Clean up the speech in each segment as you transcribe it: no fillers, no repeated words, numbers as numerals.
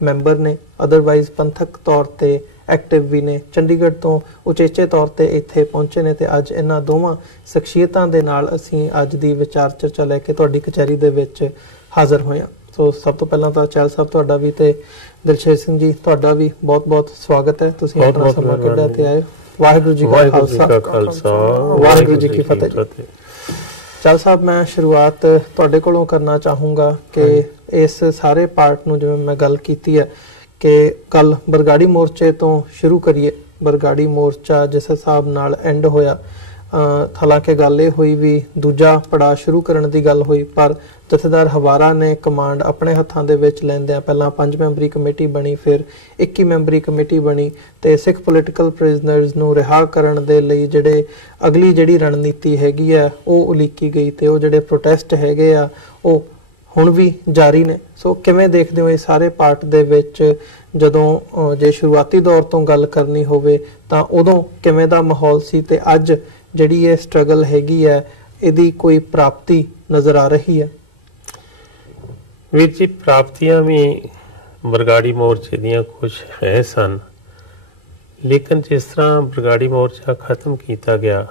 Member ਨੇ, otherwise ਪੰਥਕ ਤੌਰ ਤੇ ਐਕਟਿਵ ਵੀ ਨੇ। ਚੰਡੀਗੜ੍ਹ ਤੋਂ ਉਚੇਚੇ ਤੌਰ ਤੇ ਇੱਥੇ ਪਹੁੰਚੇ ਨੇ ਤੇ ਅੱਜ ਇਹਨਾਂ ਦੋਵਾਂ ਸ਼ਖਸੀਅਤਾਂ ਦੇ ਨਾਲ ਅਸੀਂ ਅੱਜ ਦੀ ਵਿਚਾਰ ਚਰਚਾ ਲੈ ਕੇ ਤੁਹਾਡੀ ਕਚਹਿਰੀ ਦੇ ਵਿੱਚ ਹਾਜ਼ਰ ਹੋਏ ਹਾਂ। ਸੋ ਸਭ ਤੋਂ ਪਹਿਲਾਂ ਤਾਂ ਚਹਿਲ ਸਾਹਿਬ ਤੁਹਾਡਾ ਵੀ ਤੇ ਦਿਲਸ਼ੇਰ ਸਿੰਘ ਜੀ ਤੁਹਾਡਾ ਵੀ ਬਹੁਤ-ਬਹੁਤ ਸਵਾਗਤ ਹੈ। ਤੁਸੀਂ ਆਪਣਾ ਸਮਾਂ ਕੱਢਿਆ ਤੇ ਆਏ। ਵਾਹਿਗੁਰੂ ਜੀ ਕਾ ਖਾਲਸਾ ਵਾਹਿਗੁਰੂ ਜੀ ਕੀ ਫਤਿਹ। ਚਹਿਲ ਸਾਹਿਬ, ਮੈਂ ਸ਼ੁਰੂਆਤ ਤੁਹਾਡੇ ਕੋਲੋਂ ਕਰਨਾ ਚਾਹੂੰਗਾ ਕਿ ਇਸ ਸਾਰੇ ਪਾਰਟ ਨੂੰ ਜਿਵੇਂ ਮੈਂ ਗੱਲ ਕੀਤੀ ਹੈ ਕਿ ਕੱਲ ਬਰਗਾੜੀ ਮੋਰਚੇ ਤੋਂ ਸ਼ੁਰੂ ਕਰੀਏ। ਬਰਗਾੜੀ ਮੋਰਚਾ ਜਿਸ ਹਿਸਾਬ ਨਾਲ ਐਂਡ ਹੋਇਆ, ਹਾਲਾਂਕਿ ਗੱਲ ਇਹ ਹੋਈ ਵੀ ਦੂਜਾ ਪੜਾਅ ਸ਼ੁਰੂ ਕਰਨ ਦੀ ਗੱਲ ਹੋਈ, ਪਰ ਜਥੇਦਾਰ ਹਵਾਰਾ ਨੇ ਕਮਾਂਡ ਆਪਣੇ ਹੱਥਾਂ ਦੇ ਵਿੱਚ ਲੈਂਦਿਆਂ ਪਹਿਲਾਂ 5 ਮੈਂਬਰੀ ਕਮੇਟੀ ਬਣੀ, ਫਿਰ 21 ਮੈਂਬਰੀ ਕਮੇਟੀ ਬਣੀ ਤੇ ਸਿੱਖ ਪੋਲੀਟੀਕਲ ਪ੍ਰਿਜ਼ਨਰਸ ਨੂੰ ਰਿਹਾ ਕਰਨ ਦੇ ਲਈ ਅਗਲੀ ਜਿਹੜੀ ਰਣਨੀਤੀ ਹੈਗੀ ਆ ਉਹ ਉਲੀਕੀ ਗਈ ਤੇ ਉਹ ਜਿਹੜੇ ਪ੍ਰੋਟੈਸਟ ਹੈਗੇ ਆ ਉਹ ਹੁਣ ਵੀ ਜਾਰੀ ਨੇ। ਸੋ ਕਿਵੇਂ ਦੇਖਦੇ ਹੋ ਇਹ ਸਾਰੇ ਪਾਰਟ ਦੇ ਵਿੱਚ, ਜਦੋਂ ਜੇ ਸ਼ੁਰੂਆਤੀ ਦੌਰ ਤੋਂ ਗੱਲ ਕਰਨੀ ਹੋਵੇ ਤਾਂ ਉਦੋਂ ਕਿਵੇਂ ਦਾ ਮਾਹੌਲ ਸੀ ਤੇ ਅੱਜ ਜਿਹੜੀ ਇਹ ਸਟਰਗਲ ਹੈਗੀ ਹੈ ਇਹਦੀ ਕੋਈ ਪ੍ਰਾਪਤੀ ਨਜ਼ਰ ਆ ਰਹੀ ਹੈ? ਵੀਰ ਜੀ, ਪ੍ਰਾਪਤੀਆਂ ਵੀ ਬਰਗਾੜੀ ਮੋਰਚੇ ਦੀਆਂ ਕੁਝ ਹੈ ਸਨ, ਲੇਕਿਨ ਜਿਸ ਤਰ੍ਹਾਂ ਬਰਗਾੜੀ ਮੋਰਚਾ ਖਤਮ ਕੀਤਾ ਗਿਆ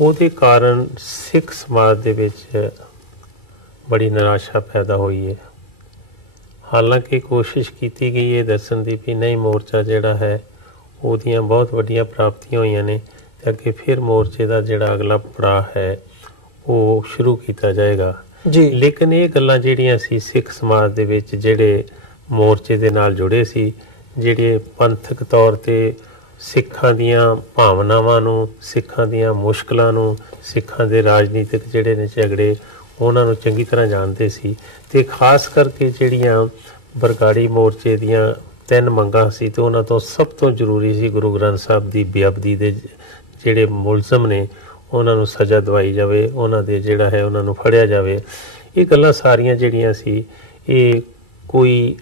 ਉਹਦੇ ਕਾਰਨ ਸਿੱਖ ਸਮਾਜ ਦੇ ਵਿੱਚ ਬੜੀ ਨਿਰਾਸ਼ਾ ਪੈਦਾ ਹੋਈ ਹੈ। ਹਾਲਾਂਕਿ ਕੋਸ਼ਿਸ਼ ਕੀਤੀ ਗਈ ਹੈ ਦੱਸਣ ਦੀ ਵੀ ਨਹੀਂ, ਮੋਰਚਾ ਜਿਹੜਾ ਹੈ ਉਹਦੀਆਂ ਬਹੁਤ ਵੱਡੀਆਂ ਪ੍ਰਾਪਤੀਆਂ ਹੋਈਆਂ ਨੇ ਤੇ ਅੱਗੇ ਫਿਰ ਮੋਰਚੇ ਦਾ ਜਿਹੜਾ ਅਗਲਾ ਪੜਾਅ ਹੈ ਉਹ ਸ਼ੁਰੂ ਕੀਤਾ ਜਾਏਗਾ ਜੀ। ਲੇਕਿਨ ਇਹ ਗੱਲਾਂ ਜਿਹੜੀਆਂ ਸੀ ਸਿੱਖ ਸਮਾਜ ਦੇ ਵਿੱਚ ਜਿਹੜੇ ਮੋਰਚੇ ਦੇ ਨਾਲ ਜੁੜੇ ਸੀ, ਜਿਹੜੇ ਪੰਥਕ ਤੌਰ ਤੇ ਸਿੱਖਾਂ ਦੀਆਂ ਭਾਵਨਾਵਾਂ ਨੂੰ, ਸਿੱਖਾਂ ਦੀਆਂ ਮੁਸ਼ਕਲਾਂ ਨੂੰ, ਸਿੱਖਾਂ ਦੇ ਰਾਜਨੀਤਿਕ ਜਿਹੜੇ ਨੇ ਝਗੜੇ ਉਹਨਾਂ ਨੂੰ ਚੰਗੀ ਤਰ੍ਹਾਂ ਜਾਣਦੇ ਸੀ ਤੇ ਖਾਸ ਕਰਕੇ ਜਿਹੜੀਆਂ ਬਰਗਾੜੀ ਮੋਰਚੇ ਦੀਆਂ 3 ਮੰਗਾਂ ਸੀ ਤੇ ਉਹਨਾਂ ਤੋਂ ਸਭ ਤੋਂ ਜ਼ਰੂਰੀ ਸੀ ਗੁਰੂ ਗ੍ਰੰਥ ਸਾਹਿਬ ਦੀ ਬੇਅਦਬੀ ਦੇ ਜਿਹੜੇ ਮੁਲਜ਼ਮ ਨੇ ਉਹਨਾਂ ਨੂੰ ਸਜ਼ਾ ਦਵਾਈ ਜਾਵੇ, ਉਹਨਾਂ ਦੇ ਜਿਹੜਾ ਹੈ ਉਹਨਾਂ ਨੂੰ ਫੜਿਆ ਜਾਵੇ। ਇਹ ਗੱਲਾਂ ਸਾਰੀਆਂ ਜਿਹੜੀਆਂ ਸੀ ਇਹ ਕੋਈ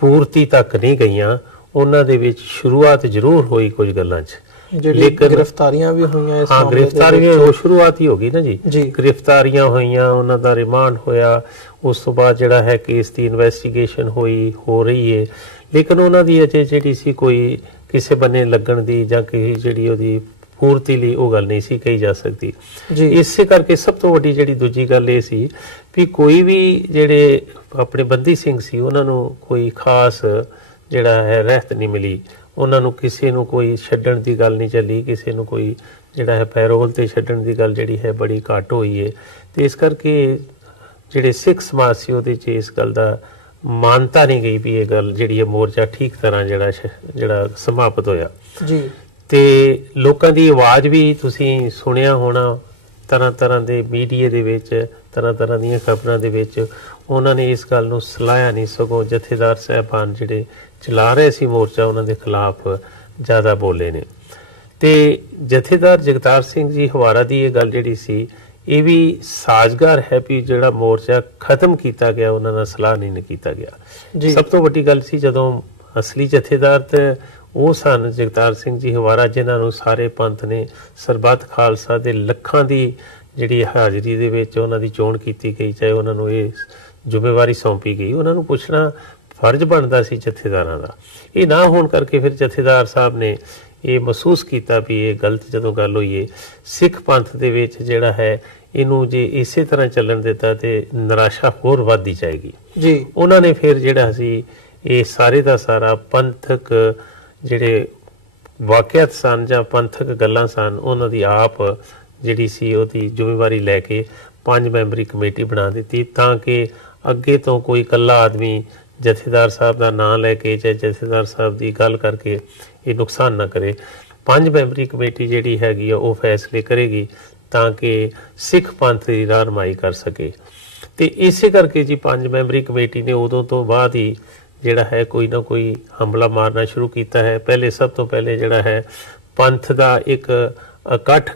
ਪੂਰਤੀ ਤੱਕ ਨਹੀਂ ਗਈਆਂ, ਉਹਨਾਂ ਦੇ ਵਿੱਚ ਸ਼ੁਰੂਆਤ ਜ਼ਰੂਰ ਹੋਈ ਕੁਝ ਗੱਲਾਂ 'ਚ, ਲੇਕਿਨ ਗ੍ਰਿਫਤਾਰੀਆਂ ਵੀ ਹੋਈਆਂ। ਹਾਂ, ਗ੍ਰਿਫਤਾਰੀਆਂ ਉਹ ਸ਼ੁਰੂਆਤ ਹੀ ਹੋ ਗਈ ਨਾ ਜੀ। ਗ੍ਰਿਫਤਾਰੀਆਂ ਹੋਈਆਂ, ਉਹਨਾਂ ਦਾ ਰਿਮਾਂਡ ਹੋਇਆ, ਉਸ ਤੋਂ ਬਾਅਦ ਜਿਹੜਾ ਹੈ ਕੇਸ ਦੀ ਇਨਵੈਸਟੀਗੇਸ਼ਨ ਹੋ ਰਹੀ ਹੈ, ਲੇਕਿਨ ਉਹਨਾਂ ਦੀ ਅਜੇ ਜਿਹੜੀ ਸੀ ਕੋਈ ਕਿਸੇ ਬੰਨੇ ਲੱਗਣ ਦੀ ਜਾਂ ਕਿਸੇ ਜਿਹੜੀ ਉਹਦੀ ਪੂਰਤੀ ਲਈ ਉਹ ਗੱਲ ਨਹੀਂ ਸੀ ਕਹੀ ਜਾ ਸਕਦੀ। ਇਸੇ ਕਰਕੇ ਸਭ ਤੋਂ ਵੱਡੀ ਜਿਹੜੀ ਦੂਜੀ ਗੱਲ ਇਹ ਸੀ ਵੀ ਕੋਈ ਵੀ ਜਿਹੜੇ ਆਪਣੇ ਬੰਦੀ ਸਿੰਘ ਸੀ ਉਹਨਾਂ ਨੂੰ ਕੋਈ ਖਾਸ ਜਿਹੜਾ ਹੈ ਰਹਿਤ ਨਹੀਂ ਮਿਲੀ, ਉਹਨਾਂ ਨੂੰ ਕਿਸੇ ਨੂੰ ਕੋਈ ਛੱਡਣ ਦੀ ਗੱਲ ਨਹੀਂ ਚੱਲੀ, ਕਿਸੇ ਨੂੰ ਕੋਈ ਜਿਹੜਾ ਹੈ ਪੈਰੋਲ ਤੇ ਛੱਡਣ ਦੀ ਗੱਲ ਜਿਹੜੀ ਹੈ ਬੜੀ ਘੱਟ ਹੋਈ ਹੈ ਤੇ ਇਸ ਕਰਕੇ ਜਿਹੜੇ ਸਿੱਖ ਸਮਾਜ ਸੀ ਉਹਦੇ 'ਚ ਇਸ ਗੱਲ ਦਾ ਮਾਨਤਾ ਨਹੀਂ ਗਈ ਵੀ ਇਹ ਗੱਲ ਜਿਹੜੀ ਹੈ ਮੋਰਚਾ ਠੀਕ ਤਰ੍ਹਾਂ ਜਿਹੜਾ ਸਮਾਪਤ ਹੋਇਆ ਜੀ। ਤੇ ਲੋਕਾਂ ਦੀ ਆਵਾਜ਼ ਵੀ ਤੁਸੀਂ ਸੁਣਿਆ ਹੋਣਾ, ਤਰ੍ਹਾਂ ਦੇ ਮੀਡੀਆ ਦੇ ਵਿੱਚ, ਤਰ੍ਹਾਂ ਦੀਆਂ ਖਬਰਾਂ ਦੇ ਵਿੱਚ ਉਹਨਾਂ ਨੇ ਇਸ ਗੱਲ ਨੂੰ ਸਲਾਹਿਆ ਨਹੀਂ, ਸਗੋਂ ਜਥੇਦਾਰ ਸਾਹਿਬਾਨ ਜਿਹੜੇ ਚਲਾ ਰਹੇ ਸੀ ਮੋਰਚਾ ਉਹਨਾਂ ਦੇ ਖਿਲਾਫ ਜ਼ਿਆਦਾ ਬੋਲੇ ਨੇ। ਤੇ ਜਥੇਦਾਰ ਜਗਤਾਰ ਸਿੰਘ ਜੀ ਹਵਾਰਾ ਦੀ ਇਹ ਗੱਲ ਜਿਹੜੀ ਸੀ ਇਹ ਵੀ ਸਾਜ਼ਗਾਰ ਹੈ ਵੀ ਜਿਹੜਾ ਮੋਰਚਾ ਖਤਮ ਕੀਤਾ ਗਿਆ ਉਹਨਾਂ ਨਾਲ ਸਲਾਹ ਨਹੀਂ ਕੀਤਾ ਗਿਆ। ਸਭ ਤੋਂ ਵੱਡੀ ਗੱਲ ਸੀ ਜਦੋਂ ਅਸਲੀ ਜਥੇਦਾਰ ਤੇ ਉਹ ਸਨ ਜਗਤਾਰ ਸਿੰਘ ਜੀ ਹਵਾਰਾ, ਜਿਨ੍ਹਾਂ ਨੂੰ ਸਾਰੇ ਪੰਥ ਨੇ ਸਰਬੱਤ ਖਾਲਸਾ ਦੇ ਲੱਖਾਂ ਦੀ ਜਿਹੜੀ ਹਾਜ਼ਰੀ ਦੇ ਵਿੱਚ ਉਹਨਾਂ ਦੀ ਚੋਣ ਕੀਤੀ ਗਈ, ਚਾਹੇ ਉਹਨਾਂ ਨੂੰ ਇਹ ਜ਼ਿੰਮੇਵਾਰੀ ਸੌਂਪੀ ਗਈ, ਉਹਨਾਂ ਨੂੰ ਪੁੱਛਣਾ ਫਰਜ਼ ਬਣਦਾ ਸੀ ਜਥੇਦਾਰਾਂ ਦਾ। ਇਹ ਨਾ ਹੋਣ ਕਰਕੇ ਫਿਰ ਜਥੇਦਾਰ ਸਾਹਿਬ ਨੇ ਇਹ ਮਹਿਸੂਸ ਕੀਤਾ ਵੀ ਇਹ ਗਲਤ ਜਦੋਂ ਗੱਲ ਹੋਈ ਹੈ ਸਿੱਖ ਪੰਥ ਦੇ ਵਿੱਚ ਜਿਹੜਾ ਹੈ ਇਹਨੂੰ ਜੇ ਇਸੇ ਤਰ੍ਹਾਂ ਚੱਲਣ ਦਿੱਤਾ ਤੇ ਨਿਰਾਸ਼ਾ ਹੋਰ ਵੱਧਦੀ ਜਾਏਗੀ ਜੀ। ਉਹਨਾਂ ਨੇ ਫਿਰ ਜਿਹੜਾ ਸੀ ਇਹ ਸਾਰੇ ਦਾ ਸਾਰਾ ਪੰਥਕ ਜਿਹੜੇ ਵਾਕਿਆਤ ਸਨ ਜਾਂ ਪੰਥਕ ਗੱਲਾਂ ਸਨ ਉਹਨਾਂ ਦੀ ਆਪ ਜਿਹੜੀ ਸੀ ਉਹਦੀ ਜ਼ਿੰਮੇਵਾਰੀ ਲੈ ਕੇ 5 ਮੈਂਬਰੀ ਕਮੇਟੀ ਬਣਾ ਦਿੱਤੀ ਤਾਂ ਕਿ ਅੱਗੇ ਤੋਂ ਕੋਈ ਇਕੱਲਾ ਆਦਮੀ ਜਥੇਦਾਰ ਸਾਹਿਬ ਦਾ ਨਾਂ ਲੈ ਕੇ ਜਾਂ ਜਥੇਦਾਰ ਸਾਹਿਬ ਦੀ ਗੱਲ ਕਰਕੇ ਇਹ ਨੁਕਸਾਨ ਨਾ ਕਰੇ। 5 ਮੈਂਬਰੀ ਕਮੇਟੀ ਜਿਹੜੀ ਹੈਗੀ ਆ ਉਹ ਫੈਸਲੇ ਕਰੇਗੀ ਤਾਂ ਕਿ ਸਿੱਖ ਪੰਥ ਦੀ ਰਹਿਨੁਮਾਈ ਕਰ ਸਕੇ ਤੇ ਇਸੇ ਕਰਕੇ ਜੀ 5 ਮੈਂਬਰੀ ਕਮੇਟੀ ਨੇ ਉਦੋਂ ਤੋਂ ਬਾਅਦ ਹੀ ਜਿਹੜਾ ਹੈ ਕੋਈ ਨਾ ਕੋਈ ਹਮਲਾ ਮਾਰਨਾ ਸ਼ੁਰੂ ਕੀਤਾ ਹੈ। ਸਭ ਤੋਂ ਪਹਿਲੇ ਜਿਹੜਾ ਹੈ ਪੰਥ ਦਾ ਇੱਕ ਇਕੱਠ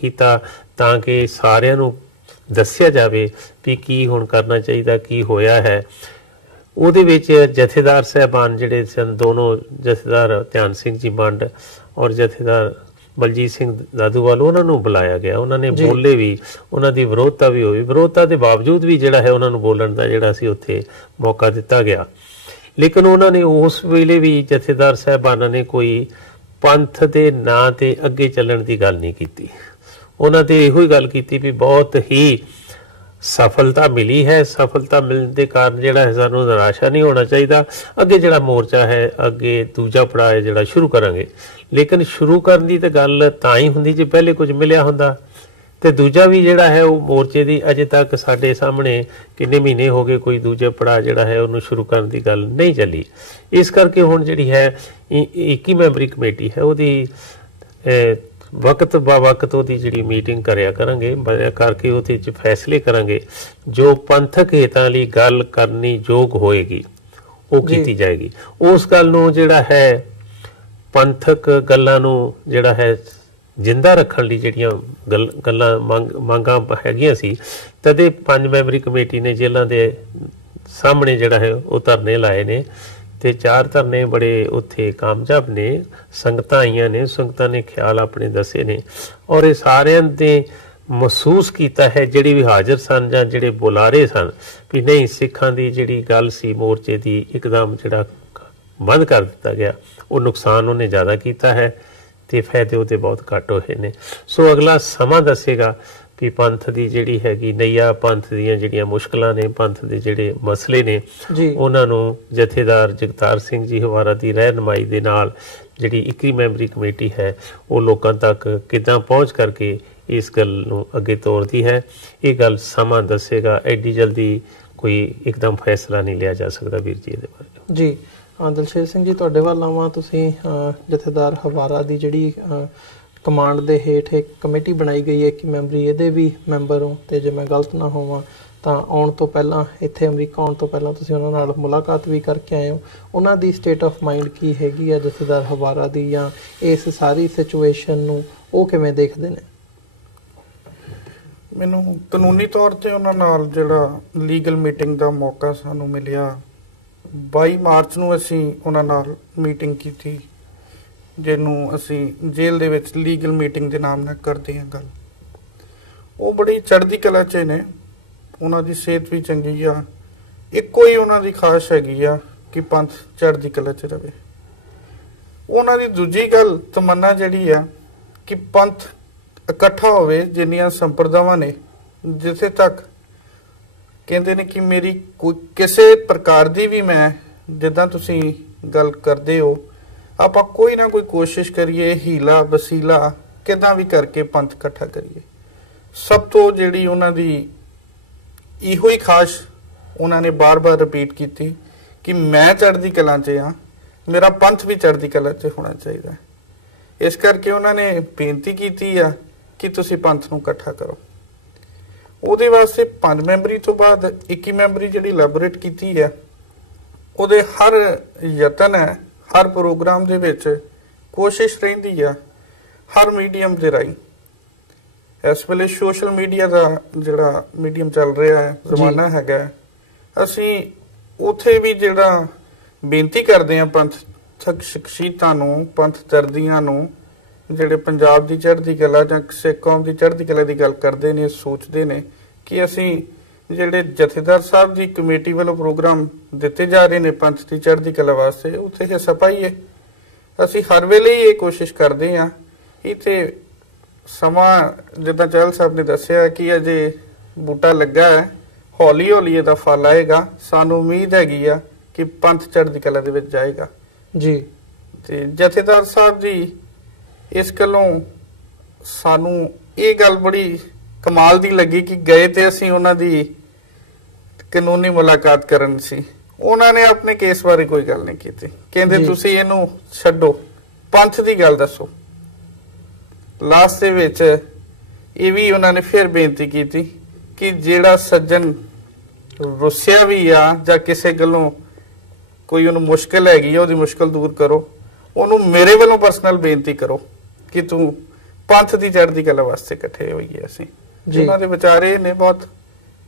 ਕੀਤਾ ਤਾਂ ਕਿ ਸਾਰਿਆਂ ਨੂੰ ਦੱਸਿਆ ਜਾਵੇ ਵੀ ਕੀ ਹੁਣ ਕਰਨਾ ਚਾਹੀਦਾ, ਕੀ ਹੋਇਆ ਹੈ। ਉਹਦੇ ਵਿੱਚ ਜਥੇਦਾਰ ਸਾਹਿਬਾਨ ਜਿਹੜੇ ਸਨ, ਦੋਨੋਂ ਜਥੇਦਾਰ ਧਿਆਨ ਸਿੰਘ ਜੀ ਮੰਡ ਔਰ ਜਥੇਦਾਰ ਬਲਜੀਤ ਸਿੰਘ ਦਾਦੂਵਾਲ ਉਹਨਾਂ ਨੂੰ ਬੁਲਾਇਆ ਗਿਆ, ਉਹਨਾਂ ਨੇ ਬੋਲੇ ਵੀ, ਉਹਨਾਂ ਦੀ ਵਿਰੋਧਤਾ ਵੀ ਹੋਈ, ਵਿਰੋਧਤਾ ਦੇ ਬਾਵਜੂਦ ਵੀ ਜਿਹੜਾ ਹੈ ਉਹਨਾਂ ਨੂੰ ਬੋਲਣ ਦਾ ਜਿਹੜਾ ਸੀ ਉੱਥੇ ਮੌਕਾ ਦਿੱਤਾ ਗਿਆ। ਲੇਕਿਨ ਉਹਨਾਂ ਨੇ ਉਸ ਵੇਲੇ ਵੀ ਜਥੇਦਾਰ ਸਾਹਿਬਾਨਾਂ ਨੇ ਕੋਈ ਪੰਥ ਦੇ ਨਾਂ ਤੇ ਅੱਗੇ ਚੱਲਣ ਦੀ ਗੱਲ ਨਹੀਂ ਕੀਤੀ। ਉਹਨਾਂ ਤੇ ਇਹੋ ਹੀ ਗੱਲ ਕੀਤੀ ਵੀ ਬਹੁਤ ਹੀ ਸਫਲਤਾ ਮਿਲੀ ਹੈ, ਸਫਲਤਾ ਮਿਲਣ ਦੇ ਕਾਰਨ ਜਿਹੜਾ ਹੈ ਸਾਨੂੰ ਨਿਰਾਸ਼ਾ ਨਹੀਂ ਹੋਣਾ ਚਾਹੀਦਾ, ਅੱਗੇ ਜਿਹੜਾ ਮੋਰਚਾ ਹੈ, ਅੱਗੇ ਦੂਜਾ ਪੜਾਅ ਹੈ ਜਿਹੜਾ ਸ਼ੁਰੂ ਕਰਾਂਗੇ। ਲੇਕਿਨ ਸ਼ੁਰੂ ਕਰਨ ਦੀ ਤਾਂ ਗੱਲ ਤਾਂ ਹੀ ਹੁੰਦੀ ਜੇ ਪਹਿਲੇ ਕੁਝ ਮਿਲਿਆ ਹੁੰਦਾ, ਤੇ ਦੂਜਾ ਵੀ ਜਿਹੜਾ ਹੈ ਉਹ ਮੋਰਚੇ ਦੀ ਅਜੇ ਤੱਕ ਸਾਡੇ ਸਾਹਮਣੇ ਕਿੰਨੇ ਮਹੀਨੇ ਹੋ ਗਏ ਕੋਈ ਦੂਜੇ ਪੜਾਅ ਜਿਹੜਾ ਹੈ ਉਹਨੂੰ ਸ਼ੁਰੂ ਕਰਨ ਦੀ ਗੱਲ ਨਹੀਂ ਚੱਲੀ। ਇਸ ਕਰਕੇ ਹੁਣ ਜਿਹੜੀ ਹੈ 21 ਮੈਂਬਰੀ ਕਮੇਟੀ ਹੈ ਉਹਦੀ ਵਕਤ ਬਾ ਵਕਤ ਉਹਦੀ ਜਿਹੜੀ ਮੀਟਿੰਗ ਕਰਿਆ ਕਰਾਂਗੇ, ਕਰਕੇ ਉਹਦੇ 'ਚ ਫੈਸਲੇ ਕਰਾਂਗੇ, ਜੋ ਪੰਥਕ ਹਿੱਤਾਂ ਲਈ ਗੱਲ ਕਰਨੀ ਯੋਗ ਹੋਏਗੀ ਉਹ ਕੀਤੀ ਜਾਏਗੀ। ਉਸ ਗੱਲ ਨੂੰ ਜਿਹੜਾ ਹੈ ਪੰਥਕ ਗੱਲਾਂ ਨੂੰ ਜਿਹੜਾ ਹੈ ਜਿੰਦਾ ਰੱਖਣ ਲਈ ਜਿਹੜੀਆਂ ਗੱਲਾਂ ਮੰਗਾਂ ਹੈਗੀਆਂ ਸੀ, ਤਦੇ 5 ਮੈਂਬਰੀ ਕਮੇਟੀ ਨੇ ਜੇਲ੍ਹਾਂ ਦੇ ਸਾਹਮਣੇ ਜਿਹੜਾ ਹੈ ਉਹ ਧਰਨੇ ਲਾਏ ਨੇ, ਤੇ 4 ਧਰਨੇ ਬੜੇ ਉੱਥੇ ਕਾਮਯਾਬ ਨੇ। ਸੰਗਤਾਂ ਆਈਆਂ ਨੇ, ਸੰਗਤਾਂ ਨੇ ਖਿਆਲ ਆਪਣੇ ਦੱਸੇ ਨੇ, ਔਰ ਇਹ ਸਾਰਿਆਂ ਦੇ ਮਹਿਸੂਸ ਕੀਤਾ ਹੈ ਜਿਹੜੇ ਵੀ ਹਾਜ਼ਰ ਸਨ ਜਾਂ ਜਿਹੜੇ ਬੁਲਾਰੇ ਸਨ ਵੀ ਨਹੀਂ, ਸਿੱਖਾਂ ਦੀ ਜਿਹੜੀ ਗੱਲ ਸੀ ਮੋਰਚੇ ਦੀ ਇੱਕਦਮ ਜਿਹੜਾ ਬੰਦ ਕਰ ਦਿੱਤਾ ਗਿਆ, ਉਹ ਨੁਕਸਾਨ ਉਹਨੇ ਜ਼ਿਆਦਾ ਕੀਤਾ ਹੈ ਤੇ ਫਾਇਦੇ ਉਹਦੇ ਬਹੁਤ ਘੱਟ ਹੋਏ ਨੇ। ਸੋ ਅਗਲਾ ਸਮਾਂ ਦੱਸੇਗਾ ਵੀ ਪੰਥ ਦੀ ਜਿਹੜੀ ਹੈਗੀ ਨਈਆ, ਪੰਥ ਦੀਆਂ ਜਿਹੜੀਆਂ ਮੁਸ਼ਕਲਾਂ ਨੇ, ਪੰਥ ਦੇ ਜਿਹੜੇ ਮਸਲੇ ਨੇ, ਉਹਨਾਂ ਨੂੰ ਜਥੇਦਾਰ ਜਗਤਾਰ ਸਿੰਘ ਜੀ ਹਵਾਰਾ ਦੀ ਰਹਿਨਮਾਈ ਦੇ ਨਾਲ ਜਿਹੜੀ 21 ਮੈਂਬਰੀ ਕਮੇਟੀ ਹੈ ਉਹ ਲੋਕਾਂ ਤੱਕ ਕਿੱਦਾਂ ਪਹੁੰਚ ਕਰਕੇ ਇਸ ਗੱਲ ਨੂੰ ਅੱਗੇ ਤੋਰਦੀ ਹੈ, ਇਹ ਗੱਲ ਸਮਾਂ ਦੱਸੇਗਾ। ਐਡੀ ਜਲਦੀ ਕੋਈ ਇੱਕਦਮ ਫੈਸਲਾ ਨਹੀਂ ਲਿਆ ਜਾ ਸਕਦਾ ਵੀਰ ਜੀ ਇਹਦੇ ਬਾਰੇ। ਜੀ ਦਲਸ਼ੇਰ ਸਿੰਘ ਜੀ, ਤੁਹਾਡੇ ਵੱਲ ਆਵਾਂ। ਤੁਸੀਂ ਜਥੇਦਾਰ ਹਵਾਰਾ ਦੀ ਜਿਹੜੀ ਕਮਾਂਡ ਦੇ ਹੇਠ ਇੱਕ ਕਮੇਟੀ ਬਣਾਈ ਗਈ ਹੈ 21 ਮੈਂਬਰੀ, ਇਹਦੇ ਵੀ ਮੈਂਬਰ ਹੋ, ਤੇ ਜੇ ਮੈਂ ਗਲਤ ਨਾ ਹੋਵਾਂ ਤਾਂ ਆਉਣ ਤੋਂ ਪਹਿਲਾਂ, ਇੱਥੇ ਅਮਰੀਕਾ ਆਉਣ ਤੋਂ ਪਹਿਲਾਂ ਤੁਸੀਂ ਉਹਨਾਂ ਨਾਲ ਮੁਲਾਕਾਤ ਵੀ ਕਰਕੇ ਆਏ ਹੋ। ਉਹਨਾਂ ਦੀ ਸਟੇਟ ਆਫ ਮਾਈਂਡ ਕੀ ਹੈਗੀ ਆ ਜਥੇਦਾਰ ਹਵਾਰਾ ਦੀ, ਜਾਂ ਇਸ ਸਾਰੀ ਸਿਚੁਏਸ਼ਨ ਨੂੰ ਉਹ ਕਿਵੇਂ ਦੇਖਦੇ ਨੇ? ਮੈਨੂੰ ਕਾਨੂੰਨੀ ਤੌਰ ਤੇ ਉਹਨਾਂ ਨਾਲ ਜਿਹੜਾ ਲੀਗਲ ਮੀਟਿੰਗ ਦਾ ਮੌਕਾ ਸਾਨੂੰ ਮਿਲਿਆ, 22 ਮਾਰਚ ਨੂੰ ਅਸੀਂ ਉਹਨਾਂ ਨਾਲ ਮੀਟਿੰਗ ਕੀਤੀ, ਜਿਹਨੂੰ ਅਸੀਂ ਜੇਲ੍ਹ ਦੇ ਵਿੱਚ ਲੀਗਲ ਮੀਟਿੰਗ ਦੇ ਨਾਮ ਨਾਲ ਕਰਦੇ ਹਾਂ ਗੱਲ। ਉਹ ਬੜੀ ਚੜ੍ਹਦੀ ਕਲਾ 'ਚ ਨੇ, ਉਹਨਾਂ ਦੀ ਸਿਹਤ ਵੀ ਚੰਗੀ ਆ, ਇੱਕੋ ਹੀ ਉਹਨਾਂ ਦੀ ਖਾਸ਼ ਹੈਗੀ ਆ ਕਿ ਪੰਥ ਚੜ੍ਹਦੀ ਕਲਾ 'ਚ ਰਵੇ। ਉਹਨਾਂ ਦੀ ਦੂਜੀ ਗੱਲ ਤਮੰਨਾ ਜਿਹੜੀ ਆ ਕਿ ਪੰਥ ਇਕੱਠਾ ਹੋਵੇ, ਜਿੰਨੀਆਂ ਸੰਪਰਦਾਵਾਂ ਨੇ, ਜਿੱਥੇ ਤੱਕ ਕਹਿੰਦੇ ਨੇ ਕਿ ਮੇਰੀ ਕੋਈ ਕਿਸੇ ਪ੍ਰਕਾਰ ਦੀ ਵੀ, ਮੈਂ ਜਿੱਦਾਂ ਤੁਸੀਂ ਗੱਲ ਕਰਦੇ ਹੋ, ਆਪਾਂ ਕੋਈ ਨਾ ਕੋਈ ਕੋਸ਼ਿਸ਼ ਕਰੀਏ, ਹੀਲਾ ਵਸੀਲਾ ਕਿੱਦਾਂ ਵੀ ਕਰਕੇ ਪੰਥ ਇਕੱਠਾ ਕਰੀਏ। ਸਭ ਤੋਂ ਜਿਹੜੀ ਉਹਨਾਂ ਦੀ ਇਹੋ ਹੀ ਖਾਸ਼ ਉਹਨਾਂ ਨੇ ਬਾਰ-ਬਾਰ ਰਿਪੀਟ ਕੀਤੀ ਕਿ ਮੈਂ ਚੜ੍ਹਦੀ ਕਲਾ 'ਚ ਹਾਂ, ਮੇਰਾ ਪੰਥ ਵੀ ਚੜ੍ਹਦੀ ਕਲਾ 'ਚ ਹੋਣਾ ਚਾਹੀਦਾ। ਇਸ ਕਰਕੇ ਉਹਨਾਂ ਨੇ ਬੇਨਤੀ ਕੀਤੀ ਆ ਕਿ ਤੁਸੀਂ ਪੰਥ ਨੂੰ ਇਕੱਠਾ ਕਰੋ। ਉਹਦੇ ਵਾਸਤੇ 5 ਮੈਂਬਰੀ ਤੋਂ ਬਾਅਦ 21 ਮੈਂਬਰੀ ਜਿਹੜੀ ਇਲੈਬੋਰੇਟ ਕੀਤੀ ਹੈ, ਉਹਦੇ ਹਰ ਯਤਨ ਹੈ, ਹਰ ਪ੍ਰੋਗਰਾਮ ਦੇ ਵਿੱਚ ਕੋਸ਼ਿਸ਼ ਰਹਿੰਦੀ ਆ ਹਰ ਮੀਡੀਅਮ ਦੇ ਰਾਹੀਂ। ਇਸ ਵੇਲੇ ਸੋਸ਼ਲ ਮੀਡੀਆ ਦਾ ਜਿਹੜਾ ਮੀਡੀਅਮ ਚੱਲ ਰਿਹਾ ਹੈ, ਜ਼ਮਾਨਾ ਹੈਗਾ, ਅਸੀਂ ਉੱਥੇ ਵੀ ਜਿਹੜਾ ਬੇਨਤੀ ਕਰਦੇ ਹਾਂ ਪੰਥਕ ਸ਼ਖਸੀਅਤਾਂ ਨੂੰ, ਪੰਥ ਦਰਦੀਆਂ ਨੂੰ, ਜਿਹੜੇ ਪੰਜਾਬ ਦੀ ਚੜ੍ਹਦੀ ਕਲਾ ਜਾਂ ਕਿਸੇ ਕੌਮ ਦੀ ਚੜ੍ਹਦੀ ਕਲਾ ਦੀ ਗੱਲ ਕਰਦੇ ਨੇ, ਸੋਚਦੇ ਨੇ ਕਿ ਅਸੀਂ ਜਿਹੜੇ ਜਥੇਦਾਰ ਸਾਹਿਬ ਦੀ ਕਮੇਟੀ ਵੱਲੋਂ ਪ੍ਰੋਗਰਾਮ ਦਿੱਤੇ ਜਾ ਰਹੇ ਨੇ ਪੰਥ ਦੀ ਚੜ੍ਹਦੀ ਕਲਾ ਵਾਸਤੇ, ਉੱਥੇ ਹਿੱਸਾ ਪਾਈਏ। ਅਸੀਂ ਹਰ ਵੇਲੇ ਹੀ ਇਹ ਕੋਸ਼ਿਸ਼ ਕਰਦੇ ਹਾਂ। ਇੱਥੇ ਸਮਾਂ ਜਿੱਦਾਂ ਚਹਿਲ ਸਾਹਿਬ ਨੇ ਦੱਸਿਆ ਕਿ ਅਜੇ ਬੂਟਾ ਲੱਗਾ ਹੈ, ਹੌਲੀ ਹੌਲੀ ਇਹਦਾ ਫਲ ਆਏਗਾ। ਸਾਨੂੰ ਉਮੀਦ ਹੈਗੀ ਆ ਕਿ ਪੰਥ ਚੜ੍ਹਦੀ ਕਲਾ ਦੇ ਵਿੱਚ ਜਾਏਗਾ ਜੀ। ਤੇ ਜਥੇਦਾਰ ਸਾਹਿਬ ਦੀ ਇਸ ਗੱਲੋਂ ਸਾਨੂੰ ਇਹ ਗੱਲ ਬੜੀ ਕਮਾਲ ਦੀ ਲੱਗੀ ਕਿ ਗਏ ਤੇ ਅਸੀਂ ਉਹਨਾਂ ਦੀ ਕਾਨੂੰਨੀ ਮੁਲਾਕਾਤ ਕਰਨ ਸੀ, ਉਹਨਾਂ ਨੇ ਆਪਣੇ ਕੇਸ ਬਾਰੇ ਕੋਈ ਗੱਲ ਨਹੀਂ ਕੀਤੀ। ਕਹਿੰਦੇ ਤੁਸੀਂ ਇਹਨੂੰ ਛੱਡੋ, ਪੰਥ ਦੀ ਗੱਲ ਦੱਸੋ। ਲਾਸਟ ਦੇ ਵਿੱਚ ਇਹ ਵੀ ਉਹਨਾਂ ਨੇ ਫਿਰ ਬੇਨਤੀ ਕੀਤੀ ਕਿ ਜਿਹੜਾ ਸੱਜਣ ਰੁੱਸਿਆ ਵੀ ਆ ਜਾਂ ਕਿਸੇ ਗੱਲੋਂ ਕੋਈ ਉਹਨੂੰ ਮੁਸ਼ਕਲ ਹੈਗੀ ਆ, ਉਹਦੀ ਮੁਸ਼ਕਲ ਦੂਰ ਕਰੋ, ਉਹਨੂੰ ਮੇਰੇ ਵੱਲੋਂ ਪਰਸਨਲ ਬੇਨਤੀ ਕਰੋ ਕਿ ਤੂੰ ਪੰਥ ਦੀ ਚੜ੍ਹਦੀ ਕਲਾ ਵਾਸਤੇ ਇਕੱਠੇ ਹੋਈਏ। ਅਸੀਂ ਉਹਨਾਂ ਦੇ ਵਿਚਾਰੇ ਨੇ ਬਹੁਤ,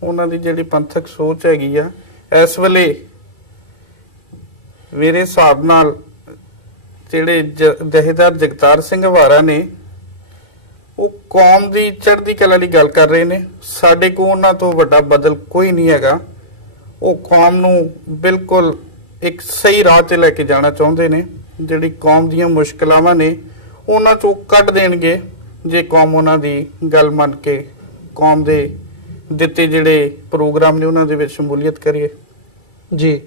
ਉਹਨਾਂ ਦੀ ਜਿਹੜੀ ਪੰਥਕ ਸੋਚ ਹੈਗੀ ਆ, ਇਸ ਵੇਲੇ ਮੇਰੇ ਹਿਸਾਬ ਨਾਲ ਜਿਹੜੇ ਜਥੇਦਾਰ ਜਗਤਾਰ ਸਿੰਘ ਹਵਾਰਾ ਨੇ, ਉਹ ਕੌਮ ਦੀ ਚੜ੍ਹਦੀ ਕਲਾ ਲਈ ਗੱਲ ਕਰ ਰਹੇ ਨੇ। ਸਾਡੇ ਕੋਲ ਉਹਨਾਂ ਤੋਂ ਵੱਡਾ ਬਦਲ ਕੋਈ ਨਹੀਂ ਹੈਗਾ। ਉਹ ਕੌਮ ਨੂੰ ਬਿਲਕੁਲ ਇੱਕ ਸਹੀ ਰਾਹ ਤੇ ਲੈ ਕੇ ਜਾਣਾ ਚਾਹੁੰਦੇ ਨੇ। ਜਿਹੜੀ ਕੌਮ ਦੀਆਂ ਮੁਸ਼ਕਲਾਵਾਂ ਨੇ ਉਹਨਾਂ ਚੋਂ ਕੱਢ ਦੇਣਗੇ ਜੇ ਕੌਮ ਉਹਨਾਂ ਦੀ ਗੱਲ ਮੰਨ ਕੇ ਕੌਮ ਦੇ ਦਿੱਤੇ ਜਿਹੜੇ ਪ੍ਰੋਗਰਾਮ ਨੇ ਉਹਨਾਂ ਦੇ ਵਿੱਚ ਸ਼ਮੂਲੀਅਤ ਕਰੀਏ। ਜੀ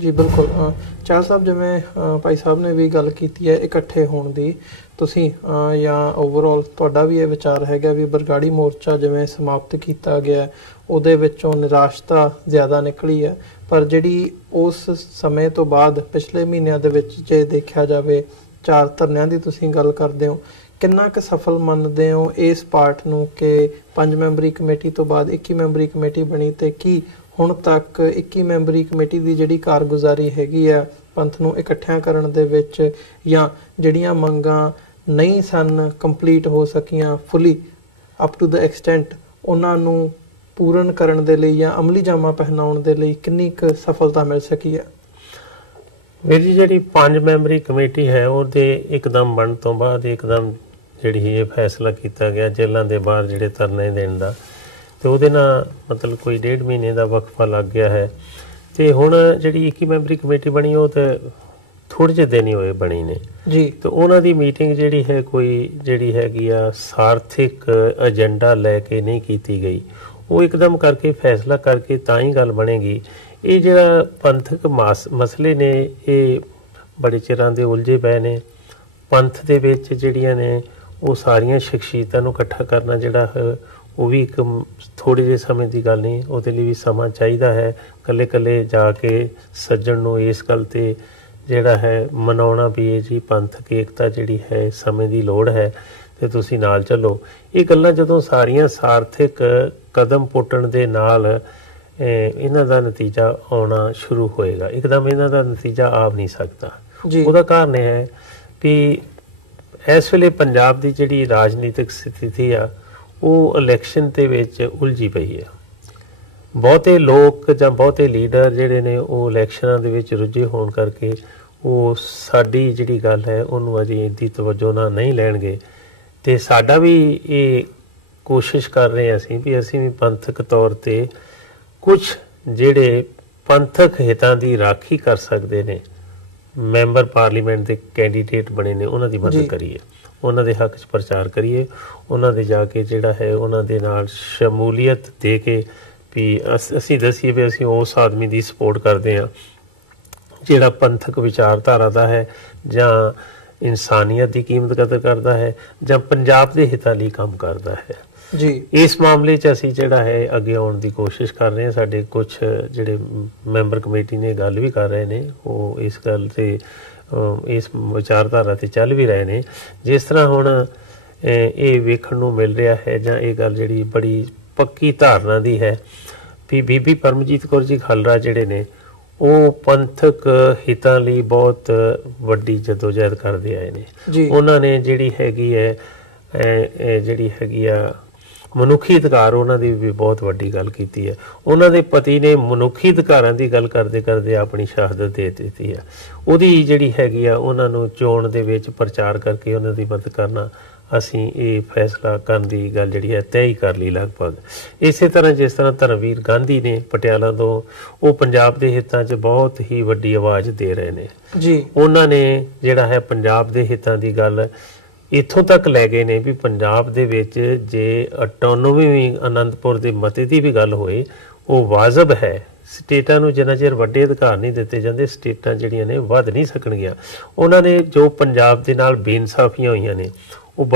ਜੀ ਬਿਲਕੁਲ। ਚਾਹਲ ਸਾਹਿਬ, ਜਿਵੇਂ ਭਾਈ ਸਾਹਿਬ ਨੇ ਵੀ ਗੱਲ ਕੀਤੀ ਹੈ ਇਕੱਠੇ ਹੋਣ ਦੀ, ਤੁਸੀਂ ਜਾਂ ਓਵਰਆਲ ਤੁਹਾਡਾ ਵੀ ਇਹ ਵਿਚਾਰ ਹੈਗਾ ਵੀ ਬਰਗਾੜੀ ਮੋਰਚਾ ਜਿਵੇਂ ਸਮਾਪਤ ਕੀਤਾ ਗਿਆ ਉਹਦੇ ਵਿੱਚੋਂ ਨਿਰਾਸ਼ਤਾ ਜ਼ਿਆਦਾ ਨਿਕਲੀ ਹੈ, ਪਰ ਜਿਹੜੀ ਉਸ ਸਮੇਂ ਤੋਂ ਬਾਅਦ ਪਿਛਲੇ ਮਹੀਨਿਆਂ ਦੇ ਵਿੱਚ ਜੇ ਦੇਖਿਆ ਜਾਵੇ 4 ਧਰਨਿਆਂ ਦੀ ਤੁਸੀਂ ਗੱਲ ਕਰਦੇ ਹੋ, ਕਿੰਨਾ ਕੁ ਸਫਲ ਮੰਨਦੇ ਹੋ ਇਸ ਪਾਰਟ ਨੂੰ ਕਿ 5 ਮੈਂਬਰੀ ਕਮੇਟੀ ਤੋਂ ਬਾਅਦ 21 ਮੈਂਬਰੀ ਕਮੇਟੀ ਬਣੀ, ਤੇ ਕੀ ਹੁਣ ਤੱਕ 21 ਮੈਂਬਰੀ ਕਮੇਟੀ ਦੀ ਜਿਹੜੀ ਕਾਰਗੁਜ਼ਾਰੀ ਹੈਗੀ ਆ ਪੰਥ ਨੂੰ ਇਕੱਠਿਆਂ ਕਰਨ ਦੇ ਵਿੱਚ, ਜਾਂ ਜਿਹੜੀਆਂ ਮੰਗਾਂ ਨਹੀਂ ਸਨ ਕੰਪਲੀਟ ਹੋ ਸਕੀਆਂ ਫੁੱਲੀ ਅਪ ਟੂ ਦ ਐਕਸਟੈਂਟ, ਉਹਨਾਂ ਨੂੰ ਪੂਰਨ ਕਰਨ ਦੇ ਲਈ ਜਾਂ ਅਮਲੀ ਜਾਮਾ ਪਹਿਨਾਉਣ ਦੇ ਲਈ ਕਿੰਨੀ ਕੁ ਸਫਲਤਾ ਮਿਲ ਸਕੀ ਹੈ? ਵੀਰ ਜੀ, ਜਿਹੜੀ 5 ਮੈਂਬਰੀ ਕਮੇਟੀ ਹੈ ਉਹਦੇ ਇੱਕਦਮ ਬਣਨ ਤੋਂ ਬਾਅਦ ਇੱਕਦਮ ਜਿਹੜੀ ਇਹ ਫੈਸਲਾ ਕੀਤਾ ਗਿਆ ਜੇਲ੍ਹਾਂ ਦੇ ਬਾਹਰ ਜਿਹੜੇ ਧਰਨੇ ਦੇਣ ਦਾ, ਤੇ ਉਹਦੇ ਨਾਲ ਮਤਲਬ ਕੋਈ 1.5 ਮਹੀਨੇ ਦਾ ਵਕਫਾ ਲੱਗ ਗਿਆ ਹੈ। ਤੇ ਹੁਣ ਜਿਹੜੀ 21 ਮੈਂਬਰੀ ਕਮੇਟੀ ਬਣੀ ਉਹ ਤੇ ਥੋੜ੍ਹੇ ਜਿਹੇ ਦਿਨ ਹੀ ਹੋਏ ਬਣੀ ਨੇ ਜੀ। ਤੇ ਉਹਨਾਂ ਦੀ ਮੀਟਿੰਗ ਜਿਹੜੀ ਹੈ ਕੋਈ ਜਿਹੜੀ ਹੈਗੀ ਆ ਸਾਰਥਿਕ ਏਜੰਡਾ ਲੈ ਕੇ ਨਹੀਂ ਕੀਤੀ ਗਈ। ਉਹ ਇੱਕਦਮ ਕਰਕੇ ਫੈਸਲਾ ਕਰਕੇ ਤਾਂ ਹੀ ਗੱਲ ਬਣੇਗੀ। ਇਹ ਜਿਹੜਾ ਪੰਥਕ ਮਸਲੇ ਨੇ ਇਹ ਬੜੇ ਚਿਰਾਂ ਦੇ ਉਲਝੇ ਪਏ ਨੇ। ਪੰਥ ਦੇ ਵਿੱਚ ਜਿਹੜੀਆਂ ਨੇ ਉਹ ਸਾਰੀਆਂ ਸ਼ਖਸੀਅਤਾਂ ਨੂੰ ਇਕੱਠਾ ਕਰਨਾ ਜਿਹੜਾ ਹੈ ਉਹ ਵੀ ਇੱਕ ਥੋੜ੍ਹੇ ਜਿਹੇ ਸਮੇਂ ਦੀ ਗੱਲ ਨਹੀਂ, ਉਹਦੇ ਲਈ ਵੀ ਸਮਾਂ ਚਾਹੀਦਾ ਹੈ। ਇਕੱਲੇ ਇਕੱਲੇ ਜਾ ਕੇ ਸੱਜਣ ਨੂੰ ਇਸ ਗੱਲ 'ਤੇ ਜਿਹੜਾ ਹੈ ਮਨਾਉਣਾ ਵੀ ਇਹ ਜੀ ਪੰਥਕ ਏਕਤਾ ਜਿਹੜੀ ਹੈ ਸਮੇਂ ਦੀ ਲੋੜ ਹੈ ਤੇ ਤੁਸੀਂ ਨਾਲ ਚੱਲੋ। ਇਹ ਗੱਲਾਂ ਜਦੋਂ ਸਾਰੀਆਂ ਸਾਰਥਿਕ ਕਦਮ ਪੁੱਟਣ ਦੇ ਨਾਲ ਇਹਨਾਂ ਦਾ ਨਤੀਜਾ ਆਉਣਾ ਸ਼ੁਰੂ ਹੋਏਗਾ। ਇੱਕਦਮ ਇਹਨਾਂ ਦਾ ਨਤੀਜਾ ਆ ਨਹੀਂ ਸਕਦਾ। ਉਹਦਾ ਕਾਰਨ ਇਹ ਹੈ ਵੀ ਇਸ ਵੇਲੇ ਪੰਜਾਬ ਦੀ ਜਿਹੜੀ ਰਾਜਨੀਤਿਕ ਸਥਿਤੀ ਆ ਉਹ ਇਲੈਕਸ਼ਨ ਦੇ ਵਿੱਚ ਉਲਝੀ ਪਈ ਹੈ। ਬਹੁਤੇ ਲੋਕ ਜਾਂ ਬਹੁਤੇ ਲੀਡਰ ਜਿਹੜੇ ਨੇ ਉਹ ਇਲੈਕਸ਼ਨਾਂ ਦੇ ਵਿੱਚ ਰੁੱਝੇ ਹੋਣ ਕਰਕੇ ਉਹ ਸਾਡੀ ਜਿਹੜੀ ਗੱਲ ਹੈ ਉਹਨੂੰ ਅਜੇ ਇੰਨੀ ਤਵੱਜੋ ਨਾਲ ਨਹੀਂ ਲੈਣਗੇ। ਤੇ ਸਾਡਾ ਵੀ ਇਹ ਕੋਸ਼ਿਸ਼ ਕਰ ਰਹੇ ਹਾਂ ਅਸੀਂ ਵੀ ਪੰਥਕ ਤੌਰ ਤੇ ਕੁਝ ਜਿਹੜੇ ਪੰਥਕ ਹਿੱਤਾਂ ਦੀ ਰਾਖੀ ਕਰ ਸਕਦੇ ਨੇ ਮੈਂਬਰ ਪਾਰਲੀਮੈਂਟ ਦੇ ਕੈਂਡੀਡੇਟ ਬਣੇ ਨੇ ਉਹਨਾਂ ਦੀ ਮਦਦ ਕਰੀਏ, ਉਹਨਾਂ ਦੇ ਹੱਕ 'ਚ ਪ੍ਰਚਾਰ ਕਰੀਏ, ਉਹਨਾਂ ਦੇ ਜਾ ਕੇ ਜਿਹੜਾ ਹੈ ਉਹਨਾਂ ਦੇ ਨਾਲ ਸ਼ਮੂਲੀਅਤ ਦੇ ਕੇ ਵੀ ਅਸੀਂ ਦੱਸੀਏ ਵੀ ਅਸੀਂ ਉਸ ਆਦਮੀ ਦੀ ਸਪੋਰਟ ਕਰਦੇ ਹਾਂ ਜਿਹੜਾ ਪੰਥਕ ਵਿਚਾਰਧਾਰਾ ਦਾ ਹੈ ਜਾਂ ਇਨਸਾਨੀਅਤ ਦੀ ਕੀਮਤ ਕਦਰ ਕਰਦਾ ਹੈ ਜਾਂ ਪੰਜਾਬ ਦੇ ਹਿੱਤਾਂ ਲਈ ਕੰਮ ਕਰਦਾ ਹੈ ਜੀ। ਇਸ ਮਾਮਲੇ 'ਚ ਅਸੀਂ ਜਿਹੜਾ ਹੈ ਅੱਗੇ ਆਉਣ ਦੀ ਕੋਸ਼ਿਸ਼ ਕਰ ਰਹੇ ਹਾਂ। ਸਾਡੇ ਕੁਝ ਜਿਹੜੇ ਮੈਂਬਰ ਕਮੇਟੀ ਨੇ ਗੱਲ ਵੀ ਕਰ ਰਹੇ ਨੇ, ਉਹ ਇਸ ਗੱਲ 'ਤੇ ਇਸ ਵਿਚਾਰਧਾਰਾ 'ਤੇ ਚੱਲ ਵੀ ਰਹੇ ਨੇ। ਜਿਸ ਤਰ੍ਹਾਂ ਹੁਣ ਇਹ ਵੇਖਣ ਨੂੰ ਮਿਲ ਰਿਹਾ ਹੈ ਜਾਂ ਇਹ ਗੱਲ ਜਿਹੜੀ ਬੜੀ ਪੱਕੀ ਧਾਰਨਾ ਦੀ ਹੈ ਵੀ ਬੀਬੀ ਪਰਮਜੀਤ ਕੌਰ ਜੀ ਖਾਲੜਾ ਜਿਹੜੇ ਨੇ ਉਹ ਪੰਥਕ ਹਿੱਤਾਂ ਲਈ ਬਹੁਤ ਵੱਡੀ ਜਦੋਜਹਿਦ ਕਰਦੇ ਆਏ ਨੇ। ਉਹਨਾਂ ਨੇ ਜਿਹੜੀ ਹੈਗੀ ਆ ਮਨੁੱਖੀ ਅਧਿਕਾਰ ਉਹਨਾਂ ਦੀ ਵੀ ਬਹੁਤ ਵੱਡੀ ਗੱਲ ਕੀਤੀ ਹੈ। ਉਹਨਾਂ ਦੇ ਪਤੀ ਨੇ ਮਨੁੱਖੀ ਅਧਿਕਾਰਾਂ ਦੀ ਗੱਲ ਕਰਦੇ ਕਰਦੇ ਆਪਣੀ ਸ਼ਹਾਦਤ ਦੇ ਦਿੱਤੀ ਹੈ। ਉਹਦੀ ਜਿਹੜੀ ਹੈਗੀ ਆ ਉਹਨਾਂ ਨੂੰ ਚੋਣ ਦੇ ਵਿੱਚ ਪ੍ਰਚਾਰ ਕਰਕੇ ਉਹਨਾਂ ਦੀ ਮਦਦ ਕਰਨਾ ਅਸੀਂ ਇਹ ਫੈਸਲਾ ਕਰਨ ਦੀ ਗੱਲ ਜਿਹੜੀ ਹੈ ਤੈਅ ਹੀ ਕਰ ਲਈ ਲਗਭਗ। ਇਸੇ ਤਰ੍ਹਾਂ ਜਿਸ ਤਰ੍ਹਾਂ ਧਰਮਵੀਰ ਗਾਂਧੀ ਨੇ ਪਟਿਆਲਾ ਤੋਂ, ਉਹ ਪੰਜਾਬ ਦੇ ਹਿੱਤਾਂ 'ਚ ਬਹੁਤ ਹੀ ਵੱਡੀ ਆਵਾਜ਼ ਦੇ ਰਹੇ ਨੇ ਜੀ। ਉਹਨਾਂ ਨੇ ਜਿਹੜਾ ਹੈ ਪੰਜਾਬ ਦੇ ਹਿੱਤਾਂ ਦੀ ਗੱਲ ਇੱਥੋਂ ਤੱਕ ਲੈ ਗਏ ਨੇ ਵੀ ਪੰਜਾਬ ਦੇ ਵਿੱਚ ਜੇ ਆਟੋਨੋਮੀ ਵੀ ਅਨੰਦਪੁਰ ਦੇ ਮਤੇ ਦੀ ਵੀ ਗੱਲ ਹੋਏ ਉਹ ਵਾਜਬ ਹੈ। ਸਟੇਟਾਂ ਨੂੰ ਜਿੰਨਾ ਚਿਰ ਵੱਡੇ ਅਧਿਕਾਰ ਨਹੀਂ ਦਿੱਤੇ ਜਾਂਦੇ ਸਟੇਟਾਂ ਜਿਹੜੀਆਂ ਨੇ ਵੱਧ ਨਹੀਂ ਸਕਣਗੀਆਂ। ਉਹਨਾਂ ਨੇ ਜੋ ਪੰਜਾਬ ਦੇ ਨਾਲ ਬੇਇਨਸਾਫੀਆਂ ਹੋਈਆਂ ਨੇ ਉਹ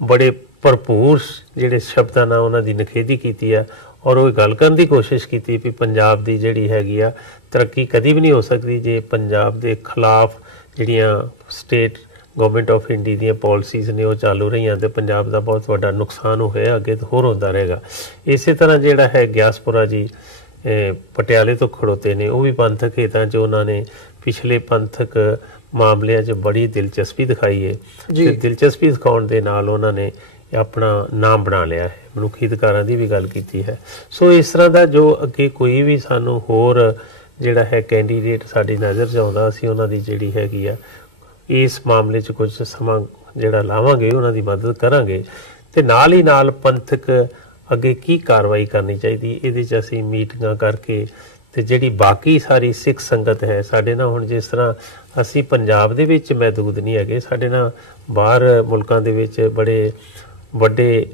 ਬੜੇ ਭਰਪੂਰ ਜਿਹੜੇ ਸ਼ਬਦਾਂ ਨਾਲ ਉਹਨਾਂ ਦੀ ਨਿਖੇਧੀ ਕੀਤੀ ਆ ਔਰ ਉਹ ਗੱਲ ਕਰਨ ਦੀ ਕੋਸ਼ਿਸ਼ ਕੀਤੀ ਵੀ ਪੰਜਾਬ ਦੀ ਜਿਹੜੀ ਹੈਗੀ ਆ ਤਰੱਕੀ ਕਦੀ ਵੀ ਨਹੀਂ ਹੋ ਸਕਦੀ ਜੇ ਪੰਜਾਬ ਦੇ ਖਿਲਾਫ ਜਿਹੜੀਆਂ ਸਟੇਟ ਗਵਰਨਮੈਂਟ ਆਫ ਇੰਡੀਆ ਦੀਆਂ ਪਾਲਿਸੀਜ਼ ਨੇ ਉਹ ਚਾਲੂ ਰਹੀਆਂ ਤੇ ਪੰਜਾਬ ਦਾ ਬਹੁਤ ਵੱਡਾ ਨੁਕਸਾਨ ਹੋਇਆ, ਅੱਗੇ ਹੋਰ ਹੁੰਦਾ ਰਹੇਗਾ। ਇਸੇ ਤਰ੍ਹਾਂ ਜਿਹੜਾ ਹੈ ਗਿਆਸਪੁਰਾ ਜੀ ਪਟਿਆਲੇ ਤੋਂ ਖੜੋਤੇ ਨੇ, ਉਹ ਵੀ ਪੰਥਕ ਹਿੱਤਾਂ 'ਚ ਉਹਨਾਂ ਨੇ ਪਿਛਲੇ ਪੰਥਕ ਮਾਮਲਿਆਂ 'ਚ ਬੜੀ ਦਿਲਚਸਪੀ ਦਿਖਾਈ ਹੈ ਤੇ ਦਿਲਚਸਪੀ ਦਿਖਾਉਣ ਦੇ ਨਾਲ ਉਹਨਾਂ ਨੇ ਆਪਣਾ ਨਾਮ ਬਣਾ ਲਿਆ ਹੈ। ਮਨੁੱਖੀ ਅਧਿਕਾਰਾਂ ਦੀ ਵੀ ਗੱਲ ਕੀਤੀ ਹੈ। ਸੋ ਇਸ ਤਰ੍ਹਾਂ ਦਾ ਜੋ ਅੱਗੇ ਕੋਈ ਵੀ ਸਾਨੂੰ ਹੋਰ ਜਿਹੜਾ ਹੈ ਕੈਂਡੀਡੇਟ ਸਾਡੀ ਨਜ਼ਰ 'ਚ ਆਉਂਦਾ ਅਸੀਂ ਉਹਨਾਂ ਦੀ ਜਿਹੜੀ ਹੈਗੀ ਆ ਇਸ ਮਾਮਲੇ 'ਚ ਕੁਝ ਸਮਾਂ ਜਿਹੜਾ ਲਾਵਾਂਗੇ, ਉਹਨਾਂ ਦੀ ਮਦਦ ਕਰਾਂਗੇ ਤੇ ਨਾਲ ਹੀ ਨਾਲ ਪੰਥਕ ਅੱਗੇ ਕੀ ਕਾਰਵਾਈ ਕਰਨੀ ਚਾਹੀਦੀ ਇਹਦੇ 'ਚ ਅਸੀਂ ਮੀਟਿੰਗਾਂ ਕਰਕੇ ਤੇ ਜਿਹੜੀ ਬਾਕੀ ਸਾਰੀ ਸਿੱਖ ਸੰਗਤ ਹੈ ਸਾਡੇ ਨਾਲ, ਹੁਣ ਜਿਸ ਤਰ੍ਹਾਂ ਅਸੀਂ ਪੰਜਾਬ ਦੇ ਵਿੱਚ ਮਹਿਦੂਦ ਨਹੀਂ ਹੈਗੇ, ਸਾਡੇ ਨਾਲ ਬਾਹਰ ਮੁਲਕਾਂ ਦੇ ਵਿੱਚ ਬੜੇ ਵੱਡੇ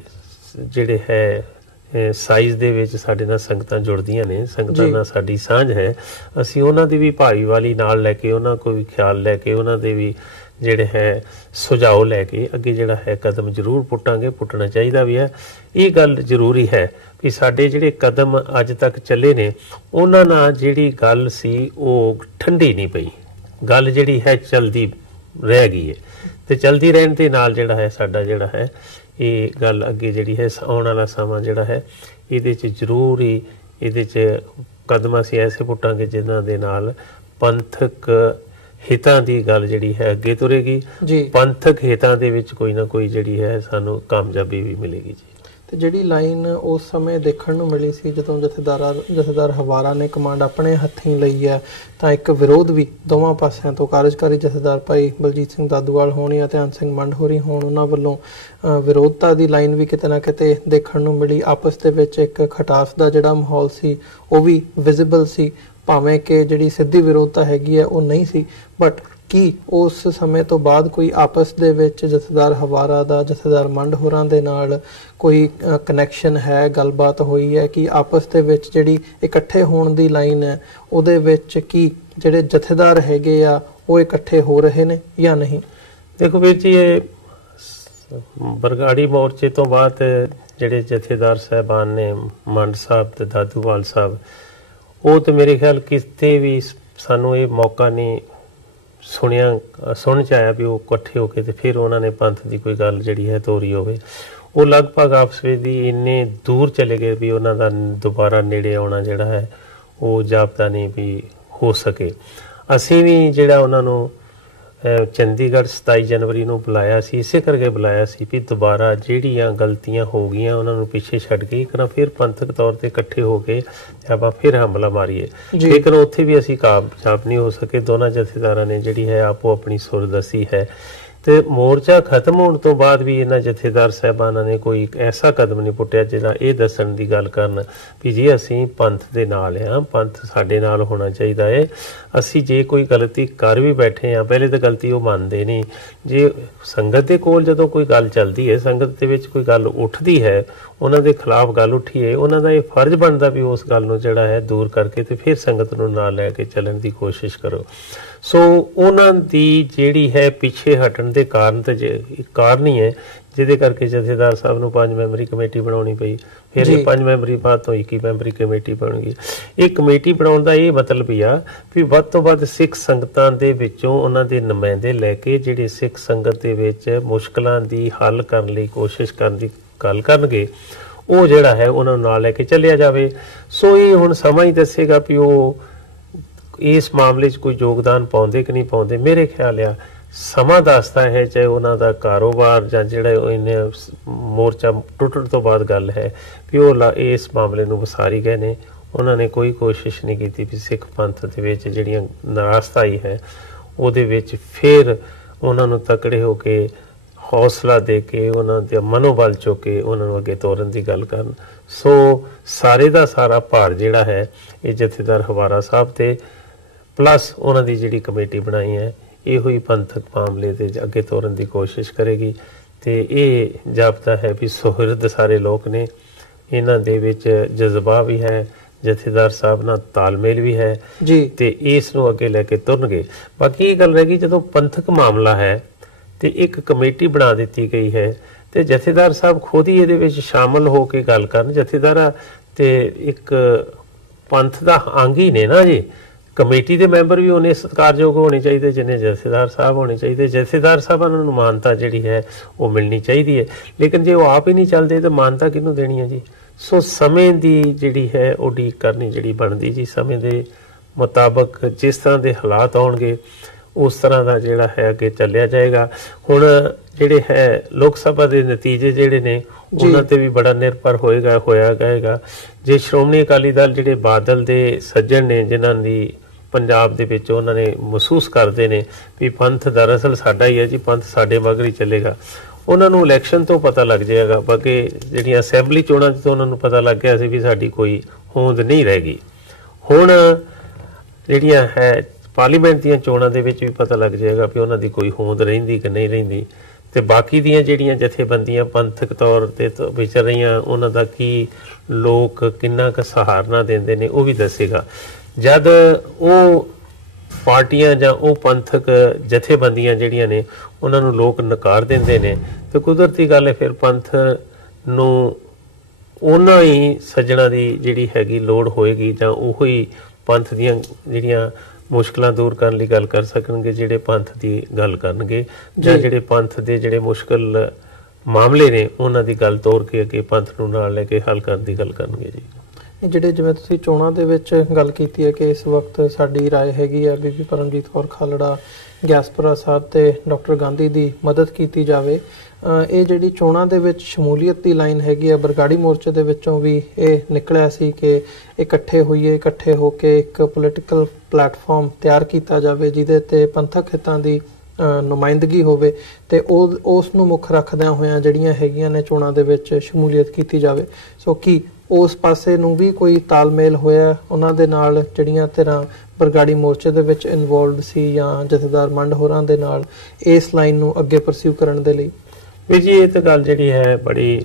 ਜਿਹੜੇ ਹੈ ਸਾਈਜ਼ ਦੇ ਵਿੱਚ ਸਾਡੇ ਨਾਲ ਸੰਗਤਾਂ ਜੁੜਦੀਆਂ ਨੇ, ਸੰਗਤਾਂ ਨਾਲ ਸਾਡੀ ਸਾਂਝ ਹੈ। ਅਸੀਂ ਉਹਨਾਂ ਦੀ ਵੀ ਭਾਈਵਾਲੀ ਨਾਲ ਲੈ ਕੇ, ਉਹਨਾਂ ਕੋਲ ਵੀ ਖਿਆਲ ਲੈ ਕੇ, ਉਹਨਾਂ ਦੇ ਵੀ ਜਿਹੜੇ ਹੈ ਸੁਝਾਅ ਲੈ ਕੇ ਅੱਗੇ ਜਿਹੜਾ ਹੈ ਕਦਮ ਜ਼ਰੂਰ ਪੁੱਟਾਂਗੇ, ਪੁੱਟਣਾ ਚਾਹੀਦਾ ਵੀ ਹੈ। ਇਹ ਗੱਲ ਜ਼ਰੂਰੀ ਹੈ ਕਿ ਸਾਡੇ ਜਿਹੜੇ ਕਦਮ ਅੱਜ ਤੱਕ ਚੱਲੇ ਨੇ ਉਹਨਾਂ ਨਾਲ ਜਿਹੜੀ ਗੱਲ ਸੀ ਉਹ ਠੰਡੀ ਨਹੀਂ ਪਈ, ਗੱਲ ਜਿਹੜੀ ਹੈ ਚਲਦੀ ਰਹਿ ਗਈ ਹੈ ਤੇ ਚਲਦੀ ਰਹਿਣ ਦੇ ਨਾਲ ਜਿਹੜਾ ਹੈ ਸਾਡਾ ਜਿਹੜਾ ਹੈ ਇਹ ਗੱਲ ਅੱਗੇ ਜਿਹੜੀ ਹੈ ਆਉਣ ਵਾਲਾ ਸਮਾਂ ਜਿਹੜਾ ਹੈ ਇਹਦੇ 'ਚ ਜ਼ਰੂਰ ਹੀ ਇਹਦੇ 'ਚ ਕਦਮ ਅਸੀਂ ਐਸੇ ਪੁੱਟਾਂਗੇ ਜਿਨ੍ਹਾਂ ਦੇ ਨਾਲ ਪੰਥਕ ਹਿੱਤਾਂ ਦੀ ਗੱਲ ਜਿਹੜੀ ਹੈ ਅੱਗੇ ਤੁਰੇਗੀ, ਪੰਥਕ ਹਿੱਤਾਂ ਦੇ ਵਿੱਚ ਕੋਈ ਨਾ ਕੋਈ ਜਿਹੜੀ ਹੈ ਸਾਨੂੰ ਕਾਮਯਾਬੀ ਵੀ ਮਿਲੇਗੀ ਜੀ। ਤੇ ਜਿਹੜੀ ਲਾਈਨ ਉਸ ਸਮੇਂ ਦੇਖਣ ਨੂੰ ਮਿਲੀ ਸੀ ਜਦੋਂ ਜਥੇਦਾਰ ਹਵਾਰਾ ਨੇ ਕਮਾਂਡ ਆਪਣੇ ਹੱਥੀਂ ਲਈ ਹੈ, ਤਾਂ ਇੱਕ ਵਿਰੋਧ ਵੀ ਦੋਵਾਂ ਪਾਸਿਆਂ ਤੋਂ, ਕਾਰਜਕਾਰੀ ਜਥੇਦਾਰ ਭਾਈ ਬਲਜੀਤ ਸਿੰਘ ਦਾਦੂਵਾਲ ਹੋਣੀ ਅਤੇ ਧਿਆਨ ਸਿੰਘ ਮੰਡ ਹੋਰੀ ਹੋਣ, ਉਹਨਾਂ ਵੱਲੋਂ ਵਿਰੋਧਤਾ ਦੀ ਲਾਈਨ ਵੀ ਕਿਤੇ ਨਾ ਕਿਤੇ ਦੇਖਣ ਨੂੰ ਮਿਲੀ। ਆਪਸ ਦੇ ਵਿੱਚ ਇੱਕ ਖਟਾਸ ਦਾ ਜਿਹੜਾ ਮਾਹੌਲ ਸੀ ਉਹ ਵੀ ਵਿਜ਼ੀਬਲ ਸੀ, ਭਾਵੇਂ ਕਿ ਜਿਹੜੀ ਸਿੱਧੀ ਵਿਰੋਧਤਾ ਹੈਗੀ ਹੈ ਉਹ ਨਹੀਂ ਸੀ, ਬਟ ਕੀ ਉਸ ਸਮੇਂ ਤੋਂ ਬਾਅਦ ਕੋਈ ਆਪਸ ਦੇ ਵਿੱਚ ਜਥੇਦਾਰ ਹਵਾਰਾ ਦਾ ਜਥੇਦਾਰ ਮੰਡ ਹੋਰਾਂ ਦੇ ਨਾਲ ਕੋਈ ਕਨੈਕਸ਼ਨ ਹੈ, ਗੱਲਬਾਤ ਹੋਈ ਹੈ ਕਿ ਆਪਸ ਦੇ ਵਿੱਚ ਜਿਹੜੀ ਇਕੱਠੇ ਹੋਣ ਦੀ ਲਾਈਨ ਹੈ ਉਹਦੇ ਵਿੱਚ ਕੀ ਜਿਹੜੇ ਜਥੇਦਾਰ ਹੈਗੇ ਆ ਉਹ ਇਕੱਠੇ ਹੋ ਰਹੇ ਨੇ ਜਾਂ ਨਹੀਂ? ਦੇਖੋ ਵੀਰ ਜੀ, ਇਹ ਬਰਗਾੜੀ ਮੋਰਚੇ ਤੋਂ ਬਾਅਦ ਜਿਹੜੇ ਜਥੇਦਾਰ ਸਾਹਿਬਾਨ ਨੇ ਮੰਡ ਸਾਹਿਬ ਤੇ ਦਾਦੂਵਾਲ ਸਾਹਿਬ, ਉਹ ਤੇ ਮੇਰੇ ਖਿਆਲ ਕਿਤੇ ਵੀ ਸਾਨੂੰ ਇਹ ਮੌਕਾ ਨਹੀਂ ਸੁਣ ਚ ਆਇਆ ਵੀ ਉਹ ਇਕੱਠੇ ਹੋ ਕੇ ਤੇ ਫਿਰ ਉਹਨਾਂ ਨੇ ਪੰਥ ਦੀ ਕੋਈ ਗੱਲ ਜਿਹੜੀ ਹੈ ਤੋਰੀ ਹੋਵੇ। ਉਹ ਲਗਭਗ ਆਪਸ ਵਿੱਚ ਦੀ ਇੰਨੇ ਦੂਰ ਚਲੇ ਗਏ ਵੀ ਉਹਨਾਂ ਦਾ ਦੁਬਾਰਾ ਨੇੜੇ ਆਉਣਾ ਜਿਹੜਾ ਹੈ ਉਹ ਜਾਪਦਾ ਨਹੀਂ ਵੀ ਹੋ ਸਕੇ। ਅਸੀਂ ਵੀ ਜਿਹੜਾ ਉਹਨਾਂ ਨੂੰ ਚੰਡੀਗੜ੍ਹ 27 ਜਨਵਰੀ ਨੂੰ ਬੁਲਾਇਆ ਸੀ, ਇਸੇ ਕਰਕੇ ਬੁਲਾਇਆ ਸੀ ਵੀ ਦੁਬਾਰਾ ਜਿਹੜੀਆਂ ਗਲਤੀਆਂ ਹੋ ਗਈਆਂ ਉਹਨਾਂ ਨੂੰ ਪਿੱਛੇ ਛੱਡ ਕੇ ਇੱਕ ਨਾ ਫਿਰ ਪੰਥਕ ਤੌਰ ਤੇ ਇਕੱਠੇ ਹੋ ਕੇ ਆਪਾਂ ਫਿਰ ਹਮਲਾ ਮਾਰੀਏ। ਲੇਕਿਨ ਉੱਥੇ ਵੀ ਅਸੀਂ ਕਾਮਯਾਬ ਨਹੀਂ ਹੋ ਸਕੇ। ਦੋਨਾਂ ਜਥੇਦਾਰਾਂ ਨੇ ਜਿਹੜੀ ਹੈ ਆਪੋ ਆਪਣੀ ਸੁਰ ਦੱਸੀ ਹੈ ਤੇ ਮੋਰਚਾ ਖਤਮ ਹੋਣ ਤੋਂ ਬਾਅਦ ਵੀ ਇਹਨਾਂ ਜਥੇਦਾਰ ਸਾਹਿਬਾਨਾਂ ਨੇ ਕੋਈ ਐਸਾ ਕਦਮ ਨਹੀਂ ਪੁੱਟਿਆ ਜਿਹੜਾ ਇਹ ਦੱਸਣ ਦੀ ਗੱਲ ਕਰਨ ਵੀ ਜੀ ਅਸੀਂ ਪੰਥ ਦੇ ਨਾਲ ਹਾਂ, ਪੰਥ ਸਾਡੇ ਨਾਲ ਹੋਣਾ ਚਾਹੀਦਾ ਹੈ। ਅਸੀਂ ਜੇ ਕੋਈ ਗਲਤੀ ਕਰ ਵੀ ਬੈਠੇ ਹਾਂ, ਪਹਿਲੇ ਤਾਂ ਗਲਤੀ ਉਹ ਮੰਨਦੇ ਨਹੀਂ। ਜੇ ਸੰਗਤ ਦੇ ਕੋਲ ਜਦੋਂ ਕੋਈ ਗੱਲ ਚੱਲਦੀ ਹੈ, ਸੰਗਤ ਦੇ ਵਿੱਚ ਕੋਈ ਗੱਲ ਉੱਠਦੀ ਹੈ, ਉਹਨਾਂ ਦੇ ਖਿਲਾਫ ਗੱਲ ਉੱਠੀ ਹੈ, ਉਹਨਾਂ ਦਾ ਇਹ ਫਰਜ਼ ਬਣਦਾ ਵੀ ਉਸ ਗੱਲ ਨੂੰ ਜਿਹੜਾ ਹੈ ਦੂਰ ਕਰਕੇ ਤੇ ਫਿਰ ਸੰਗਤ ਨੂੰ ਨਾਲ ਲੈ ਕੇ ਚੱਲਣ ਦੀ ਕੋਸ਼ਿਸ਼ ਕਰੋ। ਸੋ ਉਹਨਾਂ ਦੀ ਜਿਹੜੀ ਹੈ ਪਿੱਛੇ ਹਟਣ ਦੇ ਕਾਰਨ ਤੇ ਕਾਰਨ ਹੀ ਹੈ ਜਿਹਦੇ ਕਰਕੇ ਜਥੇਦਾਰ ਸਾਹਿਬ ਨੂੰ 5 ਮੈਂਬਰੀ ਕਮੇਟੀ ਬਣਾਉਣੀ ਪਈ। ਫਿਰ ਇਹ 5 ਮੈਂਬਰੀ ਬਾਅਦ ਤੋਂ 21 ਮੈਂਬਰੀ ਕਮੇਟੀ ਬਣ ਗਈ। ਇਹ ਕਮੇਟੀ ਬਣਾਉਣ ਦਾ ਇਹ ਮਤਲਬ ਹੀ ਆ ਵੀ ਵੱਧ ਤੋਂ ਵੱਧ ਸਿੱਖ ਸੰਗਤਾਂ ਦੇ ਵਿੱਚੋਂ ਉਹਨਾਂ ਦੇ ਨੁਮਾਇੰਦੇ ਲੈ ਕੇ ਜਿਹੜੇ ਸਿੱਖ ਸੰਗਤ ਦੇ ਵਿੱਚ ਮੁਸ਼ਕਲਾਂ ਦੀ ਹੱਲ ਕਰਨ ਲਈ ਕੋਸ਼ਿਸ਼ ਕਰਨ ਦੀ ਗੱਲ ਕਰਨਗੇ, ਉਹ ਜਿਹੜਾ ਹੈ ਉਹਨਾਂ ਨੂੰ ਨਾਲ ਲੈ ਕੇ ਚੱਲਿਆ ਜਾਵੇ। ਸੋ ਇਹ ਹੁਣ ਸਮਾਂ ਹੀ ਦੱਸੇਗਾ ਵੀ ਉਹ ਇਸ ਮਾਮਲੇ 'ਚ ਕੋਈ ਯੋਗਦਾਨ ਪਾਉਂਦੇ ਕਿ ਨਹੀਂ ਪਾਉਂਦੇ। ਮੇਰੇ ਖਿਆਲ ਆ ਸਮਾਂ ਦੱਸਦਾ ਹੈ, ਚਾਹੇ ਉਹਨਾਂ ਦਾ ਕਾਰੋਬਾਰ ਜਾਂ ਜਿਹੜਾ ਇਹਨੇ ਮੋਰਚਾ ਟੁੱਟਣ ਤੋਂ ਬਾਅਦ ਗੱਲ ਹੈ ਵੀ ਉਹ ਇਸ ਮਾਮਲੇ ਨੂੰ ਵਸਾਰੀ ਗਏ ਨੇ। ਉਹਨਾਂ ਨੇ ਕੋਈ ਕੋਸ਼ਿਸ਼ ਨਹੀਂ ਕੀਤੀ ਵੀ ਸਿੱਖ ਪੰਥ ਦੇ ਵਿੱਚ ਜਿਹੜੀਆਂ ਨਾਰਾਜ਼ਗੀ ਹੈ ਉਹਦੇ ਵਿੱਚ ਫਿਰ ਉਹਨਾਂ ਨੂੰ ਤਕੜੇ ਹੋ ਕੇ ਹੌਸਲਾ ਦੇ ਕੇ ਉਹਨਾਂ ਦੇ ਮਨੋਬਲ ਚੁੱਕ ਕੇ ਉਹਨਾਂ ਨੂੰ ਅੱਗੇ ਤੋਰਨ ਦੀ ਗੱਲ ਕਰਨ। ਸੋ ਸਾਰੇ ਦਾ ਸਾਰਾ ਭਾਰ ਜਿਹੜਾ ਹੈ ਇਹ ਜਥੇਦਾਰ ਹਵਾਰਾ ਸਾਹਿਬ ਤੇ ਪਲੱਸ ਉਹਨਾਂ ਦੀ ਜਿਹੜੀ ਕਮੇਟੀ ਬਣਾਈ ਹੈ ਇਹੋ ਹੀ ਪੰਥਕ ਮਾਮਲੇ ਦੇ ਅੱਗੇ ਤੋਰਨ ਦੀ ਕੋਸ਼ਿਸ਼ ਕਰੇਗੀ। ਤੇ ਇਹ ਜਾਪਦਾ ਹੈ ਵੀ ਸੁਹਿਰਦ ਸਾਰੇ ਲੋਕ ਨੇ, ਇਹਨਾਂ ਦੇ ਵਿੱਚ ਜਜ਼ਬਾ ਵੀ ਹੈ, ਜਥੇਦਾਰ ਸਾਹਿਬ ਨਾਲ ਤਾਲਮੇਲ ਵੀ ਹੈ ਤੇ ਇਸ ਨੂੰ ਅੱਗੇ ਲੈ ਕੇ ਤੁਰਨਗੇ। ਬਾਕੀ ਇਹ ਗੱਲ ਰਹਿ ਗਈ ਜਦੋਂ ਪੰਥਕ ਮਾਮਲਾ ਹੈ ਤੇ ਇੱਕ ਕਮੇਟੀ ਬਣਾ ਦਿੱਤੀ ਗਈ ਹੈ ਤੇ ਜਥੇਦਾਰ ਸਾਹਿਬ ਖੁਦ ਹੀ ਇਹਦੇ ਵਿੱਚ ਸ਼ਾਮਲ ਹੋ ਕੇ ਗੱਲ ਕਰਨ। ਜਥੇਦਾਰ ਤੇ ਇੱਕ ਪੰਥ ਦਾ ਅੰਗ ਹੀ ਨੇ ਨਾ ਜੀ। ਕਮੇਟੀ ਦੇ ਮੈਂਬਰ ਵੀ ਉਹਨੇ ਸਤਿਕਾਰਯੋਗ ਹੋਣੇ ਚਾਹੀਦੇ ਜਿੰਨੇ ਜਥੇਦਾਰ ਸਾਹਿਬ ਹੋਣੇ ਚਾਹੀਦੇ। ਜਥੇਦਾਰ ਸਾਹਿਬਾਂ ਨੂੰ ਮਾਨਤਾ ਜਿਹੜੀ ਹੈ ਉਹ ਮਿਲਣੀ ਚਾਹੀਦੀ ਹੈ, ਲੇਕਿਨ ਜੇ ਉਹ ਆਪ ਹੀ ਨਹੀਂ ਚੱਲਦੇ ਤਾਂ ਮਾਨਤਾ ਕਿਹਨੂੰ ਦੇਣੀ ਹੈ ਜੀ। ਸੋ ਸਮੇਂ ਦੀ ਜਿਹੜੀ ਹੈ ਉਡੀਕ ਕਰਨੀ ਜਿਹੜੀ ਬਣਦੀ ਜੀ, ਸਮੇਂ ਦੇ ਮੁਤਾਬਕ ਜਿਸ ਤਰ੍ਹਾਂ ਦੇ ਹਾਲਾਤ ਆਉਣਗੇ ਉਸ ਤਰ੍ਹਾਂ ਦਾ ਜਿਹੜਾ ਹੈ ਅੱਗੇ ਚੱਲਿਆ ਜਾਏਗਾ। ਹੁਣ ਜਿਹੜੇ ਹੈ ਲੋਕ ਸਭਾ ਦੇ ਨਤੀਜੇ ਜਿਹੜੇ ਨੇ ਉਹਨਾਂ ਤੇ ਵੀ ਬੜਾ ਨਿਰਭਰ ਹੋਇਆ ਜਾਏਗਾ। ਜੇ ਸ਼੍ਰੋਮਣੀ ਅਕਾਲੀ ਦਲ ਜਿਹੜੇ ਬਾਦਲ ਦੇ ਸੱਜਣ ਨੇ, ਜਿਨ੍ਹਾਂ ਦੀ ਪੰਜਾਬ ਦੇ ਵਿੱਚ ਉਹਨਾਂ ਨੇ ਮਹਿਸੂਸ ਕਰਦੇ ਨੇ ਵੀ ਪੰਥ ਦਰਅਸਲ ਸਾਡਾ ਹੀ ਹੈ ਜੀ, ਪੰਥ ਸਾਡੇ ਮਗਰ ਹੀ ਚੱਲੇਗਾ। ਉਹਨਾਂ ਨੂੰ ਇਲੈਕਸ਼ਨ ਤੋਂ ਪਤਾ ਲੱਗ ਜਾਏਗਾ, ਬਾਕੀ ਜਿਹੜੀਆਂ ਅਸੈਂਬਲੀ ਚੋਣਾਂ 'ਚ ਤਾਂ ਉਹਨਾਂ ਨੂੰ ਪਤਾ ਲੱਗ ਗਿਆ ਸੀ ਵੀ ਸਾਡੀ ਕੋਈ ਹੋਂਦ ਨਹੀਂ ਰਹਿ ਗਈ। ਹੁਣ ਜਿਹੜੀਆਂ ਹੈ ਪਾਰਲੀਮੈਂਟ ਦੀਆਂ ਚੋਣਾਂ ਦੇ ਵਿੱਚ ਵੀ ਪਤਾ ਲੱਗ ਜਾਏਗਾ ਵੀ ਉਹਨਾਂ ਦੀ ਕੋਈ ਹੋਂਦ ਰਹਿੰਦੀ ਕਿ ਨਹੀਂ ਰਹਿੰਦੀ, ਤੇ ਬਾਕੀ ਦੀਆਂ ਜਿਹੜੀਆਂ ਜਥੇਬੰਦੀਆਂ ਪੰਥਕ ਤੌਰ ਤੇ ਵਿਚਰ ਰਹੀਆਂ ਉਹਨਾਂ ਦਾ ਕੀ ਲੋਕ ਕਿੰਨਾ ਕੁ ਸਹਾਰਨਾ ਦਿੰਦੇ ਨੇ ਉਹ ਵੀ ਦੱਸੇਗਾ। ਜਦ ਉਹ ਪਾਰਟੀਆਂ ਜਾਂ ਉਹ ਪੰਥਕ ਜਥੇਬੰਦੀਆਂ ਜਿਹੜੀਆਂ ਨੇ ਉਹਨਾਂ ਨੂੰ ਲੋਕ ਨਕਾਰ ਦਿੰਦੇ ਨੇ ਤੇ ਕੁਦਰਤੀ ਗੱਲ ਹੈ ਫਿਰ ਪੰਥ ਨੂੰ ਉਹਨਾਂ ਹੀ ਸੱਜਣਾ ਦੀ ਜਿਹੜੀ ਹੈਗੀ ਲੋੜ ਹੋਏਗੀ ਜਾਂ ਉਹ ਹੀ ਪੰਥ ਦੀਆਂ ਜਿਹੜੀਆਂ ਮੁਸ਼ਕਲਾਂ ਦੂਰ ਕਰਨ ਲਈ ਗੱਲ ਕਰ ਸਕਣਗੇ, ਜਿਹੜੇ ਪੰਥ ਦੀ ਗੱਲ ਕਰਨਗੇ ਜਾਂ ਜਿਹੜੇ ਪੰਥ ਦੇ ਜਿਹੜੇ ਮੁਸ਼ਕਲ ਮਾਮਲੇ ਨੇ ਉਹਨਾਂ ਦੀ ਗੱਲ ਤੋਰ ਕੇ ਅੱਗੇ ਪੰਥ ਨੂੰ ਨਾਲ ਲੈ ਕੇ ਹੱਲ ਕਰਨ ਦੀ ਗੱਲ ਕਰਨਗੇ ਜੀ। ਜਿਹੜੇ ਜਿਵੇਂ ਤੁਸੀਂ ਚੋਣਾਂ ਦੇ ਵਿੱਚ ਗੱਲ ਕੀਤੀ ਹੈ ਕਿ ਇਸ ਵਕਤ ਸਾਡੀ ਰਾਏ ਹੈਗੀ ਆ ਬੀਬੀ ਪਰਮਜੀਤ ਕੌਰ ਖਾਲੜਾ, ਗਿਆਸਪੁਰਾ ਸਾਹਿਬ ਤੇ ਡਾਕਟਰ ਗਾਂਧੀ ਦੀ ਮਦਦ ਕੀਤੀ ਜਾਵੇ, ਇਹ ਜਿਹੜੀ ਚੋਣਾਂ ਦੇ ਵਿੱਚ ਸ਼ਮੂਲੀਅਤ ਦੀ ਲਾਈਨ ਹੈਗੀ ਆ ਬਰਗਾੜੀ ਮੋਰਚੇ ਦੇ ਵਿੱਚੋਂ ਵੀ ਇਹ ਨਿਕਲਿਆ ਸੀ ਕਿ ਇਕੱਠੇ ਹੋਈਏ, ਇਕੱਠੇ ਹੋ ਕੇ ਇੱਕ ਪੋਲੀਟੀਕਲ ਪਲੇਟਫਾਰਮ ਤਿਆਰ ਕੀਤਾ ਜਾਵੇ ਜਿਹਦੇ ਤੇ ਪੰਥਕ ਹਿੱਤਾਂ ਦੀ ਨੁਮਾਇੰਦਗੀ ਹੋਵੇ ਤੇ ਉਸ ਨੂੰ ਮੁੱਖ ਰੱਖਦਿਆਂ ਹੋਇਆਂ ਜਿਹੜੀਆਂ ਹੈਗੀਆਂ ਨੇ ਚੋਣਾਂ ਦੇ ਵਿੱਚ ਸ਼ਮੂਲੀਅਤ ਕੀਤੀ ਜਾਵੇ। ਸੋ ਕੀ ਉਸ ਪਾਸੇ ਨੂੰ ਵੀ ਕੋਈ ਤਾਲਮੇਲ ਹੋਇਆ ਉਹਨਾਂ ਦੇ ਨਾਲ ਜਿਹੜੀਆਂ ਧਿਰਾਂ ਬਰਗਾੜੀ ਮੋਰਚੇ ਦੇ ਵਿੱਚ ਇਨਵੋਲਵਡ ਸੀ ਜਾਂ ਜਥੇਦਾਰ ਮੰਡ ਹੋਰਾਂ ਦੇ ਨਾਲ ਇਸ ਲਾਈਨ ਨੂੰ ਅੱਗੇ ਪਰਸਿਊ ਕਰਨ ਦੇ ਲਈ? ਵੀ ਜੀ ਇਹ ਤਾਂ ਗੱਲ ਜਿਹੜੀ ਹੈ ਬੜੀ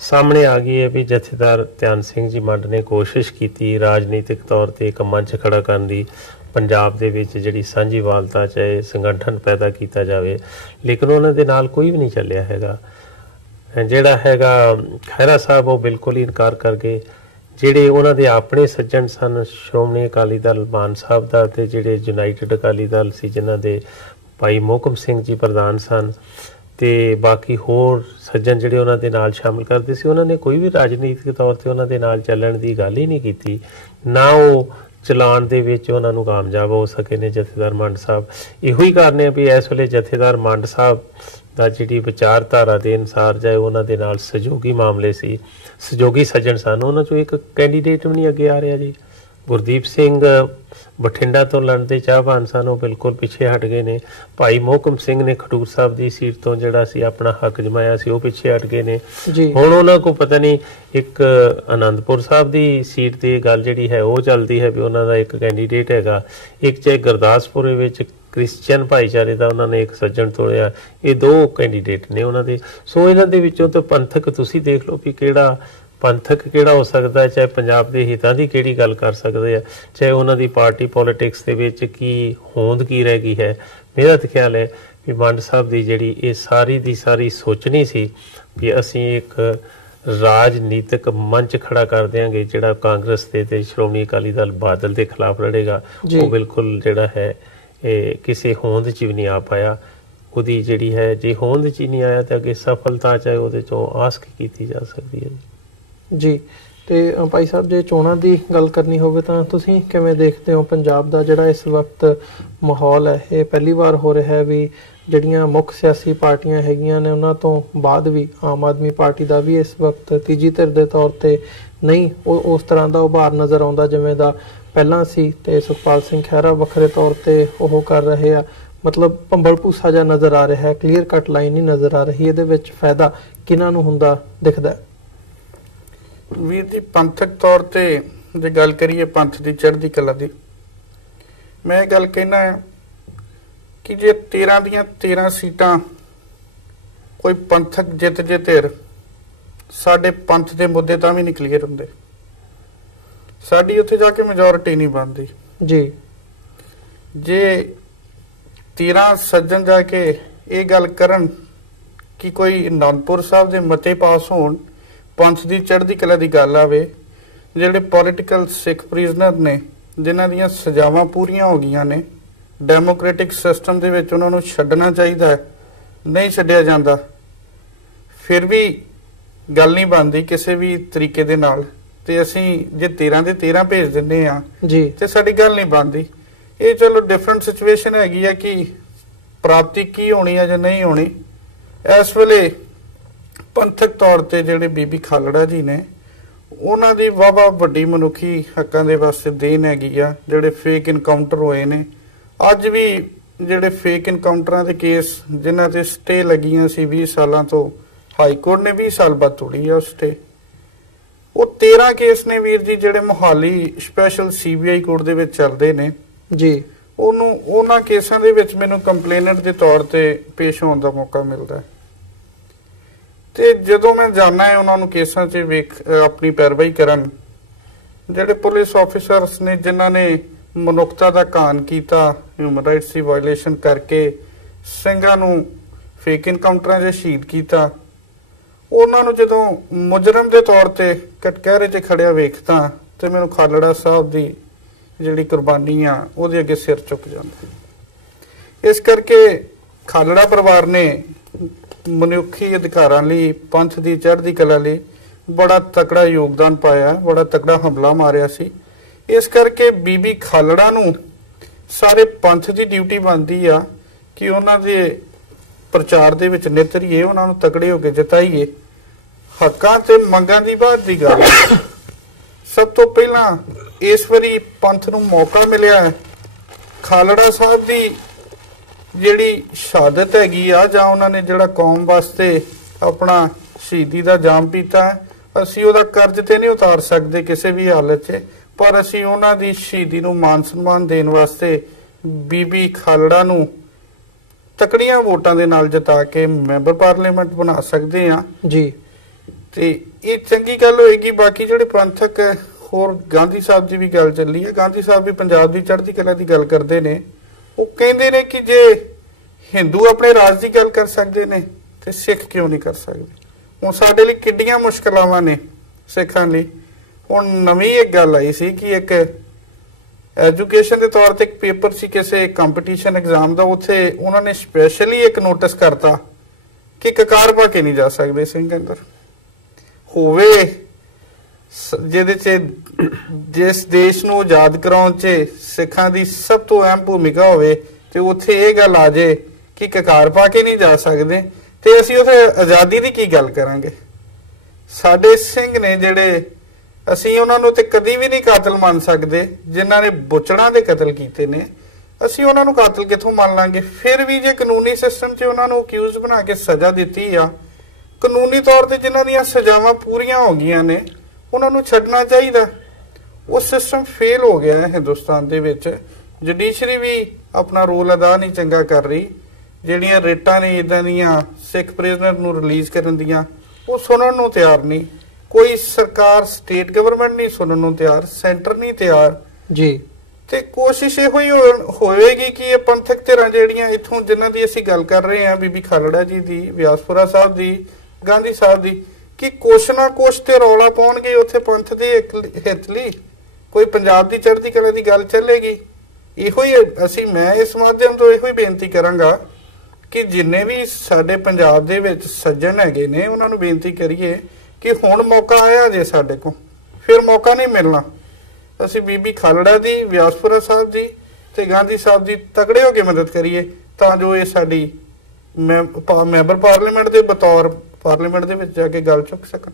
ਸਾਹਮਣੇ ਆ ਗਈ ਹੈ ਵੀ ਜਥੇਦਾਰ ਧਿਆਨ ਸਿੰਘ ਜੀ ਮੰਡ ਨੇ ਕੋਸ਼ਿਸ਼ ਕੀਤੀ ਰਾਜਨੀਤਿਕ ਤੌਰ ਤੇ ਇੱਕ ਮੰਚ ਖੜਾ ਕਰਨ ਦੀ, ਪੰਜਾਬ ਦੇ ਵਿੱਚ ਜਿਹੜੀ ਸਾਂਝੀਵਾਲਤਾ ਚਾਹੇ ਸੰਗਠਨ ਪੈਦਾ ਕੀਤਾ ਜਾਵੇ, ਲੇਕਿਨ ਉਹਨਾਂ ਦੇ ਨਾਲ ਕੋਈ ਵੀ ਨਹੀਂ ਚੱਲਿਆ ਹੈਗਾ। ਜਿਹੜਾ ਹੈਗਾ ਖਹਿਰਾ ਸਾਹਿਬ ਉਹ ਬਿਲਕੁਲ ਹੀ ਇਨਕਾਰ ਕਰ ਗਏ। ਜਿਹੜੇ ਉਹਨਾਂ ਦੇ ਆਪਣੇ ਸੱਜਣ ਸਨ ਸ਼੍ਰੋਮਣੀ ਅਕਾਲੀ ਦਲ ਮਾਨ ਸਾਹਿਬ ਦਾ ਤੇ ਜਿਹੜੇ ਯੂਨਾਈਟਿਡ ਅਕਾਲੀ ਦਲ ਸੀ ਜਿਨ੍ਹਾਂ ਦੇ ਭਾਈ ਮੋਹਕਮ ਸਿੰਘ ਜੀ ਪ੍ਰਧਾਨ ਸਨ ਤੇ ਬਾਕੀ ਹੋਰ ਸੱਜਣ ਜਿਹੜੇ ਉਹਨਾਂ ਦੇ ਨਾਲ ਸ਼ਾਮਲ ਕਰਦੇ ਸੀ, ਉਹਨਾਂ ਨੇ ਕੋਈ ਵੀ ਰਾਜਨੀਤਿਕ ਤੌਰ ਤੇ ਉਹਨਾਂ ਦੇ ਨਾਲ ਚੱਲਣ ਦੀ ਗੱਲ ਹੀ ਨਹੀਂ ਕੀਤੀ, ਨਾ ਉਹ ਚਲਾਉਣ ਦੇ ਵਿੱਚ ਉਹਨਾਂ ਨੂੰ ਕਾਮਯਾਬ ਹੋ ਸਕੇ ਨੇ ਜਥੇਦਾਰ ਮੰਡ ਸਾਹਿਬ। ਇਹੋ ਹੀ ਕਾਰਨ ਹੈ ਵੀ ਇਸ ਵੇਲੇ ਜਥੇਦਾਰ ਮੰਡ ਸਾਹਿਬ ਦਾ ਜਿਹੜੀ ਵਿਚਾਰਧਾਰਾ ਦੇ ਅਨੁਸਾਰ ਜਾਏ ਉਹਨਾਂ ਦੇ ਨਾਲ ਸਹਿਯੋਗੀ ਮਾਮਲੇ ਸੀ, ਸਹਿਯੋਗੀ ਸੱਜਣ ਸਨ, ਉਹਨਾਂ ਚੋਂ ਇੱਕ ਕੈਂਡੀਡੇਟ ਵੀ ਨਹੀਂ ਅੱਗੇ ਆ ਰਿਹਾ ਜੀ। ਗੁਰਦੀਪ ਸਿੰਘ ਬਠਿੰਡਾ ਤੋਂ ਲੜਨ ਦੇ ਚਾਹਵਾਨ ਸਨ, ਉਹ ਬਿਲਕੁਲ ਪਿੱਛੇ ਹਟ ਗਏ ਨੇ। ਭਾਈ ਮੋਹਕਮ ਸਿੰਘ ਨੇ ਖਡੂਰ ਸਾਹਿਬ ਦੀ ਸੀਟ ਤੋਂ ਜਿਹੜਾ ਸੀ ਆਪਣਾ ਹੱਕ ਜਮਾਇਆ ਸੀ, ਉਹ ਪਿੱਛੇ ਹਟ ਗਏ ਨੇ। ਹੁਣ ਉਹਨਾਂ ਕੋਲ ਪਤਾ ਨਹੀਂ ਇੱਕ ਆਨੰਦਪੁਰ ਸਾਹਿਬ ਦੀ ਸੀਟ ਦੀ ਗੱਲ ਜਿਹੜੀ ਹੈ ਉਹ ਚੱਲਦੀ ਹੈ ਵੀ ਉਹਨਾਂ ਦਾ ਇੱਕ ਕੈਂਡੀਡੇਟ ਹੈਗਾ, ਇੱਕ ਚਾਹੇ ਗੁਰਦਾਸਪੁਰ ਵਿੱਚ ਕ੍ਰਿਸਚੀਅਨ ਭਾਈਚਾਰੇ ਦਾ ਉਹਨਾਂ ਨੇ ਇੱਕ ਸੱਜਣ ਤੋੜਿਆ। ਇਹ ਦੋ ਕੈਂਡੀਡੇਟ ਨੇ ਉਹਨਾਂ ਦੇ। ਸੋ ਇਹਨਾਂ ਦੇ ਵਿੱਚੋਂ ਤਾਂ ਪੰਥਕ ਤੁਸੀਂ ਦੇਖ ਲਓ ਵੀ ਕਿਹੜਾ ਪੰਥਕ ਕਿਹੜਾ ਹੋ ਸਕਦਾ ਹੈ, ਚਾਹੇ ਪੰਜਾਬ ਦੇ ਹਿੱਤਾਂ ਦੀ ਕਿਹੜੀ ਗੱਲ ਕਰ ਸਕਦੇ ਆ, ਚਾਹੇ ਉਹਨਾਂ ਦੀ ਪਾਰਟੀ ਪੋਲਿਟਿਕਸ ਦੇ ਵਿੱਚ ਕੀ ਹੋਂਦ ਕੀ ਰਹਿ ਗਈ ਹੈ। ਮੇਰਾ ਤਾਂ ਖਿਆਲ ਹੈ ਵੀ ਮੰਡ ਸਾਹਿਬ ਦੀ ਜਿਹੜੀ ਇਹ ਸਾਰੀ ਦੀ ਸਾਰੀ ਸੋਚਣੀ ਸੀ ਵੀ ਅਸੀਂ ਇੱਕ ਰਾਜਨੀਤਿਕ ਮੰਚ ਖੜਾ ਕਰ ਦਿਆਂਗੇ ਜਿਹੜਾ ਕਾਂਗਰਸ ਤੇ ਸ਼੍ਰੋਮਣੀ ਅਕਾਲੀ ਦਲ ਬਾਦਲ ਦੇ ਖਿਲਾਫ ਲੜੇਗਾ, ਉਹ ਬਿਲਕੁਲ ਜਿਹੜਾ ਹੈ ਇਹ ਕਿਸੇ ਹੋਂਦ 'ਚ ਵੀ ਨਹੀਂ ਆ ਪਾਇਆ। ਉਹਦੀ ਜਿਹੜੀ ਹੈ ਜੇ ਹੋਂਦ 'ਚ ਹੀ ਨਹੀਂ ਆਇਆ ਤਾਂ ਅੱਗੇ ਸਫਲਤਾ ਚਾਹੇ ਉਹਦੇ 'ਚੋਂ ਆਸ ਕੀਤੀ ਜਾ ਸਕਦੀ ਹੈ ਜੀ। ਤੇ ਭਾਈ ਸਾਹਿਬ ਜੇ ਚੋਣਾਂ ਦੀ ਗੱਲ ਕਰਨੀ ਹੋਵੇ ਤਾਂ ਤੁਸੀਂ ਕਿਵੇਂ ਦੇਖਦੇ ਹੋ ਪੰਜਾਬ ਦਾ ਜਿਹੜਾ ਇਸ ਵਕਤ ਮਾਹੌਲ ਹੈ? ਇਹ ਪਹਿਲੀ ਵਾਰ ਹੋ ਰਿਹਾ ਹੈ ਵੀ ਜਿਹੜੀਆਂ ਮੁੱਖ ਸਿਆਸੀ ਪਾਰਟੀਆਂ ਹੈਗੀਆਂ ਨੇ ਉਹਨਾਂ ਤੋਂ ਬਾਅਦ ਵੀ ਆਮ ਆਦਮੀ ਪਾਰਟੀ ਦਾ ਵੀ ਇਸ ਵਕਤ ਤੀਜੀ ਧਿਰ ਦੇ ਤੌਰ ਤੇ ਨਹੀਂ ਉਸ ਤਰ੍ਹਾਂ ਦਾ ਉਭਾਰ ਨਜ਼ਰ ਆਉਂਦਾ ਜਿਵੇਂ ਦਾ ਪਹਿਲਾਂ ਸੀ, ਤੇ ਸੁਖਪਾਲ ਸਿੰਘ ਖਹਿਰਾ ਵੱਖਰੇ ਤੌਰ ਤੇ ਉਹ ਕਰ ਰਹੇ ਆ, ਮਤਲਬ ਭੰਬਲ ਭੂਸਾ ਜਿਹਾ ਨਜ਼ਰ ਆ ਰਿਹਾ ਹੈ, ਕਲੀਅਰ ਕੱਟ ਲਾਈਨ ਨਹੀਂ ਨਜ਼ਰ ਆ ਰਹੀ। ਇਹਦੇ ਵਿੱਚ ਫਾਇਦਾ ਕਿਹਨਾਂ ਨੂੰ ਹੁੰਦਾ ਦਿਖਦਾ? ਵੀਰ ਜੀ ਪੰਥਕ ਤੌਰ ਤੇ ਜੇ ਗੱਲ ਕਰੀਏ ਪੰਥ ਦੀ ਚੜ੍ਹਦੀ ਕਲਾ ਦੀ, ਮੈਂ ਇਹ ਗੱਲ ਕਹਿਣਾ ਕਿ ਜੇ 13 ਦੀਆਂ 13 ਸੀਟਾਂ ਕੋਈ ਪੰਥਕ ਜਿੱਤ ਜੇ ਧਿਰ, ਸਾਡੇ ਪੰਥ ਦੇ ਮੁੱਦੇ ਤਾਂ ਵੀ ਨਹੀਂ ਕਲੀਅਰ ਹੁੰਦੇ, ਸਾਡੀ ਉੱਥੇ ਜਾ ਕੇ ਮੈਜੋਰਿਟੀ ਨਹੀਂ ਬਣਦੀ ਜੀ। ਜੇ 13 ਸੱਜਣ ਜਾ ਕੇ ਇਹ ਗੱਲ ਕਰਨ ਕਿ ਕੋਈ ਅਨੰਦਪੁਰ ਸਾਹਿਬ ਦੇ ਮਤੇ ਪਾਸ ਹੋਣ, ਪੰਥ ਦੀ ਚੜ੍ਹਦੀ ਕਲਾ ਦੀ ਗੱਲ ਆਵੇ, ਜਿਹੜੇ ਪੋਲੀਟੀਕਲ ਸਿੱਖ ਪ੍ਰਿਜ਼ਨਰ ਨੇ ਜਿਨ੍ਹਾਂ ਦੀਆਂ ਸਜ਼ਾਵਾਂ ਪੂਰੀਆਂ ਹੋ ਗਈਆਂ ਨੇ, ਡੈਮੋਕ੍ਰੈਟਿਕ ਸਿਸਟਮ ਦੇ ਵਿੱਚ ਉਹਨਾਂ ਨੂੰ ਛੱਡਣਾ ਚਾਹੀਦਾ ਹੈ, ਨਹੀਂ ਛੱਡਿਆ ਜਾਂਦਾ, ਫਿਰ ਵੀ ਗੱਲ ਨਹੀਂ ਬਣਦੀ ਕਿਸੇ ਵੀ ਤਰੀਕੇ ਦੇ ਨਾਲ, ਤੇ ਅਸੀਂ ਜੇ 13 ਦੇ 13 ਭੇਜ ਦਿੰਦੇ ਆ ਜੀ ਤੇ ਸਾਡੀ ਗੱਲ ਨਹੀਂ ਬਣਦੀ। ਇਹ ਚਲੋ ਡਿਫਰੈਂਟ ਸਿਚੁਏਸ਼ਨ ਹੈਗੀ ਆ ਕਿ ਪ੍ਰਾਪਤੀ ਕੀ ਹੋਣੀ ਹੈ ਜਾਂ ਨਹੀਂ ਹੋਣੀ। ਇਸ ਵੇਲੇ ਪੰਥਕ ਤੌਰ ਤੇ ਜਿਹੜੇ ਬੀਬੀ ਖਾਲੜਾ ਜੀ ਨੇ ਉਹਨਾਂ ਦੀ ਵਾਹਵਾ ਵੱਡੀ ਮਨੁੱਖੀ ਹੱਕਾਂ ਦੇ ਵਾਸਤੇ ਦੇਣ ਹੈਗੀ ਆ। ਜਿਹੜੇ ਫੇਕ ਇਨਕਾਊਂਟਰ ਹੋਏ ਨੇ, ਅੱਜ ਵੀ ਜਿਹੜੇ ਫੇਕ ਇਨਕਾਊਂਟਰਾਂ ਦੇ ਕੇਸ ਜਿਨ੍ਹਾਂ ਤੇ ਸਟੇ ਲੱਗੀਆਂ ਸੀ 20 ਸਾਲਾਂ ਤੋਂ, ਹਾਈ ਕੋਰਟ ਨੇ 20 ਸਾਲ ਬਾਅਦ ਤੋੜੀ ਆ ਸਟੇ। ਉਹ 13 ਕੇਸ ਨੇ ਵੀਰ ਜੀ ਜਿਹੜੇ ਮੋਹਾਲੀ ਸਪੈਸ਼ਲ CBI ਕੋਰਟ ਦੇ ਵਿੱਚ ਚੱਲਦੇ ਨੇ ਜੀ। ਉਹਨਾਂ ਕੇਸਾਂ ਦੇ ਵਿੱਚ ਮੈਨੂੰ ਕੰਪਲੇਨੈਂਟ ਦੇ ਤੌਰ ਤੇ ਪੇਸ਼ ਹੋਣ ਦਾ ਮੌਕਾ ਮਿਲਦਾ ਹੈ ਤੇ ਜਦੋਂ ਮੈਂ ਜਾਣਾ ਹੈ ਉਹਨਾਂ ਨੂੰ ਕੇਸਾਂ 'ਚ ਆਪਣੀ ਪੈਰਵਾਈ ਕਰਨ, ਜਿਹੜੇ ਪੁਲਿਸ ਆਫੀਸਰਸ ਨੇ ਜਿਨ੍ਹਾਂ ਨੇ ਮਨੁੱਖਤਾ ਦਾ ਘਾਣ ਕੀਤਾ, ਹਿਊਮਨ ਰਾਈਟਸ ਦੀ ਵਾਇਲੇਸ਼ਨ ਕਰਕੇ ਸਿੰਘਾਂ ਨੂੰ ਫੇਕ ਇਨਕਾਊਂਟਰਾਂ 'ਚ ਸ਼ਹੀਦ ਕੀਤਾ, ਉਹਨਾਂ ਨੂੰ ਜਦੋਂ ਮੁਜਰਮ ਦੇ ਤੌਰ ਤੇ ਕਟਹਿਰੇ 'ਚ ਖੜਿਆ ਵੇਖਦਾ ਤੇ ਮੈਨੂੰ ਖਾਲੜਾ ਸਾਹਿਬ ਦੀ ਜਿਹੜੀ ਕੁਰਬਾਨੀ ਆ ਉਹਦੇ ਅੱਗੇ ਸਿਰ ਝੁਕ ਜਾਂਦਾ। ਇਸ ਕਰਕੇ ਖਾਲੜਾ ਪਰਿਵਾਰ ਨੇ ਮਨੁੱਖੀ ਅਧਿਕਾਰਾਂ ਲਈ, ਪੰਥ ਦੀ ਚੜ੍ਹਦੀ ਕਲਾ ਲਈ ਬੜਾ ਤਕੜਾ ਯੋਗਦਾਨ ਪਾਇਆ, ਬੜਾ ਤਕੜਾ ਹਮਲਾ ਮਾਰਿਆ ਸੀ। ਇਸ ਕਰਕੇ ਬੀਬੀ ਖਾਲੜਾ ਨੂੰ ਸਾਰੇ ਪੰਥ ਦੀ ਡਿਊਟੀ ਬਣਦੀ ਆ ਕਿ ਉਹਨਾਂ ਦੇ ਪ੍ਰਚਾਰ ਦੇ ਵਿੱਚ ਨਿਤਰੀਏ, ਉਹਨਾਂ ਨੂੰ ਤਕੜੇ ਹੋ ਕੇ ਜਿਤਾਈਏ। ਹੱਕਾਂ ਤੇ ਮੰਗਾਂ ਦੀ ਬਾਤ ਦੀ ਗੱਲ, ਸਭ ਤੋਂ ਪਹਿਲਾਂ ਇਸ ਵਾਰੀ ਪੰਥ ਨੂੰ ਮੌਕਾ ਮਿਲਿਆ ਹੈ। ਖਾਲੜਾ ਸਾਹਿਬ ਦੀ ਜਿਹੜੀ ਸ਼ਹਾਦਤ ਹੈਗੀ ਆ, ਜਾਂ ਉਹਨਾਂ ਨੇ ਜਿਹੜਾ ਕੌਮ ਵਾਸਤੇ ਆਪਣਾ ਸ਼ਹੀਦੀ ਦਾ ਜਾਮ ਪੀਤਾ, ਅਸੀਂ ਉਹਦਾ ਕਰਜ਼ ਤੇ ਨਹੀਂ ਉਤਾਰ ਸਕਦੇ ਕਿਸੇ ਵੀ ਹਾਲਤ 'ਚ, ਪਰ ਅਸੀਂ ਉਹਨਾਂ ਦੀ ਸ਼ਹੀਦੀ ਨੂੰ ਮਾਨ ਸਨਮਾਨ ਦੇਣ ਵਾਸਤੇ ਬੀਬੀ ਖਾਲੜਾ ਨੂੰ ਤਕੜੀਆਂ ਵੋਟਾਂ ਦੇ ਨਾਲ ਜਿਤਾ ਕੇ ਮੈਂਬਰ ਪਾਰਲੀਮੈਂਟ ਬਣਾ ਸਕਦੇ ਆ ਜੀ। ਤੇ ਇਹ ਚੰਗੀ ਗੱਲ ਹੋਏਗੀ। ਬਾਕੀ ਜਿਹੜੇ ਪੰਥਕ ਹੋਰ ਗਾਂਧੀ ਸਾਹਿਬ ਦੀ ਵੀ ਗੱਲ ਚੱਲੀ ਹੈ, ਗਾਂਧੀ ਸਾਹਿਬ ਵੀ ਪੰਜਾਬ ਦੀ ਚੜ੍ਹਦੀ ਕਲਾ ਦੀ ਗੱਲ ਕਰਦੇ ਨੇ। ਉਹ ਕਹਿੰਦੇ ਨੇ ਕਿ ਜੇ ਹਿੰਦੂ ਆਪਣੇ ਰਾਜ ਦੀ ਗੱਲ ਕਰ ਸਕਦੇ ਨੇ ਤੇ ਸਿੱਖ ਕਿਉਂ ਨਹੀਂ ਕਰ ਸਕਦੇ। ਹੁਣ ਸਾਡੇ ਲਈ ਕਿੱਡੀਆਂ ਮੁਸ਼ਕਲਾਵਾਂ ਨੇ ਸਿੱਖਾਂ ਲਈ। ਹੁਣ ਨਵੀਂ ਇੱਕ ਗੱਲ ਆਈ ਸੀ ਕਿ ਇੱਕ ਐਜੂਕੇਸ਼ਨ ਦੇ ਤੌਰ ਤੇ ਇੱਕ ਪੇਪਰ ਸੀ ਕਿਸੇ ਕੰਪੀਟੀਸ਼ਨ ਐਗਜ਼ਾਮ ਦਾ, ਉੱਥੇ ਉਹਨਾਂ ਨੇ ਸਪੈਸ਼ਲੀ ਇੱਕ ਨੋਟਿਸ ਕਰਤਾ ਕਿ ਕਕਾਰ ਪਾ ਕੇ ਨਹੀਂ ਜਾ ਸਕਦੇ ਸਿੰਘ ਅੰਦਰ। ਹੋਵੇ ਜਿਹਦੇ 'ਚ ਜਿਸ ਦੇਸ਼ ਨੂੰ ਆਜ਼ਾਦ ਕਰਾਉਣ 'ਚ ਸਿੱਖਾਂ ਦੀ ਸਭ ਤੋਂ ਅਹਿਮ ਭੂਮਿਕਾ ਹੋਵੇ ਤੇ ਉੱਥੇ ਇਹ ਗੱਲ ਆ ਜੇ ਕਿ ਕਕਾਰ ਪਾ ਕੇ ਨਹੀਂ ਜਾ ਸਕਦੇ, ਤੇ ਅਸੀਂ ਉੱਥੇ ਆਜ਼ਾਦੀ ਦੀ ਕੀ ਗੱਲ ਕਰਾਂਗੇ। ਸਾਡੇ ਸਿੰਘ ਨੇ ਜਿਹੜੇ, ਅਸੀਂ ਉਹਨਾਂ ਨੂੰ ਤੇ ਕਦੀ ਵੀ ਨਹੀਂ ਕਾਤਲ ਮੰਨ ਸਕਦੇ ਜਿਨ੍ਹਾਂ ਨੇ ਬੁੱਚੜਾਂ ਦੇ ਕਤਲ ਕੀਤੇ ਨੇ। ਅਸੀਂ ਉਹਨਾਂ ਨੂੰ ਕਾਤਲ ਕਿੱਥੋਂ ਮੰਨ ਲਾਂਗੇ। ਫਿਰ ਵੀ ਜੇ ਕਾਨੂੰਨੀ ਸਿਸਟਮ 'ਚ ਉਹਨਾਂ ਨੂੰ ਅਕਿਊਜ਼ ਬਣਾ ਕੇ ਸਜ਼ਾ ਦਿੱਤੀ ਆ, ਕਾਨੂੰਨੀ ਤੌਰ ਤੇ ਜਿਨ੍ਹਾਂ ਦੀਆਂ ਸਜ਼ਾਵਾਂ ਪੂਰੀਆਂ ਹੋ ਗਈਆਂ ਨੇ ਉਹਨਾਂ ਨੂੰ ਛੱਡਣਾ ਚਾਹੀਦਾ। ਉਹ ਸਿਸਟਮ ਫੇਲ ਹੋ ਗਿਆ ਹੈ ਹਿੰਦੁਸਤਾਨ ਦੇ ਵਿੱਚ। ਜੁਡੀਸ਼ਰੀ ਵੀ ਆਪਣਾ ਰੋਲ ਅਦਾ ਨਹੀਂ ਚੰਗਾ ਕਰ ਰਹੀ। ਜਿਹੜੀਆਂ ਰੇਟਾਂ ਨੇ ਇਦਾਂ ਦੀਆਂ ਸਿੱਖ ਪ੍ਰਿਜ਼ਨਰ ਨੂੰ ਰਿਲੀਜ਼ ਕਰਨ ਦੀਆਂ, ਉਹ ਸੁਣਨ ਨੂੰ ਤਿਆਰ ਨਹੀਂ। ਕੋਈ ਸਰਕਾਰ, ਸਟੇਟ ਗਵਰਨਮੈਂਟ ਨਹੀਂ ਸੁਣਨ ਨੂੰ ਤਿਆਰ, ਸੈਂਟਰ ਨਹੀਂ ਤਿਆਰ ਜੀ। ਤੇ ਕੋਸ਼ਿਸ਼ ਇਹੋ ਹੀ ਹੋਵੇਗੀ ਕਿ ਇਹ ਪੰਥਕ ਧਿਰਾਂ ਜਿਹੜੀਆਂ ਇੱਥੋਂ ਜਿਨ੍ਹਾਂ ਦੀ ਅਸੀਂ ਗੱਲ ਕਰ ਰਹੇ ਹਾਂ, ਬੀਬੀ ਖਾਲੜਾ ਜੀ ਦੀ, ਵਿਆਸਪੁਰਾ ਸਾਹਿਬ ਦੀ, ਗਾਂਧੀ ਸਾਹਿਬ ਦੀ, ਕਿ ਕੁਛ ਨਾ ਕੁਛ ਤੇ ਰੌਲਾ ਪਾਉਣਗੇ ਉੱਥੇ ਪੰਥ ਦੇ ਹਿੱਤ ਲਈ। ਕੋਈ ਪੰਜਾਬ ਦੀ ਚੜ੍ਹਦੀ ਕਲਾ ਦੀ ਗੱਲ ਚੱਲੇਗੀ। ਇਹੋ ਹੀ ਮੈਂ ਇਸ ਮਾਧਿਅਮ ਤੋਂ ਇਹੋ ਹੀ ਬੇਨਤੀ ਕਰਾਂਗਾ ਕਿ ਜਿੰਨੇ ਵੀ ਸਾਡੇ ਪੰਜਾਬ ਦੇ ਵਿੱਚ ਸੱਜਣ ਹੈਗੇ ਨੇ ਉਹਨਾਂ ਨੂੰ ਬੇਨਤੀ ਕਰੀਏ ਕਿ ਹੁਣ ਮੌਕਾ ਆਇਆ ਜੇ ਸਾਡੇ ਕੋਲ, ਫਿਰ ਮੌਕਾ ਨਹੀਂ ਮਿਲਣਾ। ਅਸੀਂ ਬੀਬੀ ਖਾਲੜਾ ਦੀ, ਵਿਆਸਪੁਰਾ ਸਾਹਿਬ ਦੀ ਤੇ ਗਾਂਧੀ ਸਾਹਿਬ ਦੀ ਤਕੜੇ ਹੋ ਕੇ ਮਦਦ ਕਰੀਏ ਤਾਂ ਜੋ ਇਹ ਸਾਡੀ ਮੈਂਬਰ ਪਾਰਲੀਮੈਂਟ ਦੇ ਬਤੌਰ ਪਾਰਲੀਮੈਂਟ ਦੇ ਵਿੱਚ ਜਾ ਕੇ ਗੱਲ ਚੁੱਕ ਸਕਣ।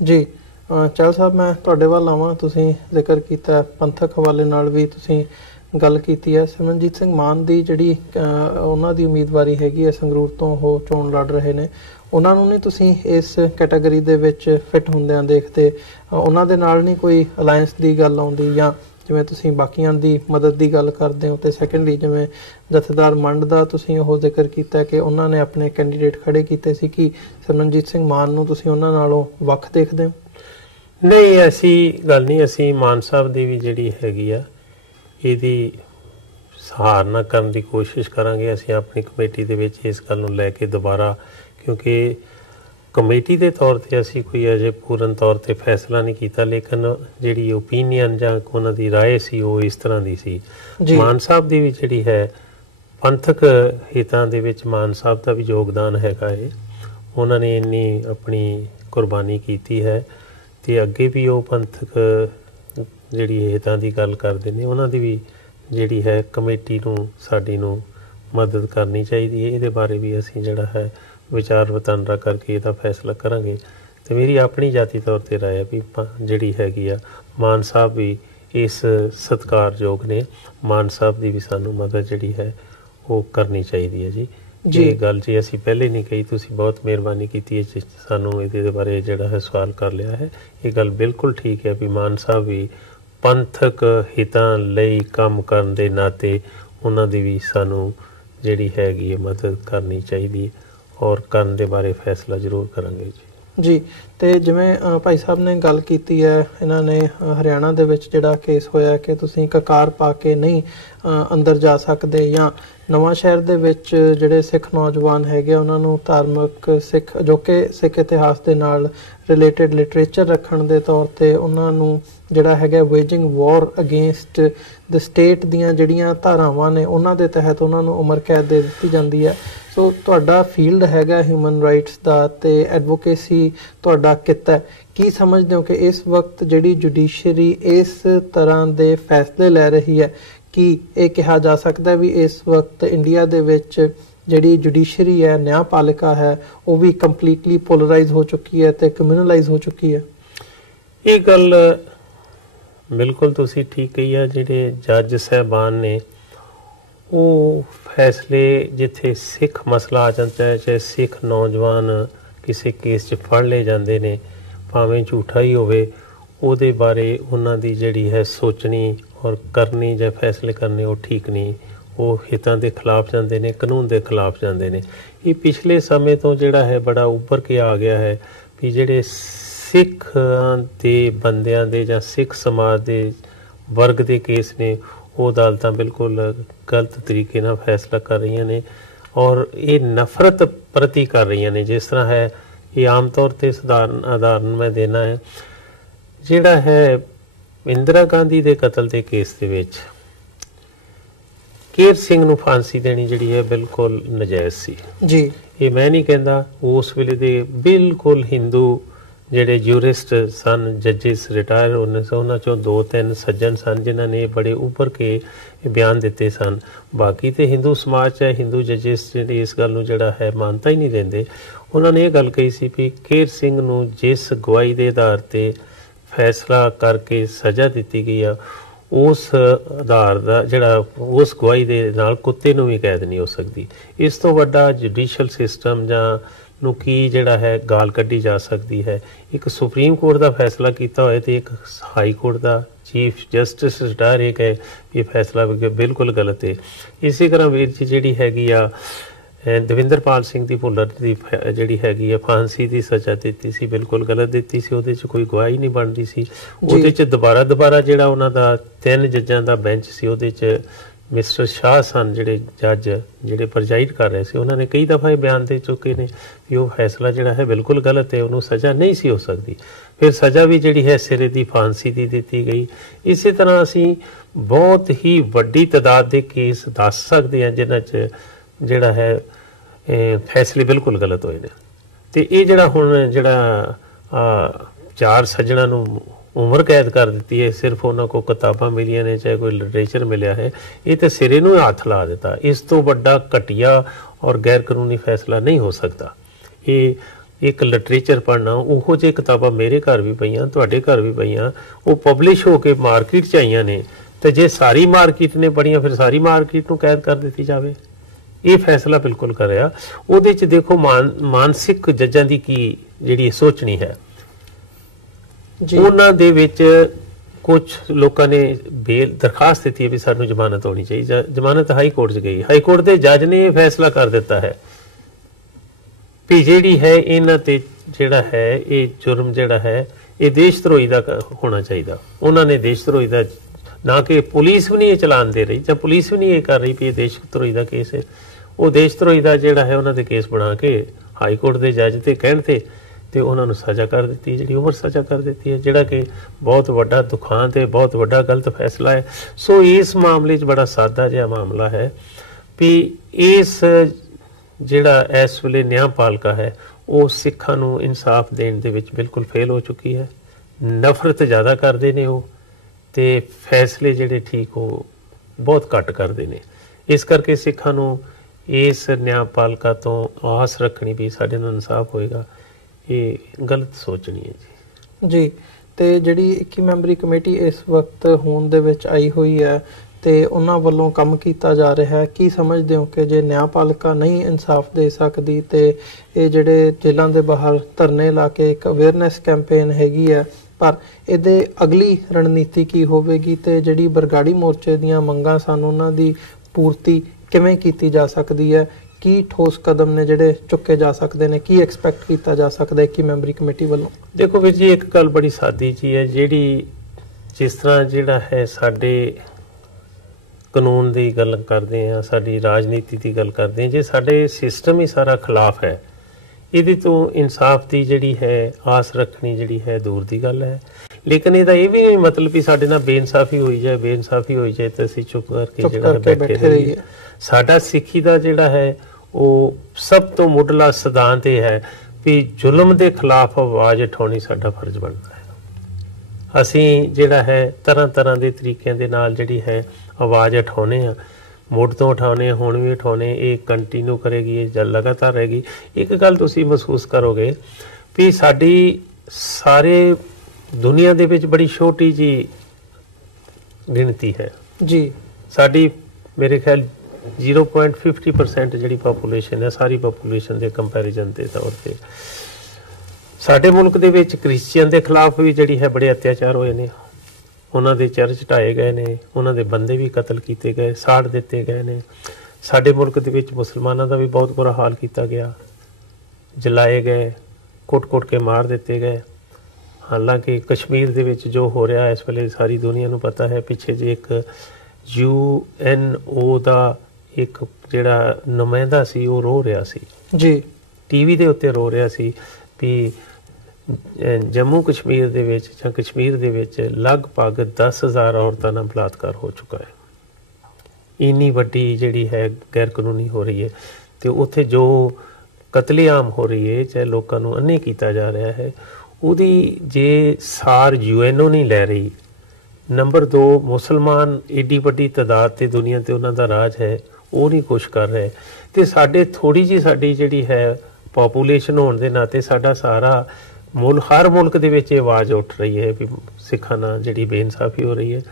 ਜੀ ਚਹਿਲ ਸਾਹਿਬ, ਮੈਂ ਤੁਹਾਡੇ ਵੱਲ ਆਵਾਂ। ਤੁਸੀਂ ਜ਼ਿਕਰ ਕੀਤਾ ਪੰਥਕ ਹਵਾਲੇ ਨਾਲ ਵੀ ਤੁਸੀਂ ਗੱਲ ਕੀਤੀ ਹੈ। ਸਿਮਰਨਜੀਤ ਸਿੰਘ ਮਾਨ ਦੀ ਜਿਹੜੀ ਉਹਨਾਂ ਦੀ ਉਮੀਦਵਾਰੀ ਹੈਗੀ ਹੈ, ਸੰਗਰੂਰ ਤੋਂ ਉਹ ਚੋਣ ਲੜ ਰਹੇ ਨੇ, ਉਹਨਾਂ ਨੂੰ ਨਹੀਂ ਤੁਸੀਂ ਇਸ ਕੈਟਾਗਰੀ ਦੇ ਵਿੱਚ ਫਿੱਟ ਹੁੰਦਿਆਂ ਦੇਖਦੇ? ਉਹਨਾਂ ਦੇ ਨਾਲ ਨਹੀਂ ਕੋਈ ਅਲਾਇੰਸ ਦੀ ਗੱਲ ਆਉਂਦੀ, ਜਾਂ ਜਿਵੇਂ ਤੁਸੀਂ ਬਾਕੀਆਂ ਦੀ ਮਦਦ ਦੀ ਗੱਲ ਕਰਦੇ ਹੋ? ਤੇ ਸੈਕੰਡਲੀ, ਜਿਵੇਂ ਜਥੇਦਾਰ ਮੰਡ ਦਾ ਤੁਸੀਂ ਉਹ ਜ਼ਿਕਰ ਕੀਤਾ ਕਿ ਉਹਨਾਂ ਨੇ ਆਪਣੇ ਕੈਂਡੀਡੇਟ ਖੜੇ ਕੀਤੇ ਸੀ, ਕਿ ਸਿਮਰਨਜੀਤ ਸਿੰਘ ਮਾਨ ਨੂੰ ਤੁਸੀਂ ਉਹਨਾਂ ਨਾਲੋਂ ਵੱਖ ਦੇਖਦੇ ਹੋ? ਨਹੀਂ, ਐਸੀ ਗੱਲ ਨਹੀਂ। ਅਸੀਂ ਮਾਨ ਸਾਹਿਬ ਦੀ ਵੀ ਜਿਹੜੀ ਹੈਗੀ ਆ ਇਹਦੀ ਸਹਾਰਨਾ ਕਰਨ ਦੀ ਕੋਸ਼ਿਸ਼ ਕਰਾਂਗੇ। ਅਸੀਂ ਆਪਣੀ ਕਮੇਟੀ ਦੇ ਵਿੱਚ ਇਸ ਗੱਲ ਨੂੰ ਲੈ ਕੇ ਦੁਬਾਰਾ, ਕਿਉਂਕਿ ਕਮੇਟੀ ਦੇ ਤੌਰ ਤੇ ਅਸੀਂ ਕੋਈ ਅਜੇ ਪੂਰਨ ਤੌਰ ਤੇ ਫੈਸਲਾ ਨਹੀਂ ਕੀਤਾ, ਲੇਕਿਨ ਜਿਹੜੀ ਓਪੀਨੀਅਨ ਜਾਂ ਉਹਨਾਂ ਦੀ ਰਾਏ ਸੀ ਉਹ ਇਸ ਤਰ੍ਹਾਂ ਦੀ ਸੀ। ਮਾਨ ਸਾਹਿਬ ਦੀ ਵੀ ਜਿਹੜੀ ਹੈ ਪੰਥਕ ਹਿੱਤਾਂ ਦੇ ਵਿੱਚ ਮਾਨ ਸਾਹਿਬ ਦਾ ਵੀ ਯੋਗਦਾਨ ਹੈਗਾ ਹੈ। ਉਹਨਾਂ ਨੇ ਇੰਨੀ ਆਪਣੀ ਕੁਰਬਾਨੀ ਕੀਤੀ ਹੈ ਤੇ ਅੱਗੇ ਵੀ ਉਹ ਪੰਥਕ ਜਿਹੜੀ ਹਿੱਤਾਂ ਦੀ ਗੱਲ ਕਰਦੇ ਨੇ, ਉਹਨਾਂ ਦੀ ਵੀ ਜਿਹੜੀ ਹੈ ਕਮੇਟੀ ਨੂੰ, ਸਾਡੀ ਨੂੰ ਮਦਦ ਕਰਨੀ ਚਾਹੀਦੀ ਹੈ। ਇਹਦੇ ਬਾਰੇ ਵੀ ਅਸੀਂ ਜਿਹੜਾ ਹੈ ਵਿਚਾਰ ਵਟਾਂਦਰਾ ਕਰਕੇ ਇਹਦਾ ਫੈਸਲਾ ਕਰਾਂਗੇ ਤੇ ਮੇਰੀ ਆਪਣੀ ਜਾਤੀ ਤੌਰ ਤੇ ਰਾਏ ਹੈ ਵੀ ਜਿਹੜੀ ਹੈਗੀ ਆ ਮਾਨ ਸਾਹਿਬ ਵੀ ਇਸ ਸਤਿਕਾਰਯੋਗ ਨੇ। ਮਾਨ ਸਾਹਿਬ ਦੀ ਵੀ ਸਾਨੂੰ ਮਦਦ ਜਿਹੜੀ ਹੈ ਉਹ ਕਰਨੀ ਚਾਹੀਦੀ ਹੈ ਜੀ। ਇਹ ਗੱਲ ਜੀ ਅਸੀਂ ਪਹਿਲੇ ਨਹੀਂ ਕਹੀ, ਤੁਸੀਂ ਬਹੁਤ ਮਿਹਰਬਾਨੀ ਕੀਤੀ ਹੈ ਸਾਨੂੰ ਇਹਦੇ ਬਾਰੇ ਜਿਹੜਾ ਹੈ ਸਵਾਲ ਕਰ ਲਿਆ ਹੈ। ਇਹ ਗੱਲ ਬਿਲਕੁਲ ਠੀਕ ਹੈ ਵੀ ਮਾਨ ਸਾਹਿਬ ਵੀ ਪੰਥਕ ਹਿੱਤਾਂ ਲਈ ਕੰਮ ਕਰਨ ਦੇ ਨਾਤੇ ਉਹਨਾਂ ਦੀ ਵੀ ਸਾਨੂੰ ਜਿਹੜੀ ਹੈਗੀ ਹੈ ਮਦਦ ਕਰਨੀ ਚਾਹੀਦੀ ਹੈ ਔਰ ਕਰਨ ਦੇ ਬਾਰੇ ਫੈਸਲਾ ਜ਼ਰੂਰ ਕਰਾਂਗੇ ਜੀ। ਜੀ, ਤੇ ਜਿਵੇਂ ਭਾਈ ਸਾਹਿਬ ਨੇ ਗੱਲ ਕੀਤੀ ਹੈ, ਇਹਨਾਂ ਨੇ ਹਰਿਆਣਾ ਦੇ ਵਿੱਚ ਜਿਹੜਾ ਕੇਸ ਹੋਇਆ ਕਿ ਤੁਸੀਂ ਕਕਾਰ ਪਾ ਕੇ ਨਹੀਂ ਅੰਦਰ ਜਾ ਸਕਦੇ, ਜਾਂ ਨਵਾਂ ਸ਼ਹਿਰ ਦੇ ਵਿੱਚ ਜਿਹੜੇ ਸਿੱਖ ਨੌਜਵਾਨ ਹੈਗੇ ਉਹਨਾਂ ਨੂੰ ਧਾਰਮਿਕ ਸਿੱਖ ਅਜੋਕੇ ਸਿੱਖ ਇਤਿਹਾਸ ਦੇ ਨਾਲ ਰਿਲੇਟਡ ਲਿਟਰੇਚਰ ਰੱਖਣ ਦੇ ਤੌਰ ਤੇ ਉਹਨਾਂ ਨੂੰ ਜਿਹੜਾ ਹੈਗਾ waging war against the state ਦੀਆਂ ਜਿਹੜੀਆਂ ਧਾਰਾਵਾਂ ਨੇ ਉਹਨਾਂ ਦੇ ਤਹਿਤ ਉਹਨਾਂ ਨੂੰ ਉਮਰ ਕੈਦ ਦੇ ਦਿੱਤੀ ਜਾਂਦੀ ਹੈ। ਸੋ ਤੁਹਾਡਾ ਫੀਲਡ ਹੈਗਾ ਹਿਊਮਨ ਰਾਈਟਸ ਦਾ ਤੇ ਐਡਵੋਕੇਸੀ ਤੁਹਾਡਾ ਕਿੱਤਾ, ਕੀ ਸਮਝਦੇ ਹੋ ਕਿ ਇਸ ਵਕਤ ਜਿਹੜੀ ਜੁਡੀਸ਼ਰੀ ਇਸ ਤਰ੍ਹਾਂ ਦੇ ਫੈਸਲੇ ਲੈ ਰਹੀ ਹੈ, ਕੀ ਇਹ ਕਿਹਾ ਜਾ ਸਕਦਾ ਵੀ ਇਸ ਵਕਤ ਇੰਡੀਆ ਦੇ ਵਿੱਚ ਜਿਹੜੀ ਜੁਡੀਸ਼ਰੀ ਹੈ, ਨਿਆਂਪਾਲਿਕਾ ਹੈ, ਉਹ ਵੀ ਕੰਪਲੀਟਲੀ ਪੋਲਰਾਈਜ਼ ਹੋ ਚੁੱਕੀ ਹੈ ਤੇ ਕਮਿਊਨਲਾਈਜ਼ ਹੋ ਚੁੱਕੀ ਹੈ? ਇਹ ਗੱਲ ਬਿਲਕੁਲ ਤੁਸੀਂ ਠੀਕ ਕਹੀ ਆ। ਜਿਹੜੇ ਜੱਜ ਸਾਹਿਬਾਨ ਨੇ ਉਹ ਫੈਸਲੇ ਜਿੱਥੇ ਸਿੱਖ ਮਸਲਾ ਆ ਜਾਂਦਾ ਹੈ, ਚਾਹੇ ਸਿੱਖ ਨੌਜਵਾਨ ਕਿਸੇ ਕੇਸ 'ਚ ਫੜ ਲਏ ਜਾਂਦੇ ਨੇ, ਭਾਵੇਂ ਝੂਠਾ ਹੀ ਹੋਵੇ, ਉਹਦੇ ਬਾਰੇ ਉਹਨਾਂ ਦੀ ਜਿਹੜੀ ਹੈ ਸੋਚਣੀ ਔਰ ਕਰਨੀ ਜਾਂ ਫੈਸਲੇ ਕਰਨੇ ਉਹ ਠੀਕ ਨਹੀਂ। ਉਹ ਹਿੱਤਾਂ ਦੇ ਖਿਲਾਫ ਜਾਂਦੇ ਨੇ, ਕਾਨੂੰਨ ਦੇ ਖਿਲਾਫ ਜਾਂਦੇ ਨੇ। ਇਹ ਪਿਛਲੇ ਸਮੇਂ ਤੋਂ ਜਿਹੜਾ ਹੈ ਬੜਾ ਉੱਭਰ ਕੇ ਆ ਗਿਆ ਹੈ ਵੀ ਜਿਹੜੇ ਸਿੱਖਾਂ ਦੇ ਬੰਦਿਆਂ ਦੇ ਜਾਂ ਸਿੱਖ ਸਮਾਜ ਦੇ ਵਰਗ ਦੇ ਕੇਸ ਨੇ ਉਹ ਅਦਾਲਤਾਂ ਬਿਲਕੁਲ ਗਲਤ ਤਰੀਕੇ ਨਾਲ ਫੈਸਲਾ ਕਰ ਰਹੀਆਂ ਨੇ ਔਰ ਇਹ ਨਫ਼ਰਤ ਪ੍ਰਤੀ ਕਰ ਰਹੀਆਂ ਨੇ। ਜਿਸ ਤਰ੍ਹਾਂ ਹੈ, ਇਹ ਆਮ ਤੌਰ ਤੇ ਉਦਾਹਰਨ ਮੈਂ ਦੇਣਾ ਹੈ, ਜਿਹੜਾ ਹੈ ਇੰਦਰਾ ਗਾਂਧੀ ਦੇ ਕਤਲ ਦੇ ਕੇਸ ਦੇ ਵਿੱਚ ਕੇਰ ਸਿੰਘ ਨੂੰ ਫਾਂਸੀ ਦੇਣੀ ਜਿਹੜੀ ਹੈ ਬਿਲਕੁਲ ਨਜਾਇਜ਼ ਸੀ ਜੀ। ਇਹ ਮੈਂ ਨਹੀਂ ਕਹਿੰਦਾ, ਉਸ ਵੇਲੇ ਦੇ ਬਿਲਕੁਲ ਹਿੰਦੂ ਜਿਹੜੇ ਜੂਰਿਸਟ ਸਨ, ਜੱਜਿਸ ਰਿਟਾਇਰ ਉਹਨਾਂ ਚੋਂ 2-3 ਸੱਜਣ ਸਨ ਜਿਨ੍ਹਾਂ ਨੇ ਬੜੇ ਉੱਪਰ ਕੇ ਬਿਆਨ ਦਿੱਤੇ ਸਨ। ਬਾਕੀ ਤੇ ਹਿੰਦੂ ਸਮਾਜ 'ਚ ਹਿੰਦੂ ਜੱਜਿਸ ਜਿਹੜੇ ਇਸ ਗੱਲ ਨੂੰ ਜਿਹੜਾ ਹੈ ਮਾਨਤਾ ਹੀ ਨਹੀਂ ਦਿੰਦੇ। ਉਹਨਾਂ ਨੇ ਇਹ ਗੱਲ ਕਹੀ ਸੀ ਵੀ ਕੇਰ ਸਿੰਘ ਨੂੰ ਜਿਸ ਗਵਾਹੀ ਦੇ ਆਧਾਰ ਤੇ ਫੈਸਲਾ ਕਰਕੇ ਸਜ਼ਾ ਦਿੱਤੀ ਗਈ ਆ, ਉਸ ਆਧਾਰ ਦਾ ਜਿਹੜਾ ਉਸ ਗਵਾਹੀ ਦੇ ਨਾਲ ਕੁੱਤੇ ਨੂੰ ਵੀ ਕੈਦ ਨਹੀਂ ਹੋ ਸਕਦੀ। ਇਸ ਤੋਂ ਵੱਡਾ ਜੁਡੀਸ਼ੀਅਲ ਸਿਸਟਮ ਜਾਂ ਨੂੰ ਕੀ ਜਿਹੜਾ ਹੈ ਗਾਲ ਕੱਢੀ ਜਾ ਸਕਦੀ ਹੈ। ਇੱਕ ਸੁਪਰੀਮ ਕੋਰਟ ਦਾ ਫੈਸਲਾ ਕੀਤਾ ਹੋਏ ਤੇ ਇੱਕ ਹਾਈ ਕੋਰਟ ਦਾ ਚੀਫ ਜਸਟਿਸ ਰਿਟਾਇਰ ਇਹ ਕਹੇ ਇਹ ਫੈਸਲਾ ਬਿਲਕੁਲ ਗਲਤ ਹੈ। ਇਸੇ ਤਰ੍ਹਾਂ ਵੀਰ ਜੀ ਜਿਹੜੀ ਹੈਗੀ ਆ ਦਵਿੰਦਰਪਾਲ ਸਿੰਘ ਦੀ ਭੁੱਲਰ ਦੀ ਜਿਹੜੀ ਹੈਗੀ ਆ ਫਾਂਸੀ ਦੀ ਸਜ਼ਾ ਦਿੱਤੀ ਸੀ, ਬਿਲਕੁਲ ਗਲਤ ਦਿੱਤੀ ਸੀ। ਉਹਦੇ 'ਚ ਕੋਈ ਗਵਾਹੀ ਨਹੀਂ ਬਣਦੀ ਸੀ। ਉਹਦੇ 'ਚ ਦੁਬਾਰਾ ਜਿਹੜਾ ਉਹਨਾਂ ਦਾ 3 ਜੱਜਾਂ ਦਾ ਬੈਂਚ ਸੀ, ਉਹਦੇ 'ਚ ਮਿਸਟਰ ਸ਼ਾਹ ਸਨ ਜਿਹੜੇ ਜੱਜ ਜਿਹੜੇ ਪ੍ਰਜਾਈਡ ਕਰ ਰਹੇ ਸੀ, ਉਹਨਾਂ ਨੇ ਕਈ ਦਫਾ ਇਹ ਬਿਆਨ ਦੇ ਚੁੱਕੇ ਨੇ ਵੀ ਉਹ ਫੈਸਲਾ ਜਿਹੜਾ ਹੈ ਬਿਲਕੁਲ ਗਲਤ ਹੈ, ਉਹਨੂੰ ਸਜ਼ਾ ਨਹੀਂ ਸੀ ਹੋ ਸਕਦੀ। ਫਿਰ ਸਜ਼ਾ ਵੀ ਜਿਹੜੀ ਹੈ ਸਿਰੇ ਦੀ ਫਾਂਸੀ ਦੀ ਦਿੱਤੀ ਗਈ। ਇਸੇ ਤਰ੍ਹਾਂ ਅਸੀਂ ਬਹੁਤ ਹੀ ਵੱਡੀ ਤਾਦਾਦ ਦੇ ਕੇਸ ਦੱਸ ਸਕਦੇ ਹਾਂ ਜਿਨ੍ਹਾਂ 'ਚ ਜਿਹੜਾ ਹੈ ਫੈਸਲੇ ਬਿਲਕੁਲ ਗਲਤ ਹੋਏ ਨੇ। ਤੇ ਇਹ ਜਿਹੜਾ ਹੁਣ ਜਿਹੜਾ 4 ਸੱਜਣਾਂ ਨੂੰ ਉਮਰ ਕੈਦ ਕਰ ਦਿੱਤੀ ਹੈ, ਸਿਰਫ ਉਹਨਾਂ ਕੋਲ ਕਿਤਾਬਾਂ ਮਿਲੀਆਂ ਨੇ, ਚਾਹੇ ਕੋਈ ਲਿਟਰੇਚਰ ਮਿਲਿਆ ਹੈ, ਇਹ ਤਾਂ ਸਿਰੇ ਨੂੰ ਹੱਥ ਲਾ ਦਿੱਤਾ। ਇਸ ਤੋਂ ਵੱਡਾ ਘਟੀਆ ਔਰ ਗੈਰ ਕਾਨੂੰਨੀ ਫੈਸਲਾ ਨਹੀਂ ਹੋ ਸਕਦਾ। ਇਹ ਇੱਕ ਲਿਟਰੇਚਰ ਪੜ੍ਹਨਾ, ਉਹੋ ਜਿਹੀ ਕਿਤਾਬਾਂ ਮੇਰੇ ਘਰ ਵੀ ਪਈਆਂ, ਤੁਹਾਡੇ ਘਰ ਵੀ ਪਈਆਂ, ਉਹ ਪਬਲਿਸ਼ ਹੋ ਕੇ ਮਾਰਕੀਟ 'ਚ ਆਈਆਂ ਨੇ, ਤੇ ਜੇ ਸਾਰੀ ਮਾਰਕੀਟ ਨੇ ਪੜ੍ਹੀਆਂ ਫਿਰ ਸਾਰੀ ਮਾਰਕੀਟ ਨੂੰ ਕੈਦ ਕਰ ਦਿੱਤੀ ਜਾਵੇ। ਇਹ ਫੈਸਲਾ ਬਿਲਕੁਲ ਕਰਿਆ। ਉਹਦੇ 'ਚ ਦੇਖੋ ਮਾਨਸਿਕ ਜੱਜਾਂ ਦੀ ਕੀ ਜਿਹੜੀ ਸੋਚਣੀ ਹੈ। ਉਹਨਾਂ ਦੇ ਵਿੱਚ ਕੁਝ ਲੋਕਾਂ ਨੇ ਬੇਲ ਦਰਖਾਸਤ ਦਿੱਤੀ ਹੈ ਵੀ ਸਾਨੂੰ ਜ਼ਮਾਨਤ ਹੋਣੀ ਚਾਹੀਦੀ। ਜ਼ਮਾਨਤ ਹਾਈ ਕੋਰਟ 'ਚ ਗਈ, ਹਾਈ ਕੋਰਟ ਦੇ ਜੱਜ ਨੇ ਇਹ ਫੈਸਲਾ ਕਰ ਦਿੱਤਾ ਹੈ ਵੀ ਜਿਹੜੀ ਹੈ ਇਹਨਾਂ ਤੇ ਜਿਹੜਾ ਹੈ ਇਹ ਜੁਰਮ ਜਿਹੜਾ ਹੈ ਇਹ ਦੇਸ਼ ਧਰੋਹੀ ਦਾ ਹੋਣਾ ਚਾਹੀਦਾ। ਉਹਨਾਂ ਨੇ ਦੇਸ਼ ਧਰੋਹੀ ਦਾ, ਨਾ ਕਿ ਪੁਲਿਸ ਵੀ ਨਹੀਂ ਇਹ ਚਲਾਨ ਦੇ ਰਹੀ ਜਾਂ ਪੁਲਿਸ ਵੀ ਨਹੀਂ ਇਹ ਕਰ ਰਹੀ ਵੀ ਇਹ ਦੇਸ਼ ਧਰੋਹੀ ਦਾ ਕੇਸ ਹੈ, ਉਹ ਦੇਸ਼ ਧਰੋਹੀ ਦਾ ਜਿਹੜਾ ਹੈ ਉਹਨਾਂ ਦੇ ਕੇਸ ਬਣਾ ਕੇ ਹਾਈ ਕੋਰਟ ਦੇ ਜੱਜ ਤੇ ਕਹਿਣ ਤੇ ਉਹਨਾਂ ਨੂੰ ਸਜ਼ਾ ਕਰ ਦਿੱਤੀ, ਜਿਹੜੀ ਉਮਰ ਸਜ਼ਾ ਕਰ ਦਿੱਤੀ ਹੈ, ਜਿਹੜਾ ਕਿ ਬਹੁਤ ਵੱਡਾ ਦੁਖਾਂਤ ਹੈ, ਬਹੁਤ ਵੱਡਾ ਗਲਤ ਫੈਸਲਾ ਹੈ। ਸੋ ਇਸ ਮਾਮਲੇ 'ਚ ਬੜਾ ਸਾਦਾ ਜਿਹਾ ਮਾਮਲਾ ਹੈ ਵੀ ਇਸ ਜਿਹੜਾ ਇਸ ਵੇਲੇ ਨਿਆਂਪਾਲਿਕਾ ਹੈ ਉਹ ਸਿੱਖਾਂ ਨੂੰ ਇਨਸਾਫ ਦੇਣ ਦੇ ਵਿੱਚ ਬਿਲਕੁਲ ਫੇਲ ਹੋ ਚੁੱਕੀ ਹੈ। ਨਫ਼ਰਤ ਜ਼ਿਆਦਾ ਕਰਦੇ ਨੇ ਉਹ, ਤੇ ਫੈਸਲੇ ਜਿਹੜੇ ਠੀਕ ਉਹ ਬਹੁਤ ਘੱਟ ਕਰਦੇ ਨੇ। ਇਸ ਕਰਕੇ ਸਿੱਖਾਂ ਨੂੰ ਇਸ ਨਿਆਂਪਾਲਿਕਾ ਤੋਂ ਆਸ ਰੱਖਣੀ ਵੀ ਸਾਡੇ ਨਾਲ ਇਨਸਾਫ ਹੋਏਗਾ, ਇਹ ਗਲਤ ਸੋਚਣੀ ਹੈ ਜੀ। ਤੇ ਜਿਹੜੀ 21 ਮੈਂਬਰੀ ਕਮੇਟੀ ਇਸ ਵਕਤ ਹੋਂਦ ਦੇ ਵਿੱਚ ਆਈ ਹੋਈ ਹੈ ਤੇ ਉਹਨਾਂ ਵੱਲੋਂ ਕੰਮ ਕੀਤਾ ਜਾ ਰਿਹਾ ਹੈ, ਕੀ ਸਮਝਦੇ ਹੋ ਕਿ ਜੇ ਨਿਆਂਪਾਲਿਕਾ ਨਹੀਂ ਇਨਸਾਫ ਦੇ ਸਕਦੀ ਤੇ ਇਹ ਜਿਹੜੇ ਜੇਲ੍ਹਾਂ ਦੇ ਬਾਹਰ ਧਰਨੇ ਲਾ ਕੇ ਇੱਕ ਅਵੇਅਰਨੈਸ ਕੈਂਪੇਨ ਹੈਗੀ ਹੈ, ਪਰ ਇਹਦੇ ਅਗਲੀ ਰਣਨੀਤੀ ਕੀ ਹੋਵੇਗੀ ਤੇ ਜਿਹੜੀ ਬਰਗਾੜੀ ਮੋਰਚੇ ਦੀਆਂ ਮੰਗਾਂ ਸਨ ਉਹਨਾਂ ਦੀ ਪੂਰਤੀ ਕਿਵੇਂ ਕੀਤੀ ਜਾ ਸਕਦੀ ਹੈ? ਕੀ ਠੋਸ ਕਦਮ ਨੇ ਜਿਹੜੇ ਚੁੱਕੇ ਜਾ ਸਕਦੇ ਨੇ? ਕੀ ਐਕਸਪੈਕਟ ਕੀਤਾ ਜਾ ਸਕਦਾ ਹੈ 21 ਮੈਂਬਰੀ ਕਮੇਟੀ ਵੱਲੋਂ? ਦੇਖੋ ਵੀਰ ਜੀ, ਇੱਕ ਗੱਲ ਬੜੀ ਸਾਦੀ ਜੀ ਹੈ, ਜਿਹੜੀ ਜਿਸ ਤਰ੍ਹਾਂ ਜਿਹੜਾ ਹੈ ਸਾਡੇ ਕਾਨੂੰਨ ਦੀ ਗੱਲ ਕਰਦੇ ਹਾਂ, ਸਾਡੀ ਰਾਜਨੀਤੀ ਦੀ ਗੱਲ ਕਰਦੇ ਹਾਂ, ਜੇ ਸਾਡੇ ਸਿਸਟਮ ਹੀ ਸਾਰਾ ਖਿਲਾਫ ਹੈ, ਇਹਦੇ ਤੋਂ ਇਨਸਾਫ ਦੀ ਜਿਹੜੀ ਹੈ ਆਸ ਰੱਖਣੀ ਜਿਹੜੀ ਹੈ ਦੂਰ ਦੀ ਗੱਲ ਹੈ। ਲੇਕਿਨ ਇਹਦਾ ਇਹ ਵੀ ਨਹੀਂ ਮਤਲਬ ਵੀ ਸਾਡੇ ਨਾਲ ਬੇਇਨਸਾਫੀ ਹੋਈ ਜਾਏ ਤਾਂ ਅਸੀਂ ਚੁੱਪ ਕਰਕੇ ਜਿਹੜਾ ਬੈਠੇ ਰਹੀਏ। ਸਾਡਾ ਸਿੱਖੀ ਦਾ ਜਿਹੜਾ ਹੈ ਉਹ ਸਭ ਤੋਂ ਮੁੱਢਲਾ ਸਿਧਾਂਤ ਇਹ ਹੈ ਵੀ ਜ਼ੁਲਮ ਦੇ ਖਿਲਾਫ ਆਵਾਜ਼ ਉਠਾਉਣੀ ਸਾਡਾ ਫਰਜ਼ ਬਣਦਾ ਹੈ। ਅਸੀਂ ਜਿਹੜਾ ਹੈ ਤਰ੍ਹਾਂ ਦੇ ਤਰੀਕਿਆਂ ਦੇ ਨਾਲ ਜਿਹੜੀ ਹੈ ਆਵਾਜ਼ ਉਠਾਉਣੇ ਆ, ਮੁੱਢ ਤੋਂ ਉਠਾਉਣੇ, ਹੁਣ ਵੀ ਉਠਾਉਣੇ, ਇਹ ਕੰਟੀਨਿਊ ਕਰੇਗੀ, ਇਹ ਜਲ ਲਗਾਤਾਰ ਰਹੇਗੀ। ਇੱਕ ਗੱਲ ਤੁਸੀਂ ਮਹਿਸੂਸ ਕਰੋਗੇ ਵੀ ਸਾਡੀ ਸਾਰੇ ਦੁਨੀਆ ਦੇ ਵਿੱਚ ਬੜੀ ਛੋਟੀ ਜੀ ਗਿਣਤੀ ਹੈ ਜੀ। ਸਾਡੀ ਮੇਰੇ ਖਿਆਲ 0.50% ਜਿਹੜੀ ਪਾਪੂਲੇਸ਼ਨ ਹੈ ਸਾਰੀ ਪਾਪੂਲੇਸ਼ਨ ਦੇ ਕੰਪੈਰੀਜ਼ਨ ਦੇ ਤੌਰ ਤੇ। ਸਾਡੇ ਮੁਲਕ ਦੇ ਵਿੱਚ ਕ੍ਰਿਸਚੀਅਨ ਦੇ ਖਿਲਾਫ ਵੀ ਜਿਹੜੀ ਹੈ ਬੜੇ ਅਤਿਆਚਾਰ ਹੋਏ ਨੇ, ਉਹਨਾਂ ਦੇ ਚਰਚ ਢਾਏ ਗਏ ਨੇ, ਉਹਨਾਂ ਦੇ ਬੰਦੇ ਵੀ ਕਤਲ ਕੀਤੇ ਗਏ, ਸਾੜ ਦਿੱਤੇ ਗਏ ਨੇ। ਸਾਡੇ ਮੁਲਕ ਦੇ ਵਿੱਚ ਮੁਸਲਮਾਨਾਂ ਦਾ ਵੀ ਬਹੁਤ ਬੁਰਾ ਹਾਲ ਕੀਤਾ ਗਿਆ, ਜਲਾਏ ਗਏ, ਕੁੱਟ ਕੇ ਮਾਰ ਦਿੱਤੇ ਗਏ। ਹਾਲਾਂਕਿ ਕਸ਼ਮੀਰ ਦੇ ਵਿੱਚ ਜੋ ਹੋ ਰਿਹਾ ਇਸ ਵੇਲੇ ਸਾਰੀ ਦੁਨੀਆ ਨੂੰ ਪਤਾ ਹੈ। ਪਿੱਛੇ ਜੇ ਇੱਕ UNO ਦਾ ਇੱਕ ਜਿਹੜਾ ਨੁਮਾਇੰਦਾ ਸੀ ਉਹ ਰੋ ਰਿਹਾ ਸੀ ਜੀ, ਟੀਵੀ ਦੇ ਉੱਤੇ ਰੋ ਰਿਹਾ ਸੀ ਵੀ ਜੰਮੂ ਕਸ਼ਮੀਰ ਦੇ ਵਿੱਚ ਜਾਂ ਕਸ਼ਮੀਰ ਦੇ ਵਿੱਚ ਲਗਭਗ 10,000 ਔਰਤਾਂ ਨਾਲ ਬਲਾਤਕਾਰ ਹੋ ਚੁੱਕਾ ਹੈ। ਇੰਨੀ ਵੱਡੀ ਜਿਹੜੀ ਹੈ ਗੈਰ ਕਾਨੂੰਨੀ ਹੋ ਰਹੀ ਹੈ ਤੇ ਉੱਥੇ ਜੋ ਕਤਲੇਆਮ ਹੋ ਰਹੀ ਹੈ, ਚਾਹੇ ਲੋਕਾਂ ਨੂੰ ਅੰਨੇ ਕੀਤਾ ਜਾ ਰਿਹਾ ਹੈ, ਉਹਦੀ ਜੇ ਸਾਰ UNO ਨਹੀਂ ਲੈ ਰਹੀ। ਨੰਬਰ 2, ਮੁਸਲਮਾਨ ਏਡੀ ਵੱਡੀ ਤਾਦਾਦ ਤੇ ਦੁਨੀਆ ਤੇ ਉਹਨਾਂ ਦਾ ਰਾਜ ਹੈ, ਉਹ ਨਹੀਂ ਕੁਛ ਕਰ ਰਹੇ। ਤੇ ਸਾਡੇ ਥੋੜੀ ਜਿਹੀ ਸਾਡੀ ਜਿਹੜੀ ਹੈ ਪਾਪੂਲੇਸ਼ਨ ਹੋਣ ਦੇ ਨਾਤੇ ਸਾਡਾ ਸਾਰਾ ਹਰ ਮੁਲਕ ਦੇ ਵਿੱਚ ਇਹ ਆਵਾਜ਼ ਉੱਠ ਰਹੀ ਹੈ ਵੀ ਸਿੱਖਾਂ ਨਾਲ ਜਿਹੜੀ ਬੇਇਨਸਾਫੀ ਹੋ ਰਹੀ ਹੈ।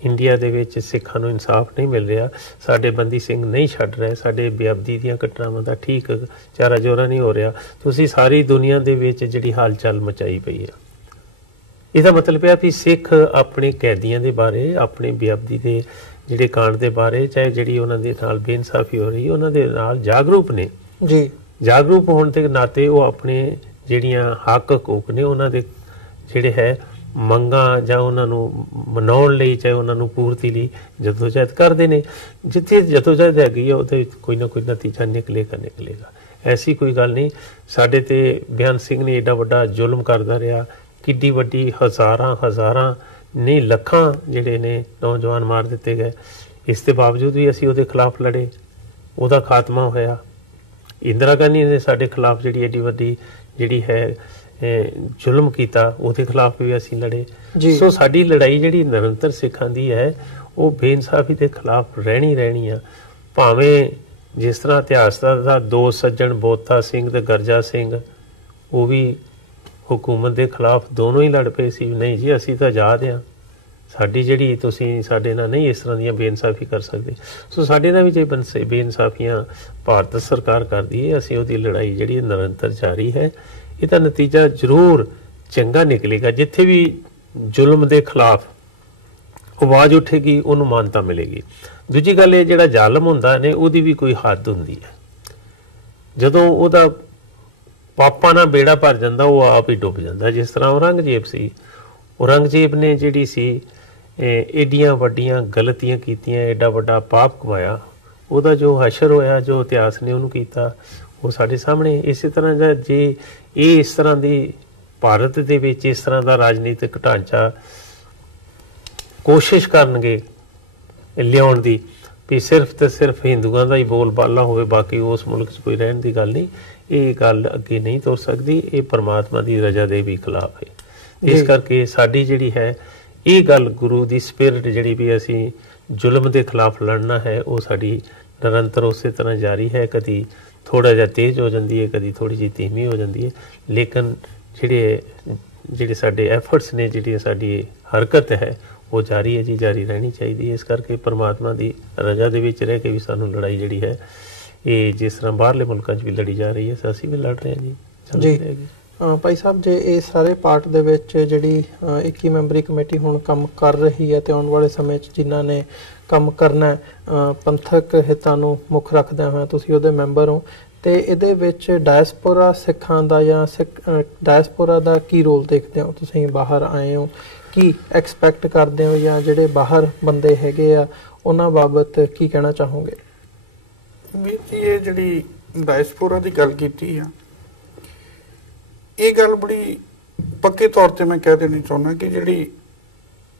ਇੰਡੀਆ ਦੇ ਵਿੱਚ ਸਿੱਖਾਂ ਨੂੰ ਇਨਸਾਫ ਨਹੀਂ ਮਿਲ ਰਿਹਾ, ਸਾਡੇ ਬੰਦੀ ਸਿੰਘ ਨਹੀਂ ਛੱਡ ਰਹੇ, ਸਾਡੇ ਬੇਅਬਦੀ ਦੀਆਂ ਘਟਨਾਵਾਂ ਦਾ ਠੀਕ ਚਾਰਾ ਜੋਰਾ ਨਹੀਂ ਹੋ ਰਿਹਾ। ਤੁਸੀਂ ਸਾਰੀ ਦੁਨੀਆ ਦੇ ਵਿੱਚ ਜਿਹੜੀ ਹਾਲਚਲ ਮਚਾਈ ਪਈ ਹੈ, ਇਹਦਾ ਮਤਲਬ ਹੈ ਵੀ ਸਿੱਖ ਆਪਣੇ ਕੈਦੀਆਂ ਦੇ ਬਾਰੇ, ਆਪਣੇ ਬੇਅਬਦੀ ਦੇ ਜਿਹੜੇ ਕਾਂਡ ਦੇ ਬਾਰੇ, ਚਾਹੇ ਜਿਹੜੀ ਉਹਨਾਂ ਦੇ ਨਾਲ ਬੇਇਨਸਾਫੀ ਹੋ ਰਹੀ, ਉਹਨਾਂ ਦੇ ਨਾਲ ਜਾਗਰੂਕ ਨੇ ਜੀ। ਜਾਗਰੂਕ ਹੋਣ ਦੇ ਨਾਤੇ ਉਹ ਆਪਣੇ ਜਿਹੜੀਆਂ ਹੱਕ ਹਕੂਕ ਨੇ ਉਹਨਾਂ ਦੇ ਜਿਹੜੇ ਹੈ ਮੰਗਾਂ ਜਾਂ ਉਹਨਾਂ ਨੂੰ ਮਨਾਉਣ ਲਈ, ਚਾਹੇ ਉਹਨਾਂ ਨੂੰ ਪੂਰਤੀ ਲਈ ਜਦੋਜਹਿਦ ਕਰਦੇ ਨੇ। ਜਿੱਥੇ ਜਦੋਜਹਿਦ ਹੈਗੀ ਆ ਉਹਦੇ ਕੋਈ ਨਾ ਕੋਈ ਨਤੀਜਾ ਨਿਕਲੇਗਾ। ਐਸੀ ਕੋਈ ਗੱਲ ਨਹੀਂ। ਸਾਡੇ ਤੇ ਬਿਆਨ ਸਿੰਘ ਨੇ ਏਡਾ ਵੱਡਾ ਜ਼ੁਲਮ ਕਰਦਾ ਰਿਹਾ, ਕਿੱਡੀ ਵੱਡੀ ਹਜ਼ਾਰਾਂ ਨਹੀਂ ਲੱਖਾਂ ਜਿਹੜੇ ਨੇ ਨੌਜਵਾਨ ਮਾਰ ਦਿੱਤੇ ਗਏ। ਇਸ ਦੇ ਬਾਵਜੂਦ ਵੀ ਅਸੀਂ ਉਹਦੇ ਖਿਲਾਫ ਲੜੇ, ਉਹਦਾ ਖਾਤਮਾ ਹੋਇਆ। ਇੰਦਰਾ ਗਾਂਧੀ ਨੇ ਸਾਡੇ ਖਿਲਾਫ ਜਿਹੜੀ ਏਡੀ ਵੱਡੀ ਜਿਹੜੀ ਹੈ ਜ਼ੁਲਮ ਕੀਤਾ, ਉਹਦੇ ਖਿਲਾਫ ਵੀ ਅਸੀਂ ਲੜੇ। ਸੋ ਸਾਡੀ ਲੜਾਈ ਜਿਹੜੀ ਨਿਰੰਤਰ ਸਿੱਖਾਂ ਦੀ ਹੈ ਉਹ ਬੇਇਨਸਾਫੀ ਦੇ ਖਿਲਾਫ ਰਹਿਣੀ ਆ। ਭਾਵੇਂ ਜਿਸ ਤਰ੍ਹਾਂ ਇਤਿਹਾਸ ਦਾ 2 ਸੱਜਣ ਬੋਤਾ ਸਿੰਘ ਤੇ ਗਰਜਾ ਸਿੰਘ ਉਹ ਵੀ ਹੁਕੂਮਤ ਦੇ ਖਿਲਾਫ ਦੋਨੋਂ ਹੀ ਲੜ ਪਏ ਸੀ, ਨਹੀਂ ਜੀ ਅਸੀਂ ਤਾਂ ਆਜ਼ਾਦ ਹਾਂ, ਸਾਡੀ ਜਿਹੜੀ ਤੁਸੀਂ ਸਾਡੇ ਨਾਲ ਨਹੀਂ ਇਸ ਤਰ੍ਹਾਂ ਦੀਆਂ ਬੇਇਨਸਾਫੀ ਕਰ ਸਕਦੇ। ਸੋ ਸਾਡੇ ਨਾਲ ਵੀ ਜੇ ਬੇਇਨਸਾਫੀਆਂ ਭਾਰਤ ਸਰਕਾਰ ਕਰਦੀ ਹੈ, ਅਸੀਂ ਉਹਦੀ ਲੜਾਈ ਜਿਹੜੀ ਨਿਰੰਤਰ ਜਾਰੀ ਹੈ। ਇਹਦਾ ਨਤੀਜਾ ਜ਼ਰੂਰ ਚੰਗਾ ਨਿਕਲੇਗਾ। ਜਿੱਥੇ ਵੀ ਜ਼ੁਲਮ ਦੇ ਖਿਲਾਫ ਆਵਾਜ਼ ਉੱਠੇਗੀ ਉਹਨੂੰ ਮਾਨਤਾ ਮਿਲੇਗੀ। ਦੂਜੀ ਗੱਲ ਇਹ ਜਿਹੜਾ ਜ਼ਾਲਮ ਹੁੰਦਾ ਨੇ ਉਹਦੀ ਵੀ ਕੋਈ ਹੱਦ ਹੁੰਦੀ ਹੈ। ਜਦੋਂ ਉਹਦਾ ਪਾਪਾ ਨਾਲ ਬੇੜਾ ਭਰ ਜਾਂਦਾ ਉਹ ਆਪ ਹੀ ਡੁੱਬ ਜਾਂਦਾ। ਜਿਸ ਤਰ੍ਹਾਂ ਔਰੰਗਜ਼ੇਬ ਸੀ, ਔਰੰਗਜ਼ੇਬ ਨੇ ਜਿਹੜੀ ਸੀ ਏਡੀਆਂ ਵੱਡੀਆਂ ਗਲਤੀਆਂ ਕੀਤੀਆਂ, ਏਡਾ ਵੱਡਾ ਪਾਪ ਕਮਾਇਆ, ਉਹਦਾ ਜੋ ਹਸ਼ਰ ਹੋਇਆ, ਜੋ ਇਤਿਹਾਸ ਨੇ ਉਹਨੂੰ ਕੀਤਾ, ਉਹ ਸਾਡੇ ਸਾਹਮਣੇ। ਇਸੇ ਤਰ੍ਹਾਂ ਜੇ ਇਹ ਇਸ ਤਰ੍ਹਾਂ ਦੀ ਭਾਰਤ ਦੇ ਵਿੱਚ ਇਸ ਤਰ੍ਹਾਂ ਦਾ ਰਾਜਨੀਤਿਕ ਢਾਂਚਾ ਕੋਸ਼ਿਸ਼ ਕਰਨਗੇ ਲਿਆਉਣ ਦੀ ਵੀ ਸਿਰਫ ਤੇ ਸਿਰਫ ਹਿੰਦੂਆਂ ਦਾ ਹੀ ਬੋਲਬਾਲਾ ਹੋਵੇ, ਬਾਕੀ ਉਸ ਮੁਲਕ 'ਚ ਕੋਈ ਰਹਿਣ ਦੀ ਗੱਲ ਨਹੀਂ, ਇਹ ਗੱਲ ਅੱਗੇ ਨਹੀਂ ਤੁਰ ਸਕਦੀ। ਇਹ ਪਰਮਾਤਮਾ ਦੀ ਰਜ਼ਾ ਦੇ ਵੀ ਖਿਲਾਫ ਹੈ। ਇਸ ਕਰਕੇ ਸਾਡੀ ਜਿਹੜੀ ਹੈ ਇਹ ਗੱਲ ਗੁਰੂ ਦੀ ਸਪਿਰਿਟ ਜਿਹੜੀ ਵੀ ਅਸੀਂ ਜ਼ੁਲਮ ਦੇ ਖਿਲਾਫ ਲੜਨਾ ਹੈ ਉਹ ਸਾਡੀ ਨਿਰੰਤਰ ਉਸੇ ਤਰ੍ਹਾਂ ਜਾਰੀ ਹੈ। ਕਦੀ ਥੋੜਾ ਜਿਹਾ ਤੇਜ਼ ਹੋ ਜਾਂਦੀ ਹੈ, ਕਦੀ ਥੋੜੀ ਜਿਹੀ ਧੀਮੀ ਹੋ ਜਾਂਦੀ ਹੈ, ਲੇਕਿਨ ਜਿਹੜੇ ਸਾਡੇ ਐਫਰਟਸ ਨੇ, ਜਿਹੜੀ ਸਾਡੀ ਹਰਕਤ ਹੈ ਉਹ ਜਾਰੀ ਹੈ ਜੀ, ਜਾਰੀ ਰਹਿਣੀ ਚਾਹੀਦੀ ਹੈ। ਇਸ ਕਰਕੇ ਪਰਮਾਤਮਾ ਦੀ ਰਜ਼ਾ ਦੇ ਵਿੱਚ ਰਹਿ ਕੇ ਵੀ ਸਾਨੂੰ ਲੜਾਈ ਜਿਹੜੀ ਹੈ ਇਹ ਜਿਸ ਤਰ੍ਹਾਂ ਬਾਹਰਲੇ ਮੁਲਕਾਂ 'ਚ ਵੀ ਲੜੀ ਜਾ ਰਹੀ ਹੈ, ਅਸੀਂ ਵੀ ਲੜ ਰਹੇ ਹਾਂ ਜੀ, ਚੱਲਦੀ ਰਹੇਗੀ। ਭਾਈ ਸਾਹਿਬ, ਜੇ ਇਹ ਸਾਰੇ ਪਾਰਟ ਦੇ ਵਿੱਚ ਜਿਹੜੀ 21 ਮੈਂਬਰੀ ਕਮੇਟੀ ਹੁਣ ਕੰਮ ਕਰ ਰਹੀ ਹੈ ਤੇ ਆਉਣ ਵਾਲੇ ਸਮੇਂ 'ਚ ਜਿਨ੍ਹਾਂ ਨੇ ਕੰਮ ਕਰਨਾ ਪੰਥਕ ਹਿੱਤਾਂ ਨੂੰ ਮੁੱਖ ਰੱਖਦਿਆਂ ਹੋਇਆ ਤੁਸੀਂ ਉਹਦੇ ਮੈਂਬਰ ਹੋ, ਤੇ ਇਹਦੇ ਵਿੱਚ ਡਾਇਸਪੋਰਾ ਸਿੱਖਾਂ ਦਾ ਜਾਂ ਡਾਇਸਪੋਰਾ ਦਾ ਕੀ ਰੋਲ ਦੇਖਦੇ ਹੋ? ਤੁਸੀਂ ਬਾਹਰ ਆਏ ਹੋ, ਕੀ ਐਕਸਪੈਕਟ ਕਰਦੇ ਹੋ, ਜਾਂ ਜਿਹੜੇ ਬਾਹਰ ਬੰਦੇ ਹੈਗੇ ਆ ਉਹਨਾਂ ਬਾਬਤ ਕੀ ਕਹਿਣਾ ਚਾਹੋਗੇ? ਵੀਰ ਜੀ, ਇਹ ਜਿਹੜੀ ਡਾਇਸਪੋਰਾ ਦੀ ਗੱਲ ਕੀਤੀ ਆ, ਇਹ ਗੱਲ ਬੜੀ ਪੱਕੇ ਤੌਰ ਤੇ ਮੈਂ ਕਹਿ ਦੇਣੀ ਚਾਹੁੰਦਾ ਕਿ ਜਿਹੜੀ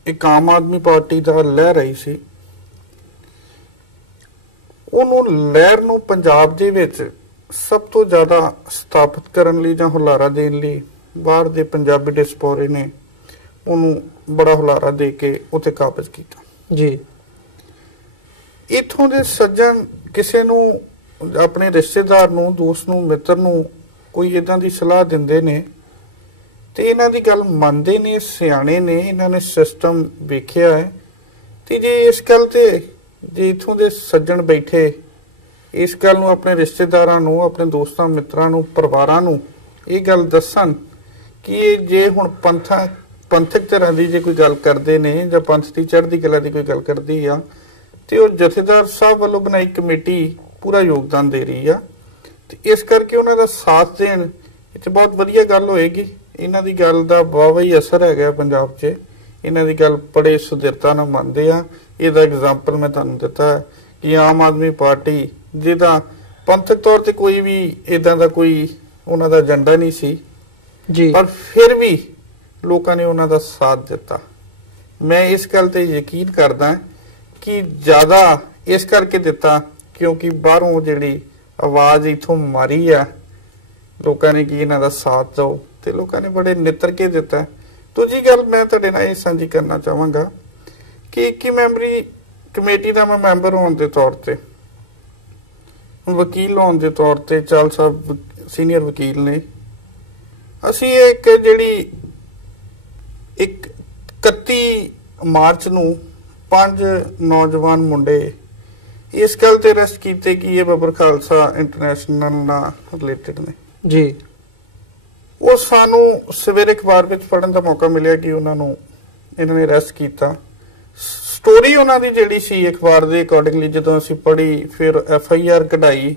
ਇੱਕ ਆਮ ਆਦਮੀ ਪਾਰਟੀ ਦਾ ਲਹਿਰ ਰਹੀ ਸੀ, ਉਹਨੂੰ ਲਹਿਰ ਨੂੰ ਪੰਜਾਬ ਦੇ ਵਿੱਚ ਸਭ ਤੋਂ ਜ਼ਿਆਦਾ ਸਥਾਪਿਤ ਕਰਨ ਲਈ ਜਾਂ ਹੁਲਾਰਾ ਦੇਣ ਲਈ ਬਾਹਰ ਦੇ ਪੰਜਾਬੀ ਡਿਸਪੋਰੇ ਨੇ ਉਹਨੂੰ ਬੜਾ ਹੁਲਾਰਾ ਦੇ ਕੇ ਉੱਥੇ ਕਾਬਜ਼ ਕੀਤਾ ਜੀ। ਇੱਥੋਂ ਦੇ ਸੱਜਣ ਕਿਸੇ ਨੂੰ, ਆਪਣੇ ਰਿਸ਼ਤੇਦਾਰ ਨੂੰ, ਦੋਸਤ ਨੂੰ, ਮਿੱਤਰ ਨੂੰ ਕੋਈ ਇਦਾਂ ਦੀ ਸਲਾਹ ਦਿੰਦੇ ਨੇ ਤੇ ਇਹਨਾਂ ਦੀ ਗੱਲ ਮੰਨਦੇ ਨੇ, ਸਿਆਣੇ ਨੇ, ਇਹਨਾਂ ਨੇ ਸਿਸਟਮ ਵੇਖਿਆ ਹੈ। ਤੇ ਜੇ ਇਸ ਗੱਲ ਤੇ ਜੇ ਇੱਥੋਂ ਦੇ ਸੱਜਣ ਬੈਠੇ ਇਸ ਗੱਲ ਨੂੰ ਆਪਣੇ ਰਿਸ਼ਤੇਦਾਰਾਂ ਨੂੰ, ਆਪਣੇ ਦੋਸਤਾਂ ਮਿੱਤਰਾਂ ਨੂੰ, ਪਰਿਵਾਰਾਂ ਨੂੰ ਇਹ ਗੱਲ ਦੱਸਣ ਕਿ ਇਹ ਜੇ ਹੁਣ ਪੰਥਕ ਤਰ੍ਹਾਂ ਦੀ ਜੇ ਕੋਈ ਗੱਲ ਕਰਦੇ ਨੇ ਜਾਂ ਪੰਥ ਦੀ ਚੜ੍ਹਦੀ ਕਲਾ ਦੀ ਕੋਈ ਗੱਲ ਕਰਦੀ ਆ, ਤੇ ਉਹ ਜਥੇਦਾਰ ਸਾਹਿਬ ਵੱਲੋਂ ਬਣਾਈ ਕਮੇਟੀ ਪੂਰਾ ਯੋਗਦਾਨ ਦੇ ਰਹੀ ਆ, ਤੇ ਇਸ ਕਰਕੇ ਉਹਨਾਂ ਦਾ ਸਾਥ ਦੇਣ ਇਹ ਬਹੁਤ ਵਧੀਆ ਗੱਲ ਹੋਏਗੀ। ਇਹਨਾਂ ਦੀ ਗੱਲ ਦਾ ਵਾਵਾ ਹੀ ਅਸਰ ਹੈਗਾ ਪੰਜਾਬ 'ਚ, ਇਹਨਾਂ ਦੀ ਗੱਲ ਬੜੇ ਸੁਦਿਰਤਾ ਨਾਲ ਮੰਨਦੇ ਆ। ਇਹਦਾ ਐਗਜ਼ਾਮਪਲ ਮੈਂ ਤੁਹਾਨੂੰ ਦਿੱਤਾ ਹੈ ਕਿ ਆਮ ਆਦਮੀ ਪਾਰਟੀ, ਜਿਹਦਾ ਪੰਥਕ ਤੌਰ ਤੇ ਕੋਈ ਵੀ ਇਦਾਂ ਦਾ ਕੋਈ ਉਹਨਾਂ ਦਾ ਏਜੰਡਾ ਨਹੀਂ ਸੀ ਜੀ, ਪਰ ਫਿਰ ਵੀ ਲੋਕਾਂ ਨੇ ਉਹਨਾਂ ਦਾ ਸਾਥ ਦਿੱਤਾ। ਮੈਂ ਇਸ ਗੱਲ ਤੇ ਯਕੀਨ ਕਰਦਾ ਕਿ ਜ਼ਿਆਦਾ ਇਸ ਕਰਕੇ ਦਿੱਤਾ ਕਿਉਂਕਿ ਬਾਹਰੋਂ ਜਿਹੜੀ ਆਵਾਜ਼ ਇਥੋਂ ਮਾਰੀ ਆ ਲੋਕਾਂ ਨੇ ਕਿ ਇਹਨਾਂ ਦਾ ਸਾਥ ਦਿਓ, ਤੇ ਲੋਕਾਂ ਨੇ ਬੜੇ ਨਿੱਤਰ ਕੇ ਦਿੱਤਾ। ਦੂਜੀ ਗੱਲ ਮੈਂ ਤੁਹਾਡੇ ਨਾਲ ਇਹ ਸਾਂਝੀ ਕਰਨਾ ਚਾਹਾਂਗਾ ਕਿ 21 ਮੈਂਬਰੀ ਕਮੇਟੀ ਦਾ ਮੈਂ ਮੈਂਬਰ ਹੋਣ ਦੇ ਤੌਰ ਤੇ, ਵਕੀਲ ਹੋਣ ਦੇ ਤੌਰ ਤੇ, ਚਾਲ ਸਾਹਿਬ ਸੀਨੀਅਰ ਵਕੀਲ ਨੇ, ਅਸੀਂ ਇੱਕ ਜਿਹੜੀ 31 ਮਾਰਚ ਨੂੰ 5 ਨੌਜਵਾਨ ਮੁੰਡੇ ਇਸ ਗੱਲ ਤੇ ਅਰੈਸਟ ਕੀਤੇ ਕਿ ਇਹ ਬਾਬਰ ਖਾਲਸਾ ਇੰਟਰਨੈਸ਼ਨਲ ਨਾਲ ਰਿਲੇਟਡ ਨੇ ਜੀ। ਉਹ ਸਾਨੂੰ ਸਵੇਰੇ ਅਖਬਾਰ ਵਿੱਚ ਪੜ੍ਹਨ ਦਾ ਮੌਕਾ ਮਿਲਿਆ ਕਿ ਉਹਨਾਂ ਨੂੰ ਇਹਨਾਂ ਨੇ ਅਰੈਸਟ ਕੀਤਾ। ਸਟੋਰੀ ਉਹਨਾਂ ਦੀ ਜਿਹੜੀ ਸੀ ਅਖਬਾਰ ਦੇ ਅਕੋਰਡਿੰਗਲੀ ਜਦੋਂ ਅਸੀਂ ਪੜ੍ਹੀ, ਫਿਰ FIR ਕਢਾਈ,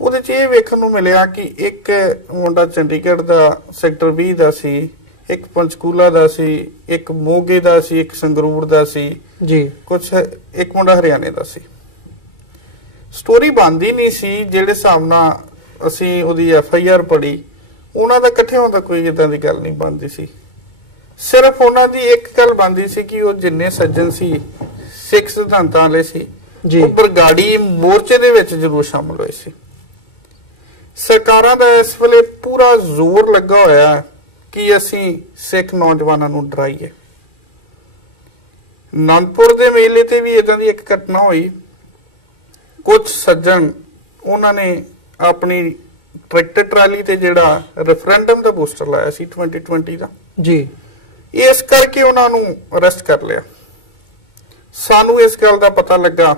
ਉਹਦੇ 'ਚ ਇਹ ਵੇਖਣ ਨੂੰ ਮਿਲਿਆ ਕਿ ਇੱਕ ਮੁੰਡਾ ਚੰਡੀਗੜ੍ਹ ਦਾ ਸੈਕਟਰ 20 ਦਾ ਸੀ, ਇੱਕ ਪੰਚਕੂਲਾ ਦਾ ਸੀ, ਇੱਕ ਮੋਗੇ ਦਾ ਸੀ, ਇੱਕ ਸੰਗਰੂਰ ਦਾ ਸੀ ਜੀ, ਇੱਕ ਮੁੰਡਾ ਹਰਿਆਣੇ ਦਾ ਸੀ। ਸਟੋਰੀ ਬਣਦੀ ਨਹੀਂ ਸੀ ਜਿਹੜੇ ਹਿਸਾਬ ਨਾਲ ਅਸੀਂ ਉਹਦੀ FIR ਪੜ੍ਹੀ, ਉਹਨਾਂ ਦਾ ਇਕੱਠੇ ਹੋਣ ਦਾ ਕੋਈ ਇਦਾਂ ਦੀ ਗੱਲ ਨਹੀਂ ਬਣਦੀ ਸੀ। ਸਿਰਫ ਉਹਨਾਂ ਦੀ ਇੱਕ ਗੱਲ ਬਣਦੀ ਸੀ ਕਿ ਉਹ ਜਿੰਨੇ ਸੱਜਣ ਸੀ ਸਿੱਖ ਸਿਧਾਂਤਾਂ ਵਾਲੇ ਸੀ, ਉਹ ਬਰਗਾੜੀ ਮੋਰਚੇ ਦੇ ਵਿੱਚ ਜ਼ਰੂਰ ਸ਼ਾਮਲ ਹੋਏ ਸੀ। ਸਰਕਾਰਾਂ ਦਾ ਇਸ ਵੇਲੇ ਪੂਰਾ ਜ਼ੋਰ ਲੱਗਾ ਹੋਇਆ ਕਿ ਅਸੀਂ ਸਿੱਖ ਨੌਜਵਾਨਾਂ ਨੂੰ ਡਰਾਈਏ। ਅਨੰਦਪੁਰ ਦੇ ਮੇਲੇ ਤੇ ਵੀ ਇਦਾਂ ਦੀ ਇੱਕ ਘਟਨਾ ਹੋਈ। ਕੁਝ ਸੱਜਣ ਉਹਨਾਂ ਨੇ ਆਪਣੀ ਟਰੈਕਟਰ ਟਰਾਲੀ ਤੇ ਜਿਹੜਾ ਰੈਫਰੈਂਡਮ ਦਾ ਪੋਸਟਰ ਲਾਇਆ ਸੀ 2020 ਦਾ ਜੀ, ਇਸ ਕਰਕੇ ਉਹਨਾਂ ਨੂੰ ਅਰੈਸਟ ਕਰ ਲਿਆ। ਸਾਨੂੰ ਇਸ ਗੱਲ ਦਾ ਪਤਾ ਲੱਗਾ,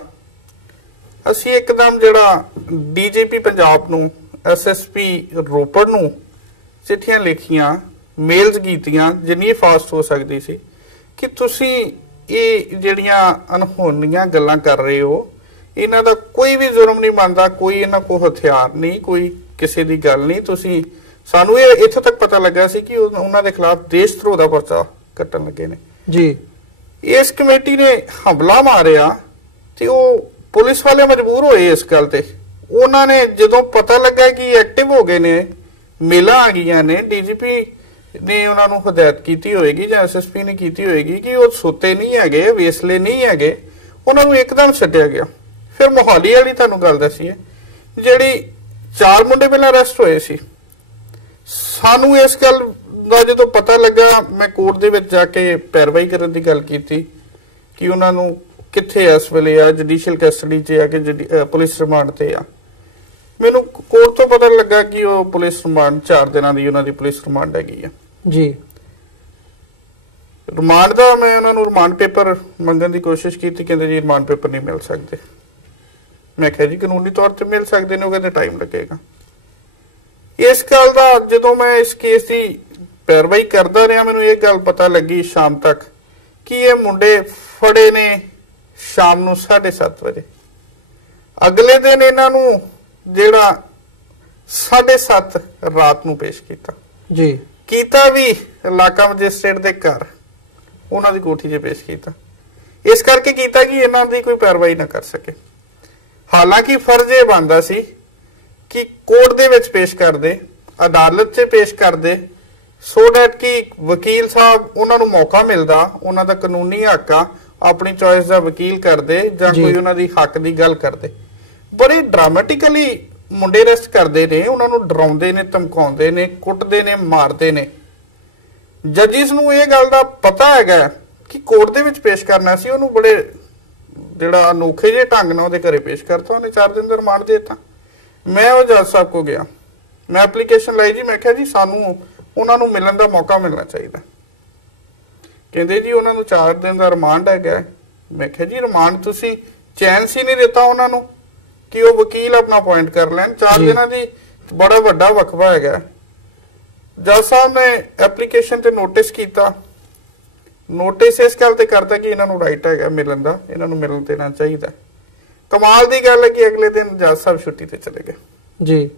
ਅਸੀਂ ਇੱਕਦਮ ਜਿਹੜਾ DGP ਪੰਜਾਬ ਨੂੰ, SSP ਰੋਪੜ ਨੂੰ ਚਿੱਠੀਆਂ ਲਿਖੀਆਂ, ਮੇਲਸ ਕੀਤੀਆਂ ਜਿੰਨੀ ਫਾਸਟ ਹੋ ਸਕਦੀ ਸੀ ਕਿ ਤੁਸੀਂ ਇਹ ਜਿਹੜੀਆਂ ਅਨਹੋਣੀਆਂ ਗੱਲਾਂ ਕਰ ਰਹੇ ਹੋ, ਇਹਨਾਂ ਦਾ ਕੋਈ ਵੀ ਜੁਰਮ ਨਹੀਂ ਬਣਦਾ, ਕੋਈ ਇਹਨਾਂ ਕੋਲ ਹਥਿਆਰ ਨਹੀਂ, ਕੋਈ ਕਿਸੇ ਦੀ ਗੱਲ ਨਹੀਂ। ਤੁਸੀਂ ਸਾਨੂੰ ਇਹ ਇੱਥੋਂ ਤੱਕ ਪਤਾ ਲੱਗਾ ਸੀ ਕਿ ਉਹਨਾਂ ਦੇ ਖਿਲਾਫ ਦੇਸ਼ ਧਰੋਹ ਦਾ ਪਰਚਾ ਕੱਟਣ ਲੱਗੇ ਨੇ ਜੀ। ਇਸ ਕਮੇਟੀ ਨੇ ਹਮਲਾ ਮਾਰਿਆ ਤੇ ਉਹ ਪੁਲਿਸ ਵਾਲੇ ਮਜਬੂਰ ਹੋਏ ਇਸ ਗੱਲ ਤੇ। ਉਹਨਾਂ ਨੇ ਜਦੋਂ ਪਤਾ ਲੱਗਾ ਕਿ ਐਕਟਿਵ ਹੋ ਗਏ ਨੇ, ਮੇਲਾ ਆ ਗਈਆਂ ਨੇ, DGP ਨੇ ਉਹਨਾਂ ਨੂੰ ਹਦਾਇਤ ਕੀਤੀ ਹੋਏਗੀ ਜਾਂ SSP ਨੇ ਕੀਤੀ ਹੋਏਗੀ ਕਿ ਉਹ ਸੁੱਤੇ ਨਹੀਂ ਹੈਗੇ, ਵੇਸਲੇ ਨਹੀਂ ਹੈਗੇ, ਉਹਨਾਂ ਨੂੰ ਇੱਕਦਮ ਛੱਡਿਆ ਗਿਆ। ਫਿਰ ਮੋਹਾਲੀ ਵਾਲੀ ਤੁਹਾਨੂੰ ਗੱਲ ਦੱਸੀ ਹੈ, ਜਿਹੜੀ 4 ਮੁੰਡੇ ਪਹਿਲਾਂ ਅਰੈਸਟ ਹੋਏ ਸੀ। ਸਾਨੂੰ ਇਸ ਗੱਲ ਦਾ ਜਦੋਂ ਪਤਾ ਲੱਗਾ, ਮੈਂ ਕੋਰਟ ਦੇ ਵਿੱਚ ਜਾ ਕੇ ਪੈਰਵਾਈ ਕਰਨ ਦੀ ਗੱਲ ਕੀਤੀ ਕਿ ਉਹਨਾਂ ਨੂੰ ਕਿੱਥੇ ਇਸ ਵੇਲੇ ਆ, ਜੁਡੀਸ਼ੀਅਲ ਕਸਟਡੀ 'ਚ ਆ ਕਿ ਪੁਲਿਸ ਰਿਮਾਂਡ ਤੇ ਆ। ਮੈਨੂੰ ਕੋਰਟ ਤੋਂ ਪਤਾ ਲੱਗਾ ਕਿ ਉਹ ਪੁਲਿਸ ਰਿਮਾਂਡ 4 ਦਿਨਾਂ ਦੀ ਉਹਨਾਂ ਦੀ ਪੁਲਿਸ ਰਿਮਾਂਡ ਹੈਗੀ ਆ ਜੀ। ਰਿਮਾਂਡ ਦਾ ਮੈਂ ਉਹਨਾਂ ਨੂੰ ਰਿਮਾਂਡ ਪੇਪਰ ਮੰਗਣ ਦੀ ਕੋਸ਼ਿਸ਼ ਕੀਤੀ, ਕਹਿੰਦੇ ਜੀ ਰਿਮਾਂਡ ਪੇਪਰ ਨਹੀਂ ਮਿਲ ਸਕਦੇ। ਮੈਂ ਕਿਹਾ ਜੀ ਕਾਨੂੰਨੀ ਤੌਰ ਤੇ ਮਿਲ ਸਕਦੇ ਨੇ, ਉਹ ਕਹਿੰਦੇ ਟਾਈਮ ਲੱਗੇਗਾ। ਇਸ ਗੱਲ ਦਾ ਜਦੋਂ ਮੈਂ ਇਸ ਕੇਸ ਦੀ ਪੈਰਵਾਈ ਕਰਦਾ ਰਿਹਾ, ਮੈਨੂੰ ਇਹ ਗੱਲ ਪਤਾ ਲੱਗੀ ਸ਼ਾਮ ਤੱਕ ਕਿ ਇਹ ਮੁੰਡੇ ਫੜੇ ਨੇ ਸ਼ਾਮ ਨੂੰ 7:30 ਵਜੇ। ਅਗਲੇ ਦਿਨ ਇਹਨਾਂ ਨੂੰ ਜਿਹੜਾ 7:30 ਰਾਤ ਨੂੰ ਪੇਸ਼ ਕੀਤਾ ਜੀ। ਕੀਤਾ ਵੀ ਇਲਾਕਾ ਮੈਜਿਸਟ੍ਰੇਟ ਦੇ ਘਰ, ਉਹਨਾਂ ਦੀ ਕੋਠੀ 'ਚ ਪੇਸ਼ ਕੀਤਾ। ਇਸ ਕਰਕੇ ਕੀਤਾ ਕਿ ਇਹਨਾਂ ਦੀ ਕੋਈ ਪੈਰਵਾਈ ਨਾ ਕਰ ਸਕੇ। ਹਾਲਾਂਕਿ ਫਰਜ਼ ਇਹ ਬਣਦਾ ਸੀ ਕਿ ਕੋਰਟ ਦੇ ਵਿੱਚ ਪੇਸ਼ ਕਰਦੇ, ਅਦਾਲਤ 'ਚ ਪੇਸ਼ ਕਰਦੇ, ਸੋ ਡੈਟ ਕਿ ਵਕੀਲ ਸਾਹਿਬ ਉਹਨਾਂ ਨੂੰ ਮੌਕਾ ਮਿਲਦਾ, ਉਹਨਾਂ ਦਾ ਕਾਨੂੰਨੀ ਹੱਕ ਆ, ਆਪਣੀ ਚੋਇਸ ਦਾ ਵਕੀਲ ਕਰਦੇ ਜਾਂ ਕੋਈ ਉਹਨਾਂ ਦੀ ਹੱਕ ਦੀ ਗੱਲ ਕਰਦੇ। ਬੜੀ ਡਰਾਮੈਟਿਕਲੀ ਮੁੰਡੇ ਅਰੈਸਟ ਕਰਦੇ ਨੇ, ਉਹਨਾਂ ਨੂੰ ਡਰਾਉਂਦੇ ਨੇ, ਧਮਕਾਉਂਦੇ ਨੇ, ਕੁੱਟਦੇ ਨੇ, ਮਾਰਦੇ ਨੇ। ਜੱਜਿਸ ਨੂੰ ਇਹ ਗੱਲ ਦਾ ਪਤਾ ਹੈਗਾ ਕਿ ਕੋਰਟ ਦੇ ਵਿੱਚ ਪੇਸ਼ ਕਰਨਾ ਸੀ, ਉਹਨੂੰ ਬੜੇ ਜਿਹੜਾ ਅਨੋਖੇ ਜਿਹੇ ਢੰਗ ਨਾਲ ਉਹਦੇ ਘਰੇ ਪੇਸ਼ ਕਰਤਾ, ਉਹਨੇ 4 ਦਿਨ ਦਾ ਰਿਮਾਂਡ ਦੇ ਦਿੱਤਾ। ਮੈਂ ਉਹ ਜੱਜ ਸਾਹਿਬ ਕੋ ਗਿਆ, ਮੈਂ ਐਪਲੀਕੇਸ਼ਨ ਲਾਈ ਜੀ, ਮੈਂ ਕਿਹਾ ਜੀ ਸਾਨੂੰ ਉਹਨਾਂ ਨੂੰ ਮਿਲਣ ਦਾ ਮੌਕਾ ਮਿਲਣਾ ਚਾਹੀਦਾ। ਕਹਿੰਦੇ ਜੀ ਉਹਨਾਂ ਨੂੰ 4 ਦਿਨ ਦਾ ਰਿਮਾਂਡ ਹੈਗਾ। ਮੈਂ ਕਿਹਾ ਜੀ ਰਿਮਾਂਡ ਤੁਸੀਂ ਚਾਂਸ ਹੀ ਨਹੀਂ ਦਿੱਤਾ ਉਹਨਾਂ ਨੂੰ ਕਿ ਉਹ ਵਕੀਲ ਆਪਣਾ ਅਪਾਇੰਟ ਕਰ ਲੈਣ। 4 ਦਿਨਾਂ ਦੀ ਬੜਾ ਵੱਡਾ ਵਕਫਾ ਹੈਗਾ। ਜੱਜ ਸਾਹਿਬ ਨੇ ਐਪਲੀਕੇਸ਼ਨ ਤੇ ਨੋਟਿਸ ਕੀਤਾ, ਨੋਟਿਸ ਇਸ ਗੱਲ ਤੇ ਕਰਤਾ ਕਿ ਇਹਨਾਂ ਨੂੰ ਰਾਈਟ ਹੈਗਾ ਮਿਲਣ ਦਾ, ਇਹਨਾਂ ਨੂੰ ਮਿਲਣ ਦੇਣਾ ਚਾਹੀਦਾ। ਕਮਾਲ ਦੀ ਗੱਲ ਹੈ ਕਿ ਅਗਲੇ ਦਿਨ ਜੱਜ ਸਾਹਿਬ ਛੁੱਟੀ ਤੇ ਚਲੇ ਗਏ ਜੀ।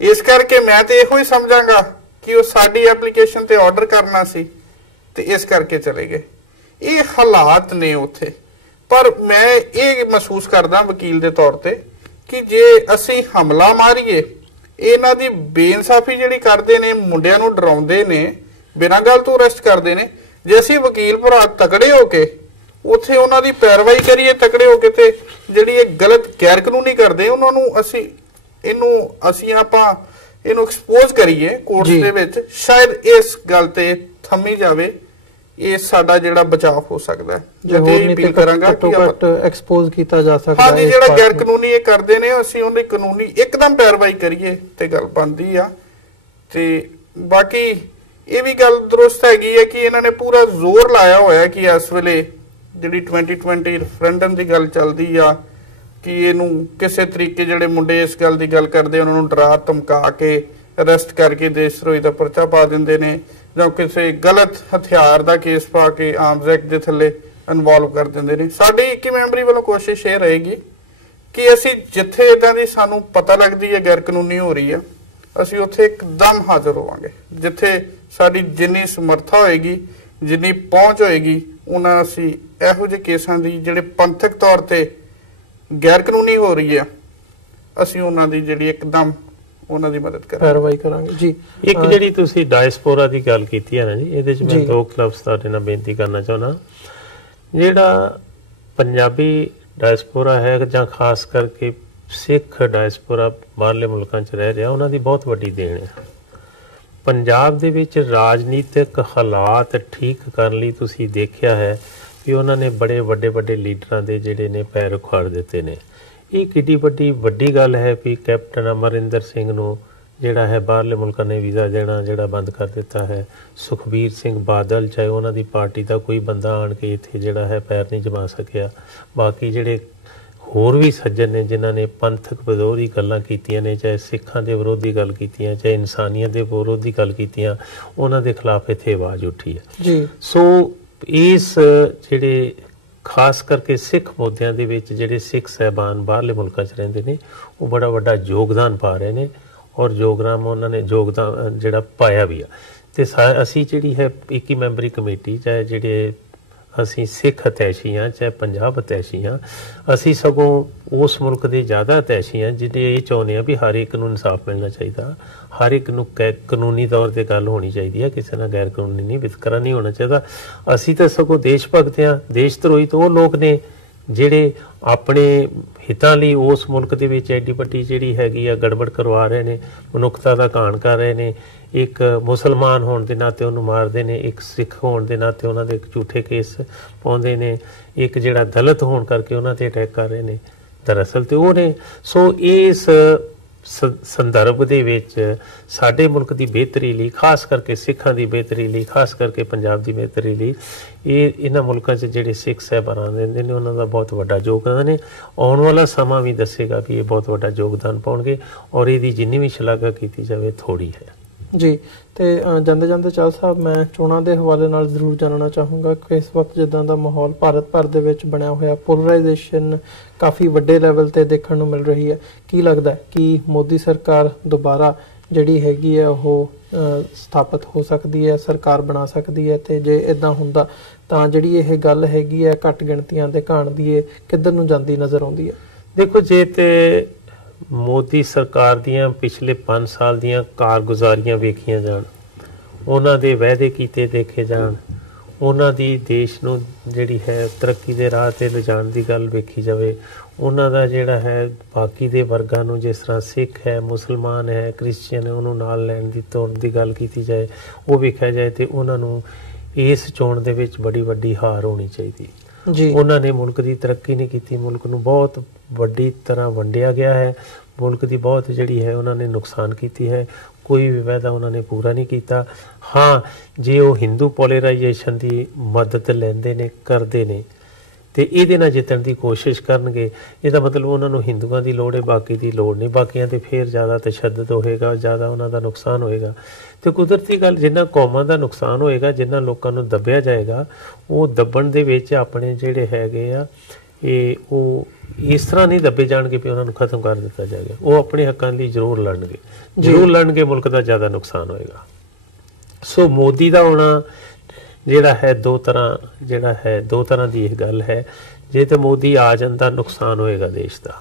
ਇਸ ਕਰਕੇ ਮੈਂ ਤੇ ਇਹੋ ਹੀ ਸਮਝਾਂਗਾ ਕਿ ਉਹ ਸਾਡੀ ਐਪਲੀਕੇਸ਼ਨ ਤੇ ਆਰਡਰ ਕਰਨਾ ਸੀ ਤੇ ਇਸ ਕਰਕੇ ਚਲੇ ਗਏ। ਇਹ ਹਾਲਾਤ ਨੇ ਉੱਥੇ। ਪਰ ਮੈਂ ਇਹ ਮਹਿਸੂਸ ਕਰਦਾ ਵਕੀਲ ਦੇ ਤੌਰ ਤੇ ਕਿ ਜੇ ਅਸੀਂ ਹਮਲਾ ਮਾਰੀਏ, ਇਹਨਾਂ ਦੀ ਬੇਇਨਸਾਫੀ ਜਿਹੜੀ ਕਰਦੇ ਨੇ, ਮੁੰਡਿਆਂ ਨੂੰ ਡਰਾਉਂਦੇ ਨੇ, ਬਿਨਾਂ ਗੱਲ ਤੋਂ ਅਰੈਸਟ ਕਰਦੇ ਨੇ, ਜੇ ਅਸੀਂ ਵਕੀਲ ਭਰਾ ਤਕੜੇ ਹੋ ਕੇ ਉੱਥੇ ਉਹਨਾਂ ਦੀ ਪੈਰਵਾਈ ਕਰੀਏ ਤਕੜੇ ਹੋ ਕੇ, ਤੇ ਜਿਹੜੀ ਇਹ ਗਲਤ ਗੈਰ ਕਾਨੂੰਨੀ ਕਰਦੇ ਉਹਨਾਂ ਨੂੰ ਅਸੀਂ ਆਪਾਂ ਇਹਨੂੰ ਐਕਸਪੋਜ਼ ਕਰੀਏ ਕੋਰਟ ਦੇ ਵਿੱਚ, ਸ਼ਾਇਦ ਇਸ ਗੱਲ ਤੇ ਥੰਮੀ ਜਾਵੇ, ਇਹ ਸਾਡਾ ਜਿਹੜਾ ਬਚਾਅ ਹੋ ਸਕਦਾ ਹੈ। ਜਦ ਇਹ ਅਪੀਲ ਕਰਾਂਗਾ ਕਿ ਐਕਸਪੋਜ਼ ਕੀਤਾ ਜਾ ਸਕਦਾ ਹੈ। ਹਾਂਜੀ, ਜਿਹੜਾ ਗੈਰ ਕਾਨੂੰਨੀ ਇਹ ਕਰਦੇ ਨੇ ਅਸੀਂ ਉਹਦੀ ਕਾਨੂੰਨੀ ਇੱਕਦਮ ਪੈਰਵਾਈ ਕਰੀਏ ਤੇ ਗੱਲ ਬਣਦੀ ਆ। ਤੇ ਬਾਕੀ ਇਹ ਵੀ ਗੱਲ ਦਰੁਸਤ ਹੈਗੀ ਹੈ ਕਿ ਇਹਨਾਂ ਨੇ ਪੂਰਾ ਜ਼ੋਰ ਲਾਇਆ ਹੋਇਆ ਕਿ ਇਸ ਵੇਲੇ ਜਿਹੜੀ 2020 ਰੈਫਰੈਂਡਮ ਦੀ ਗੱਲ ਚੱਲਦੀ ਆ ਕਿ ਇਹਨੂੰ ਕਿਸੇ ਤਰੀਕੇ ਜਿਹੜੇ ਮੁੰਡੇ ਇਸ ਗੱਲ ਦੀ ਗੱਲ ਕਰਦੇ ਉਹਨਾਂ ਨੂੰ ਡਰਾ ਧਮਕਾ ਕੇ ਅਰੈਸਟ ਕਰਕੇ ਦੇਸ਼ ਧਰੋਹੀ ਦਾ ਪਰਚਾ ਪਾ ਦਿੰਦੇ ਨੇ, ਜਾਂ ਕਿਸੇ ਗਲਤ ਹਥਿਆਰ ਦਾ ਕੇਸ ਪਾ ਕੇ ਆਰਮਸ ਐਕਟ ਦੇ ਥੱਲੇ ਇਨਵੋਲਵ ਕਰ ਦਿੰਦੇ ਨੇ। ਸਾਡੀ ਇੱਕ ਮੈਂਬਰੀ ਵੱਲੋਂ ਕੋਸ਼ਿਸ਼ ਇਹ ਰਹੇਗੀ ਕਿ ਅਸੀਂ ਜਿੱਥੇ ਇਦਾਂ ਦੀ ਸਾਨੂੰ ਪਤਾ ਲੱਗਦੀ ਹੈ ਗੈਰ ਕਾਨੂੰਨੀ ਹੋ ਰਹੀ ਆ, ਅਸੀਂ ਉੱਥੇ ਇੱਕਦਮ ਹਾਜ਼ਰ ਹੋਵਾਂਗੇ। ਜਿੱਥੇ ਸਾਡੀ ਜਿੰਨੀ ਸਮਰੱਥਾ ਹੋਏਗੀ, ਜਿੰਨੀ ਪਹੁੰਚ ਹੋਏਗੀ, ਉਹਨਾਂ ਅਸੀਂ ਇਹੋ ਜਿਹੇ ਕੇਸਾਂ ਦੀ ਜਿਹੜੇ ਪੰਥਕ ਤੌਰ ਤੇ ਗੈਰ ਕਾਨੂੰਨੀ ਹੋ ਰਹੀ ਆ, ਅਸੀਂ ਉਹਨਾਂ ਦੀ ਜਿਹੜੀ ਇੱਕਦਮ ਉਹਨਾਂ ਦੀ ਮਦਦ ਕਰਾਂਗੇ, ਪੈਰਵਾਈ ਕਰਾਂਗੇ ਜੀ। ਇੱਕ ਜਿਹੜੀ ਤੁਸੀਂ ਡਾਇਸਪੋਰਾ ਦੀ ਗੱਲ ਕੀਤੀ ਹੈ ਨਾ ਜੀ, ਇਹਦੇ 'ਚ ਮੈਂ 2 ਕਲਬਸ ਤੁਹਾਡੇ ਨਾਲ ਬੇਨਤੀ ਕਰਨਾ ਚਾਹੁੰਦਾ। ਜਿਹੜਾ ਪੰਜਾਬੀ ਡਾਇਸਪੋਰਾ ਹੈ ਜਾਂ ਖਾਸ ਕਰਕੇ ਸਿੱਖ ਡਾਇਸਪੋਰਾ ਬਾਹਰਲੇ ਮੁਲਕਾਂ 'ਚ ਰਹਿ ਰਿਹਾ, ਉਹਨਾਂ ਦੀ ਬਹੁਤ ਵੱਡੀ ਦੇਣ ਹੈ। ਪੰਜਾਬ ਦੇ ਵਿੱਚ ਰਾਜਨੀਤਿਕ ਹਾਲਾਤ ਠੀਕ ਕਰਨ ਲਈ ਤੁਸੀਂ ਦੇਖਿਆ ਹੈ ਕਿ ਉਹਨਾਂ ਨੇ ਬੜੇ ਵੱਡੇ ਲੀਡਰਾਂ ਦੇ ਜਿਹੜੇ ਨੇ ਪੈਰ ਉਖਾੜ ਦਿੱਤੇ ਨੇ। ਇਹ ਕਿੱਡੀ ਵੱਡੀ ਗੱਲ ਹੈ ਵੀ ਕੈਪਟਨ ਅਮਰਿੰਦਰ ਸਿੰਘ ਨੂੰ ਜਿਹੜਾ ਹੈ ਬਾਹਰਲੇ ਮੁਲਕਾਂ ਨੇ ਵੀਜ਼ਾ ਦੇਣਾ ਜਿਹੜਾ ਬੰਦ ਕਰ ਦਿੱਤਾ ਹੈ। ਸੁਖਬੀਰ ਸਿੰਘ ਬਾਦਲ, ਚਾਹੇ ਉਹਨਾਂ ਦੀ ਪਾਰਟੀ ਦਾ ਕੋਈ ਬੰਦਾ ਆਣ ਕੇ ਇੱਥੇ ਜਿਹੜਾ ਹੈ ਪੈਰ ਨਹੀਂ ਜਮਾ ਸਕਿਆ। ਬਾਕੀ ਜਿਹੜੇ ਹੋਰ ਵੀ ਸੱਜਣ ਨੇ ਜਿਨ੍ਹਾਂ ਨੇ ਪੰਥਕ ਵਿਰੋਧੀ ਗੱਲਾਂ ਕੀਤੀਆਂ ਨੇ, ਚਾਹੇ ਸਿੱਖਾਂ ਦੇ ਵਿਰੋਧੀ ਗੱਲ ਕੀਤੀਆਂ, ਚਾਹੇ ਇਨਸਾਨੀਅਤ ਦੇ ਵਿਰੋਧੀ ਗੱਲ ਕੀਤੀਆਂ, ਉਹਨਾਂ ਦੇ ਖਿਲਾਫ ਇੱਥੇ ਆਵਾਜ਼ ਉੱਠੀ ਹੈ ਜੀ। ਸੋ ਇਸ ਜਿਹੜੇ ਖਾਸ ਕਰਕੇ ਸਿੱਖ ਮੁੱਦਿਆਂ ਦੇ ਵਿੱਚ ਜਿਹੜੇ ਸਿੱਖ ਸਹਿਬਾਨ ਬਾਹਰਲੇ ਮੁਲਕਾਂ 'ਚ ਰਹਿੰਦੇ ਨੇ, ਉਹ ਬੜਾ ਵੱਡਾ ਯੋਗਦਾਨ ਪਾ ਰਹੇ ਨੇ ਔਰ ਉਹਨਾਂ ਨੇ ਯੋਗਦਾਨ ਜਿਹੜਾ ਪਾਇਆ ਵੀ ਆ। ਤੇ ਅਸੀਂ ਜਿਹੜੀ ਹੈ 21 ਮੈਂਬਰੀ ਕਮੇਟੀ, ਚਾਹੇ ਜਿਹੜੇ ਅਸੀਂ ਸਿੱਖ ਅਤੈਸ਼ੀ ਹਾਂ, ਚਾਹੇ ਪੰਜਾਬ ਅਤੈਸ਼ੀ ਹਾਂ, ਅਸੀਂ ਸਗੋਂ ਉਸ ਮੁਲਕ ਦੇ ਜ਼ਿਆਦਾ ਅਤੈਸ਼ੀ ਹਾਂ ਜਿਹੜੇ ਇਹ ਚਾਹੁੰਦੇ ਆ ਵੀ ਹਰ ਇੱਕ ਨੂੰ ਇਨਸਾਫ ਮਿਲਣਾ ਚਾਹੀਦਾ, ਹਰ ਇੱਕ ਨੂੰ ਕਾਨੂੰਨੀ ਤੌਰ ਤੇ ਗੱਲ ਹੋਣੀ ਚਾਹੀਦੀ ਹੈ, ਕਿਸੇ ਨਾਲ ਗੈਰ ਕਾਨੂੰਨੀ ਨਹੀਂ, ਵਿਤਕਰਾ ਨਹੀਂ ਹੋਣਾ ਚਾਹੀਦਾ। ਅਸੀਂ ਤਾਂ ਸਗੋਂ ਦੇਸ਼ ਭਗਤ ਹਾਂ। ਦੇਸ਼ ਧਰੋਹੀ ਤਾਂ ਉਹ ਲੋਕ ਨੇ ਜਿਹੜੇ ਆਪਣੇ ਹਿੱਤਾਂ ਲਈ ਉਸ ਮੁਲਕ ਦੇ ਵਿੱਚ ਐਡੀ ਵੱਡੀ ਜਿਹੜੀ ਹੈਗੀ ਆ ਗੜਬੜ ਕਰਵਾ ਰਹੇ ਨੇ, ਮਨੁੱਖਤਾ ਦਾ ਘਾਣ ਕਰ ਰਹੇ ਨੇ। ਇੱਕ ਮੁਸਲਮਾਨ ਹੋਣ ਦੇ ਨਾਤੇ ਉਹਨੂੰ ਮਾਰਦੇ ਨੇ, ਇੱਕ ਸਿੱਖ ਹੋਣ ਦੇ ਨਾਤੇ ਉਹਨਾਂ ਦੇ ਝੂਠੇ ਕੇਸ ਪਾਉਂਦੇ ਨੇ, ਇੱਕ ਜਿਹੜਾ ਦਲਿਤ ਹੋਣ ਕਰਕੇ ਉਹਨਾਂ ਤੇ ਅਟੈਕ ਕਰ ਰਹੇ ਨੇ, ਦਰਅਸਲ ਤੇ ਉਹ ਨੇ। ਸੋ ਇਸ ਸੰਦਰਭ ਦੇ ਵਿੱਚ ਸਾਡੇ ਮੁਲਕ ਦੀ ਬਿਹਤਰੀ ਲਈ, ਖਾਸ ਕਰਕੇ ਸਿੱਖਾਂ ਦੀ ਬਿਹਤਰੀ ਲਈ, ਖਾਸ ਕਰਕੇ ਪੰਜਾਬ ਦੀ ਬਿਹਤਰੀ ਲਈ ਇਹਨਾਂ ਮੁਲਕਾਂ 'ਚ ਜਿਹੜੇ ਸਿੱਖ ਸਾਹਿਬਾਨ ਰਹਿੰਦੇ ਨੇ ਉਹਨਾਂ ਦਾ ਬਹੁਤ ਵੱਡਾ ਯੋਗਦਾਨ ਹੈ। ਆਉਣ ਵਾਲਾ ਸਮਾਂ ਵੀ ਦੱਸੇਗਾ ਵੀ ਇਹ ਬਹੁਤ ਵੱਡਾ ਯੋਗਦਾਨ ਪਾਉਣਗੇ ਔਰ ਇਹਦੀ ਜਿੰਨੀ ਵੀ ਸ਼ਲਾਘਾ ਕੀਤੀ ਜਾਵੇ ਥੋੜੀ ਹੈ ਜੀ। ਤੇ ਜਾਂਦੇ ਜਾਂਦੇ ਚਾਲ ਸਾਹਿਬ, ਮੈਂ ਚੋਣਾਂ ਦੇ ਹਵਾਲੇ ਨਾਲ ਜ਼ਰੂਰ ਜਾਣਨਾ ਚਾਹੂੰਗਾ ਕਿ ਇਸ ਵਕਤ ਜਿੱਦਾਂ ਦਾ ਮਾਹੌਲ ਭਾਰਤ ਭਰ ਦੇ ਵਿੱਚ ਬਣਿਆ ਹੋਇਆ, ਪੋਲਰਾਈਜੇਸ਼ਨ ਕਾਫੀ ਵੱਡੇ ਲੈਵਲ ਤੇ ਦੇਖਣ ਨੂੰ ਮਿਲ ਰਹੀ ਹੈ, ਕੀ ਲੱਗਦਾ ਕਿ ਮੋਦੀ ਸਰਕਾਰ ਦੁਬਾਰਾ ਜਿਹੜੀ ਹੈਗੀ ਹੈ ਉਹ ਸਥਾਪਿਤ ਹੋ ਸਕਦੀ ਹੈ, ਸਰਕਾਰ ਬਣਾ ਸਕਦੀ ਹੈ? ਤੇ ਜੇ ਇਦਾਂ ਹੁੰਦਾ ਤਾਂ ਜਿਹੜੀ ਇਹ ਗੱਲ ਹੈਗੀ ਹੈ ਘੱਟ ਗਿਣਤੀਆਂ ਦੇ ਘਾਣ ਦੀ, ਇਹ ਕਿੱਧਰ ਨੂੰ ਜਾਂਦੀ ਨਜ਼ਰ ਆਉਂਦੀ ਹੈ? ਦੇਖੋ, ਜੇ ਤੇ ਮੋਦੀ ਸਰਕਾਰ ਦੀਆਂ ਪਿਛਲੇ 5 ਸਾਲ ਦੀਆਂ ਕਾਰਗੁਜ਼ਾਰੀਆਂ ਵੇਖੀਆਂ ਜਾਣ, ਉਹਨਾਂ ਦੇ ਵਾਅਦੇ ਕੀਤੇ ਦੇਖੇ ਜਾਣ, ਉਹਨਾਂ ਦੀ ਦੇਸ਼ ਨੂੰ ਜਿਹੜੀ ਹੈ ਤਰੱਕੀ ਦੇ ਰਾਹ ਤੇ ਲਿਜਾਣ ਦੀ ਗੱਲ ਵੇਖੀ ਜਾਵੇ, ਉਹਨਾਂ ਦਾ ਜਿਹੜਾ ਹੈ ਬਾਕੀ ਦੇ ਵਰਗਾਂ ਨੂੰ, ਜਿਸ ਤਰ੍ਹਾਂ ਸਿੱਖ ਹੈ, ਮੁਸਲਮਾਨ ਹੈ, ਕ੍ਰਿਸਚੀਅਨ ਹੈ, ਉਹਨੂੰ ਨਾਲ ਲੈਣ ਦੀ ਤੋਰਨ ਦੀ ਗੱਲ ਕੀਤੀ ਜਾਏ, ਉਹ ਵੇਖਿਆ ਜਾਏ ਤੇ ਉਹਨਾਂ ਨੂੰ ਇਸ ਚੋਣ ਦੇ ਵਿੱਚ ਬੜੀ ਵੱਡੀ ਹਾਰ ਹੋਣੀ ਚਾਹੀਦੀ ਜੀ। ਉਹਨਾਂ ਨੇ ਮੁਲਕ ਦੀ ਤਰੱਕੀ ਨਹੀਂ ਕੀਤੀ, ਮੁਲਕ ਨੂੰ ਬਹੁਤ ਵੱਡੀ ਤਰ੍ਹਾਂ ਵੰਡਿਆ ਗਿਆ ਹੈ, ਮੁਲਕ ਦੀ ਬਹੁਤ ਜਿਹੜੀ ਹੈ ਉਹਨਾਂ ਨੇ ਨੁਕਸਾਨ ਕੀਤੀ ਹੈ, ਕੋਈ ਵੀ ਵਾਅਦਾ ਉਹਨਾਂ ਨੇ ਪੂਰਾ ਨਹੀਂ ਕੀਤਾ। ਹਾਂ, ਜੇ ਉਹ ਹਿੰਦੂ ਪੋਲਰਾਈਜੇਸ਼ਨ ਦੀ ਮਦਦ ਲੈਂਦੇ ਨੇ, ਕਰਦੇ ਨੇ, ਤੇ ਇਹਦੇ ਨਾਲ ਜਿੱਤਣ ਦੀ ਕੋਸ਼ਿਸ਼ ਕਰਨਗੇ, ਇਹਦਾ ਮਤਲਬ ਉਹਨਾਂ ਨੂੰ ਹਿੰਦੂਆਂ ਦੀ ਲੋੜ ਹੈ, ਬਾਕੀ ਦੀ ਲੋੜ ਨਹੀਂ। ਬਾਕੀਆਂ ਤੇ ਫੇਰ ਜ਼ਿਆਦਾ ਤਸ਼ੱਦਦ ਹੋਏਗਾ, ਜ਼ਿਆਦਾ ਉਹਨਾਂ ਦਾ ਨੁਕਸਾਨ ਹੋਏਗਾ। ਤੇ ਕੁਦਰਤੀ ਗੱਲ, ਜਿੰਨਾ ਕੌਮਾਂ ਦਾ ਨੁਕਸਾਨ ਹੋਏਗਾ, ਜਿੰਨਾ ਲੋਕਾਂ ਨੂੰ ਦੱਬਿਆ ਜਾਏਗਾ, ਉਹ ਦੱਬਣ ਦੇ ਵਿੱਚ ਆਪਣੇ ਜਿਹੜੇ ਹੈਗੇ ਆ ਉਹ ਇਸ ਤਰ੍ਹਾਂ ਨਹੀਂ ਦੱਬੇ ਜਾਣਗੇ ਵੀ ਉਹਨਾਂ ਨੂੰ ਖਤਮ ਕਰ ਦਿੱਤਾ ਜਾਏਗਾ। ਉਹ ਆਪਣੇ ਹੱਕਾਂ ਲਈ ਜ਼ਰੂਰ ਲੜਨਗੇ, ਮੁਲਕ ਦਾ ਜ਼ਿਆਦਾ ਨੁਕਸਾਨ ਹੋਏਗਾ। ਸੋ ਮੋਦੀ ਦਾ ਆਉਣਾ ਜਿਹੜਾ ਹੈ ਦੋ ਤਰ੍ਹਾਂ ਦੀ ਇਹ ਗੱਲ ਹੈ। ਜੇ ਤੇ ਮੋਦੀ ਆ ਜਾਂਦਾ, ਨੁਕਸਾਨ ਹੋਏਗਾ ਦੇਸ਼ ਦਾ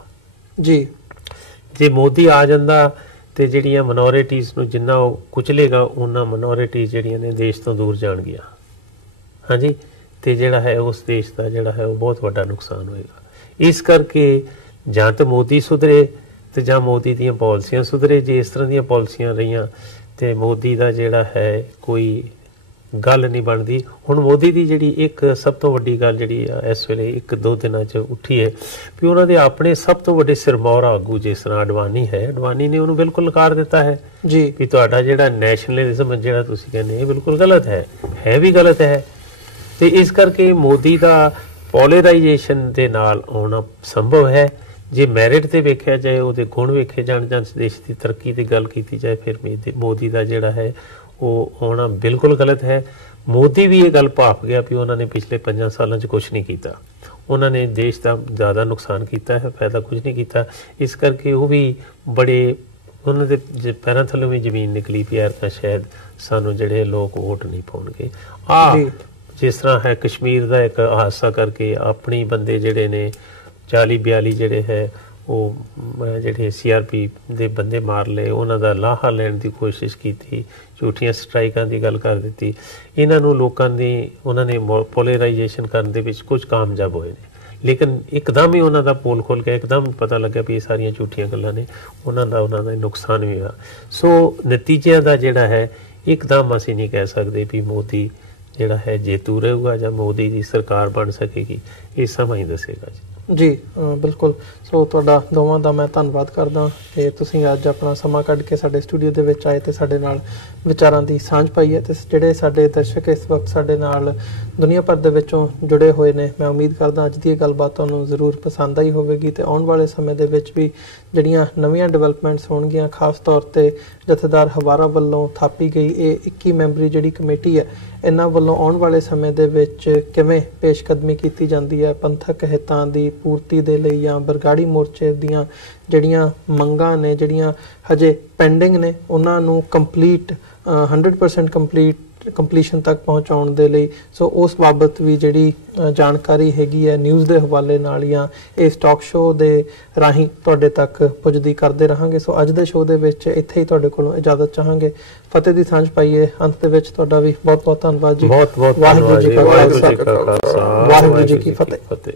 ਜੀ। ਜੇ ਮੋਦੀ ਆ ਜਾਂਦਾ ਤੇ ਜਿਹੜੀਆਂ ਮਿਨੋਰਿਟੀਜ਼ ਨੂੰ ਜਿੰਨਾ ਉਹ ਕੁਚਲੇਗਾ, ਉਹਨਾਂ ਮਿਨੋਰਿਟੀਜ਼ ਜਿਹੜੀਆਂ ਨੇ ਦੇਸ਼ ਤੋਂ ਦੂਰ ਜਾਣਗੀਆਂ। ਹਾਂਜੀ, ਤੇ ਜਿਹੜਾ ਹੈ ਉਸ ਦੇਸ਼ ਦਾ ਜਿਹੜਾ ਹੈ ਉਹ ਬਹੁਤ ਵੱਡਾ ਨੁਕਸਾਨ ਹੋਏਗਾ। ਇਸ ਕਰਕੇ ਜਾਂ ਤਾਂ ਮੋਦੀ ਸੁਧਰੇ ਤੇ ਜਾਂ ਮੋਦੀ ਦੀਆਂ ਪਾਲਿਸੀਆਂ ਸੁਧਰੇ। ਜੇ ਇਸ ਤਰ੍ਹਾਂ ਦੀਆਂ ਪਾਲਿਸੀਆਂ ਰਹੀਆਂ ਤੇ ਮੋਦੀ ਦਾ ਜਿਹੜਾ ਹੈ ਕੋਈ ਗੱਲ ਨਹੀਂ ਬਣਦੀ। ਹੁਣ ਮੋਦੀ ਦੀ ਜਿਹੜੀ ਇੱਕ ਸਭ ਤੋਂ ਵੱਡੀ ਗੱਲ ਜਿਹੜੀ ਆ ਇਸ ਵੇਲੇ 1-2 ਦਿਨਾਂ 'ਚ ਉੱਠੀ ਹੈ ਵੀ ਉਹਨਾਂ ਦੇ ਆਪਣੇ ਸਭ ਤੋਂ ਵੱਡੇ ਸਿਰਮੌਰ ਆਗੂ ਜਿਸ ਤਰ੍ਹਾਂ ਅਡਵਾਨੀ ਹੈ, ਅਡਵਾਨੀ ਨੇ ਉਹਨੂੰ ਬਿਲਕੁਲ ਨਕਾਰ ਦਿੱਤਾ ਹੈ ਜੀ ਵੀ ਤੁਹਾਡਾ ਜਿਹੜਾ ਨੈਸ਼ਨਲਿਜ਼ਮ ਜਿਹੜਾ ਤੁਸੀਂ ਕਹਿੰਦੇ ਇਹ ਬਿਲਕੁਲ ਗਲਤ ਹੈ ਵੀ ਗਲਤ ਹੈ। ਤੇ ਇਸ ਕਰਕੇ ਮੋਦੀ ਦਾ ਪੋਲਰਾਈਜੇਸ਼ਨ ਦੇ ਨਾਲ ਆਉਣਾ ਸੰਭਵ ਹੈ। ਜੇ ਮੈਰਿਟ ਤੇ ਵੇਖਿਆ ਜਾਏ, ਉਹਦੇ ਗੁਣ ਵੇਖੇ ਜਾਣ, ਜਾਂ ਦੇਸ਼ ਦੀ ਤਰੱਕੀ ਦੀ ਗੱਲ ਕੀਤੀ ਜਾਏ, ਫਿਰ ਮੋਦੀ ਦਾ ਜਿਹੜਾ ਹੈ ਉਹ ਆਉਣਾ ਬਿਲਕੁਲ ਗਲਤ ਹੈ। ਮੋਦੀ ਵੀ ਇਹ ਗੱਲ ਭਾਫ ਗਿਆ ਵੀ ਉਹਨਾਂ ਨੇ ਪਿਛਲੇ 5 ਸਾਲਾਂ 'ਚ ਕੁਛ ਨਹੀਂ ਕੀਤਾ, ਉਹਨਾਂ ਨੇ ਦੇਸ਼ ਦਾ ਜ਼ਿਆਦਾ ਨੁਕਸਾਨ ਕੀਤਾ ਹੈ, ਫਾਇਦਾ ਕੁਝ ਨਹੀਂ ਕੀਤਾ। ਇਸ ਕਰਕੇ ਉਹ ਵੀ ਬੜੇ ਉਹਨਾਂ ਦੇ ਪੈਰਾਂ ਥੱਲੋਂ ਵੀ ਜ਼ਮੀਨ ਨਿਕਲੀ ਵੀ ਯਾਰ ਤਾਂ ਸ਼ਾਇਦ ਸਾਨੂੰ ਜਿਹੜੇ ਲੋਕ ਵੋਟ ਨਹੀਂ ਪਾਉਣਗੇ। ਜਿਸ ਤਰ੍ਹਾਂ ਹੈ ਕਸ਼ਮੀਰ ਦਾ ਇੱਕ ਹਾਦਸਾ ਕਰਕੇ ਆਪਣੀ ਬੰਦੇ ਜਿਹੜੇ ਨੇ 40-42 ਜਿਹੜੇ ਹੈ ਉਹ ਜਿਹੜੇ CRP ਦੇ ਬੰਦੇ ਮਾਰ ਲਏ, ਉਹਨਾਂ ਦਾ ਲਾਹਾ ਲੈਣ ਦੀ ਕੋਸ਼ਿਸ਼ ਕੀਤੀ, ਝੂਠੀਆਂ ਸਟ੍ਰਾਈਕਾਂ ਦੀ ਗੱਲ ਕਰ ਦਿੱਤੀ। ਇਹਨਾਂ ਨੂੰ ਲੋਕਾਂ ਦੀ ਉਹਨਾਂ ਨੇ ਪੋਲਰਾਈਜੇਸ਼ਨ ਕਰਨ ਦੇ ਵਿੱਚ ਕੁਝ ਕਾਮਯਾਬ ਹੋਏ ਨੇ, ਲੇਕਿਨ ਇੱਕਦਮ ਹੀ ਉਹਨਾਂ ਦਾ ਪੋਲ ਖੁੱਲ੍ਹ ਗਿਆ, ਇੱਕਦਮ ਪਤਾ ਲੱਗਿਆ ਵੀ ਇਹ ਸਾਰੀਆਂ ਝੂਠੀਆਂ ਗੱਲਾਂ ਨੇ, ਉਹਨਾਂ ਦਾ ਨੁਕਸਾਨ ਵੀ ਹੋਇਆ। ਸੋ ਨਤੀਜਿਆਂ ਦਾ ਜਿਹੜਾ ਹੈ ਇੱਕਦਮ ਅਸੀਂ ਨਹੀਂ ਕਹਿ ਸਕਦੇ ਵੀ ਮੋਦੀ ਜਿਹੜਾ ਹੈ ਜੇਤੂ ਰਹੂਗਾ ਜਾਂ ਮੋਦੀ ਦੀ ਸਰਕਾਰ ਬਣ ਸਕੇਗੀ, ਇਹ ਸਮਾਂ ਹੀ ਦੱਸੇਗਾ ਜੀ। ਬਿਲਕੁਲ। ਸੋ ਤੁਹਾਡਾ ਦੋਵਾਂ ਦਾ ਮੈਂ ਧੰਨਵਾਦ ਕਰਦਾ ਕਿ ਤੁਸੀਂ ਅੱਜ ਆਪਣਾ ਸਮਾਂ ਕੱਢ ਕੇ ਸਾਡੇ ਸਟੂਡੀਓ ਦੇ ਵਿੱਚ ਆਏ ਤੇ ਸਾਡੇ ਨਾਲ ਵਿਚਾਰਾਂ ਦੀ ਸਾਂਝ ਪਾਈ ਹੈ। ਤੇ ਜਿਹੜੇ ਸਾਡੇ ਦਰਸ਼ਕ ਇਸ ਵਕਤ ਸਾਡੇ ਨਾਲ ਦੁਨੀਆ ਭਰ ਦੇ ਵਿੱਚੋਂ ਜੁੜੇ ਹੋਏ ਨੇ, ਮੈਂ ਉਮੀਦ ਕਰਦਾ ਅੱਜ ਦੀ ਇਹ ਗੱਲਬਾਤ ਤੁਹਾਨੂੰ ਜ਼ਰੂਰ ਪਸੰਦ ਆਈ ਹੋਵੇਗੀ ਤੇ ਆਉਣ ਵਾਲੇ ਸਮੇਂ ਦੇ ਵਿੱਚ ਵੀ ਜਿਹੜੀਆਂ ਨਵੀਆਂ ਡਿਵੈਲਪਮੈਂਟਸ ਹੋਣਗੀਆਂ, ਖਾਸ ਤੌਰ ਤੇ ਜਥੇਦਾਰ ਹਵਾਰਾ ਵੱਲੋਂ ਥਾਪੀ ਗਈ ਇਹ 21 ਮੈਂਬਰੀ ਜਿਹੜੀ ਕਮੇਟੀ ਹੈ, ਇਹਨਾਂ ਵੱਲੋਂ ਆਉਣ ਵਾਲੇ ਸਮੇਂ ਦੇ ਵਿੱਚ ਕਿਵੇਂ ਪੇਸ਼ਕਦਮੀ ਕੀਤੀ ਜਾਂਦੀ ਹੈ ਪੰਥਕ ਹਿੱਤਾਂ ਦੀ ਪੂਰਤੀ ਦੇ ਲਈ ਜਾਂ ਬਰਗਾੜੀ ਮੋਰਚੇ ਦੀਆਂ ਜਿਹੜੀਆਂ ਮੰਗਾਂ ਨੇ, ਜਿਹੜੀਆਂ ਹਜੇ ਪੈਂਡਿੰਗ ਨੇ, ਉਹਨਾਂ ਨੂੰ ਕੰਪਲੀਟ 100% ਕੰਪਲੀਸ਼ਨ ਤੱਕ ਪਹੁੰਚਾਉਣ ਦੇ ਲਈ। ਸੋ ਉਸ ਬਾਬਤ ਵੀ ਜਿਹੜੀ ਜਾਣਕਾਰੀ ਹੈਗੀ ਹੈ ਨਿਊਜ਼ ਦੇ ਹਵਾਲੇ ਨਾਲ ਜਾਂ ਇਸ ਟਾਕ ਸ਼ੋਅ ਦੇ ਰਾਹੀਂ ਤੁਹਾਡੇ ਤੱਕ ਪੁੱਜਦੀ ਕਰਦੇ ਰਹਾਂਗੇ। ਸੋ ਅੱਜ ਦੇ ਸ਼ੋਅ ਦੇ ਵਿੱਚ ਇੱਥੇ ਹੀ ਤੁਹਾਡੇ ਕੋਲੋਂ ਇਜਾਜ਼ਤ ਚਾਹਾਂਗੇ। ਫਤਿਹ ਦੀ ਸਾਂਝ ਪਾਈਏ। ਅੰਤ ਦੇ ਵਿੱਚ ਤੁਹਾਡਾ ਵੀ ਬਹੁਤ ਬਹੁਤ ਧੰਨਵਾਦ ਜੀ। ਬਹੁਤ ਬਹੁਤ ਵਾਹਿਗੁਰੂ ਜੀ ਕਾ ਖਾਲਸਾ, ਵਾਹਿਗੁਰੂ ਜੀ ਕੀ ਫਤਿਹ।